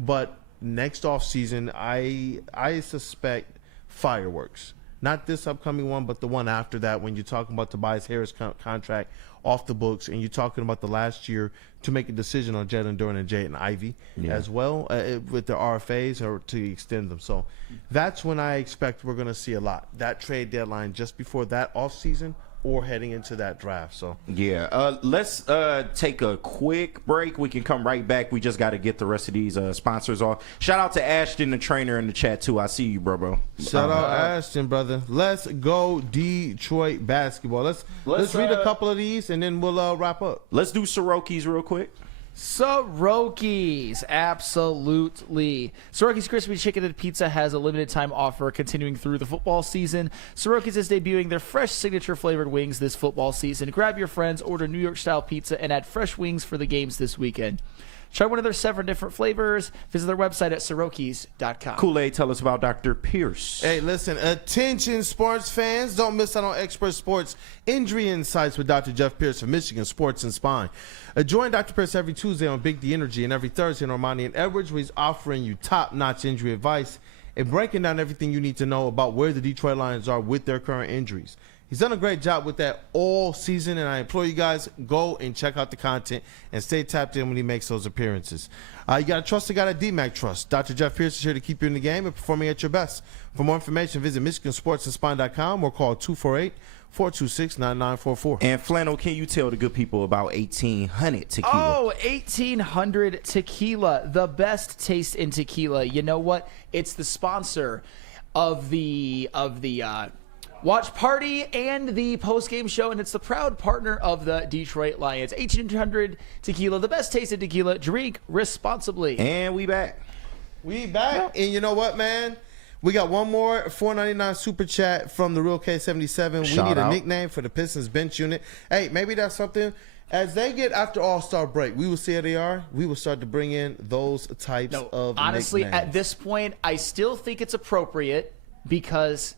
But next offseason, I suspect fireworks. Not this upcoming one, but the one after that, when you're talking about Tobias Harris contract off the books, and you're talking about the last year to make a decision on Jalen Duren and Jaden Ivey as well with the RFAs or to extend them. So that's when I expect we're going to see a lot. That trade deadline just before that offseason, or heading into that draft. So yeah, let's take a quick break. We can come right back. We just got to get the rest of these sponsors off. Shout out to Ashton, the trainer, in the chat too. I see you, bro. Shout out Ashton, brother. Let's go Detroit basketball. Let's read a couple of these and then we'll wrap up. Let's do Soroki's real quick. Soroki's, absolutely. Soroki's Crispy Chicken and Pizza has a limited time offer continuing through the football season. Soroki's is debuting their fresh signature flavored wings this football season. Grab your friends, order New York style pizza, and add fresh wings for the games this weekend. Try one of their 7 different flavors. Visit their website at Sorokis.com. Kool-Aid, tell us about Dr. Pierce. Hey, listen, attention sports fans. Don't miss out on expert sports injury insights with Dr. Jeff Pierce of Michigan Sports and Spine. Join Dr. Pierce every Tuesday on Big D Energy and every Thursday on Ermanni and Edwards, where he's offering you top-notch injury advice and breaking down everything you need to know about where the Detroit Lions are with their current injuries. He's done a great job with that all season, and I implore you guys, go and check out the content and stay tapped in when he makes those appearances. You got to trust the guy that DMAC trusts. Dr. Jeff Pierce is here to keep you in the game and performing at your best. For more information, visit MichiganSportsAndSpine.com or call 248-426-9944. And Flannel, can you tell the good people about 1800 Tequila? Oh, 1800 Tequila, the best taste in tequila. You know what? It's the sponsor of the watch party and the post-game show, and it's the proud partner of the Detroit Lions. 1800 Tequila, the best taste in tequila. Drink responsibly. And we back. And you know what, man? We got one more $4.99 super chat from the Real K77. We need a nickname for the Pistons bench unit. Hey, maybe that's something. As they get after All-Star break, we will see how they are. We will start to bring in those types of honestly, nicknames. at this point, I still think it's appropriate because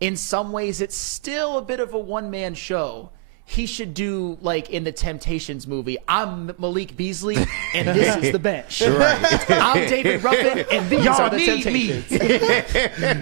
in some ways it's still a bit of a one-man show. He should do, like in the Temptations movie, I'm Malik Beasley, and this is the bench. Right. I'm David Ruffin, and these are the Temptations.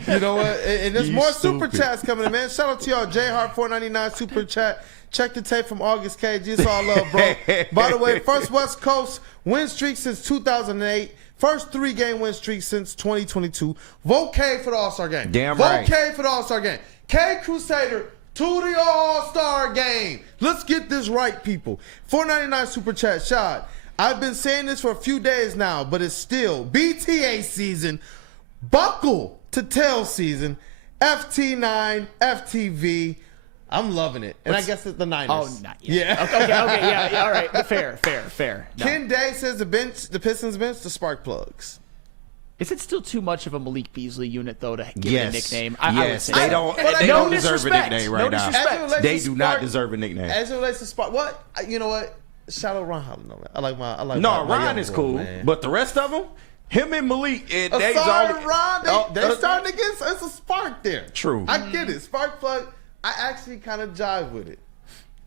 You know what? And there's more super chats coming in, man. Shout out to y'all. J Hart $4.99 super chat. Check the tape from August, KG. It's all love, bro. By the way, first West Coast win streak since 2008. First 3-game win streak since 2022. Vote K for the All-Star game. Damn right. Vote K for the All-Star game. K Crusader to the All-Star game. Let's get this right, people. $4.99 super chat. Shad, I've been saying this for a few days now, but it's still BTA season. Buckle to tail season. FT9, FTV. I'm loving it. And I guess it's the Niners. Oh, not yet. Yeah. Okay, yeah, all right. Fair. No. Ken Day says the Pistons bench, the spark plugs. Is it still too much of a Malik Beasley unit, though, to give it a nickname? I would say they so. don't deserve a nickname right now. They do not Spark, deserve a nickname. As it relates to Spark, what? You know what? Shout out Ron Holland, man. I like my Ryan is young cool, boy, man. but the rest of them, him and Malik, Ron, they starting to get it's a spark there. True. I get it. Spark plug. I actually kind of jive with it.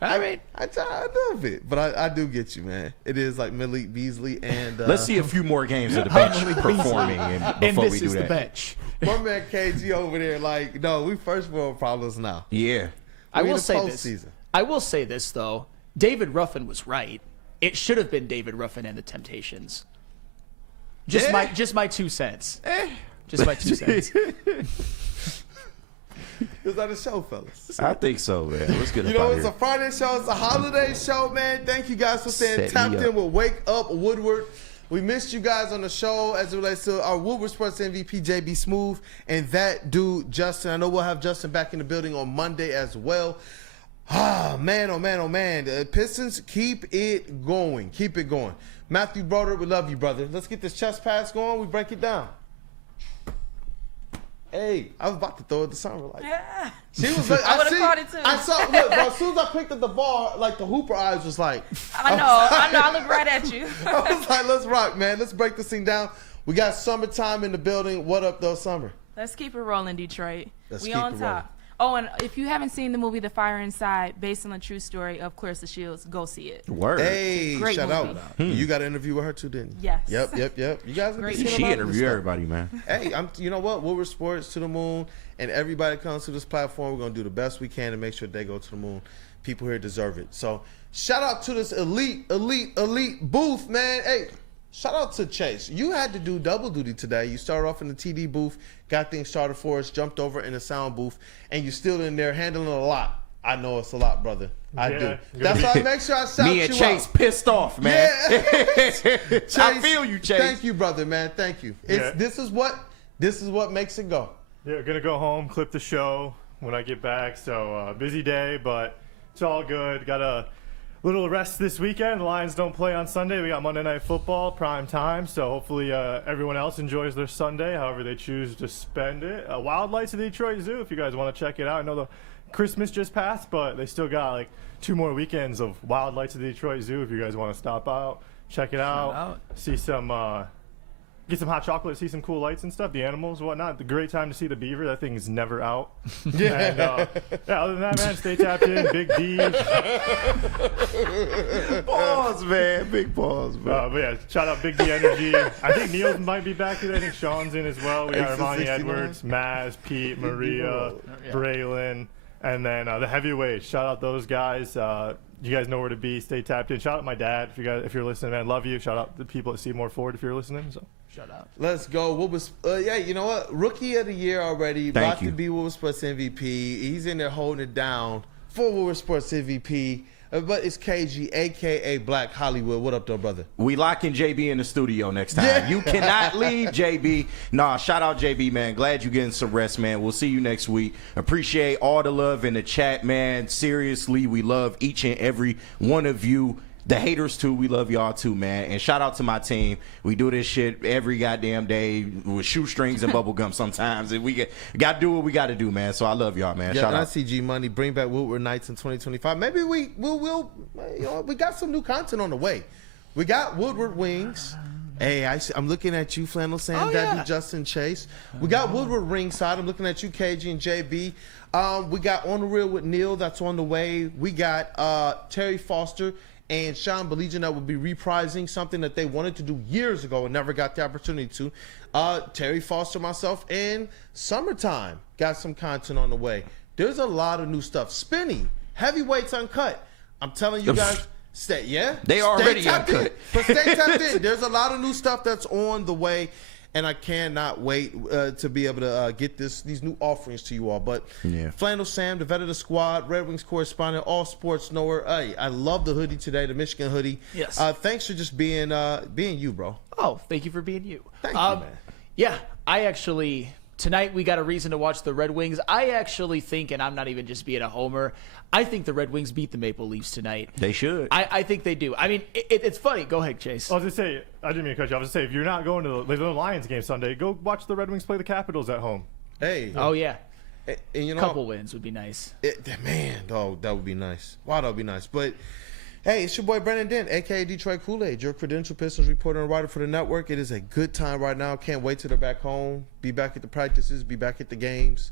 I mean, I jive a little bit, but I do get you, man. It is like Malik Beasley and let's see a few more games of the bench performing before we do that. The bench. My man KG over there, like, no, we first world problems now. Yeah. I will say this though. David Ruffin was right. It should have been David Ruffin and the Temptations. Just my 2 cents. Just my 2 cents. Is that a show, fellas? I think so, man. Let's get You know, it's a Friday show. It's a holiday show, man. Thank you guys for staying tapped in with Wake Up Woodward. We missed you guys on the show as it relates to our Woodward Sports MVP, JB Smooth, and that dude, Justin. I know we'll have Justin back in the building on Monday as well. Oh, man. The Pistons, keep it going. Keep it going. Matthew Broder, we love you, brother. Let's get this chest pass going. We break it down. Hey, I was about to throw it to Summer. Like, yeah. She was like, I would have caught it too. I saw, look, bro, as soon as I picked up the ball, like the hooper eyes was like. I know. I look right at you. I was like, let's rock, man. Let's break this thing down. We got summertime in the building. What up, though, Summer? Let's keep it rolling, Detroit. Let's we keep on it top. rolling. Oh, and if you haven't seen the movie The Fire Inside, based on the true story of Clarissa Shields, go see it. Word. Hey, Great shout movie. out. You got an interview with her too, didn't you? Yes. Yep. You guys Great. She interviewed everybody, man. Hey, you know what? Woodward Sports to the moon, and everybody comes to this platform. We're gonna do the best we can to make sure they go to the moon. People here deserve it. So shout out to this elite booth, man. Hey, shout out to Chase. You had to do double duty today. You started off in the TD booth, got things started for us, jumped over in the sound booth, and you're still in there handling a lot. I know it's a lot, brother. I Yeah, do. That's why I make sure I shout you out. Me and Chase pissed off, man. Yeah. Chase, I feel you, Chase. Thank you, brother, man. Thank you. This is what makes it go. Yeah, gonna go home, clip the show when I get back. So busy day, but it's all good. Got a little rest this weekend. The Lions don't play on Sunday. We got Monday Night Football, prime time. So hopefully everyone else enjoys their Sunday, however they choose to spend it. Wild Lights of the Detroit Zoo, if you guys want to check it out. I know the Christmas just passed, but they still got like 2 more weekends of Wild Lights of the Detroit Zoo. If you guys want to stop out, check it out. See some, get some hot chocolate, see some cool lights and stuff. The animals, whatnot. The great time to see the beaver. That thing is never out. Yeah. And, other than that, man, stay tapped in. Big D. Pause, man. Big pause, man. But yeah, shout out Big D Energy. I think Neil might be back today. I think Sean's in as well. We got Ermanni Edwards, Maz, Pete, Maria, Braylon, and then the heavyweights. Shout out those guys. You guys know where to be. Stay tapped in. Shout out my dad if you're listening, man. Love you. Shout out the people at Seymour Ford if you're listening. So shout out. Let's go. What was? Yeah, you know what? Rookie of the year already. About to be WUW Sports MVP. He's in there holding it down for WUW Sports MVP. But it's KG, a.k.a. Black Hollywood. What up, though, brother? We locking JB in the studio next time. Yeah. You cannot leave, JB. Nah, shout out JB, man. Glad you getting some rest, man. We'll see you next week. Appreciate all the love in the chat, man. Seriously, we love each and every one of you. The haters, too. We love y'all, too, man. And shout out to my team. We do this shit every goddamn day with shoestrings and bubble gum sometimes. And we got to do what we got to do, man. So I love y'all, man. Yeah, shout and out. I see G Money bring back Woodward Nights in 2025. Maybe we'll we got some new content on the way. We got Woodward Wings. Hey, I'm looking at you, Flannel Sam, Justin Chase. We got Woodward Ringside. I'm looking at you, KG and JB. We got On the Real with Neil. That's on the way. We got Terry Foster and Sean Belegian that will be reprising something that they wanted to do years ago and never got the opportunity to. Terry Foster, myself, and Summertime got some content on the way. There's a lot of new stuff. Spinny, Heavyweights Uncut. I'm telling you guys, They already uncut. But stay tapped in. There's a lot of new stuff that's on the way. And I cannot wait to be able to get these new offerings to you all. But Flannel Sam, the vet of the squad, Red Wings correspondent, all sports knower. Hey, I love the hoodie today, the Michigan hoodie. Yes. Thanks for just being you, bro. Oh, thank you for being you. Thank you, man. Yeah, tonight we got a reason to watch the Red Wings. I actually think, and I'm not even just being a homer, I think the Red Wings beat the Maple Leafs tonight. They should. I think they do. I mean, it's funny. Go ahead, Chase. I was just say, I didn't mean to cut you off. I was just say, if you're not going to the Lions game Sunday, go watch the Red Wings play the Capitals at home. Hey. Oh yeah. And you know, couple wins would be nice. That would be nice. Wow, that would be nice. But hey, it's your boy Brandon Dent, a.k.a. Detroit Kool-Aid, your credential Pistons reporter and writer for the network. It is a good time right now. Can't wait till they're back home, be back at the practices, be back at the games.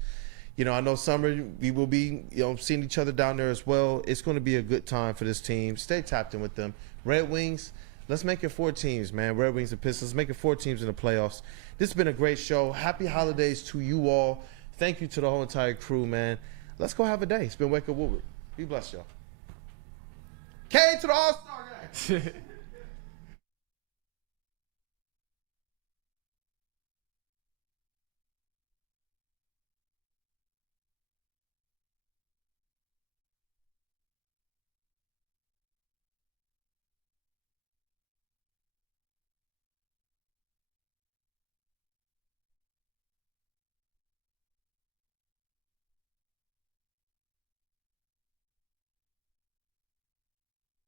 You know, I know summer we will be, seeing each other down there as well. It's going to be a good time for this team. Stay tapped in with them. Red Wings, let's make it 4 teams, man. Red Wings and Pistons, let's make it 4 teams in the playoffs. This has been a great show. Happy holidays to you all. Thank you to the whole entire crew, man. Let's go have a day. It's been Wake Up Woodward. Be blessed, y'all. K to the All-Star guy.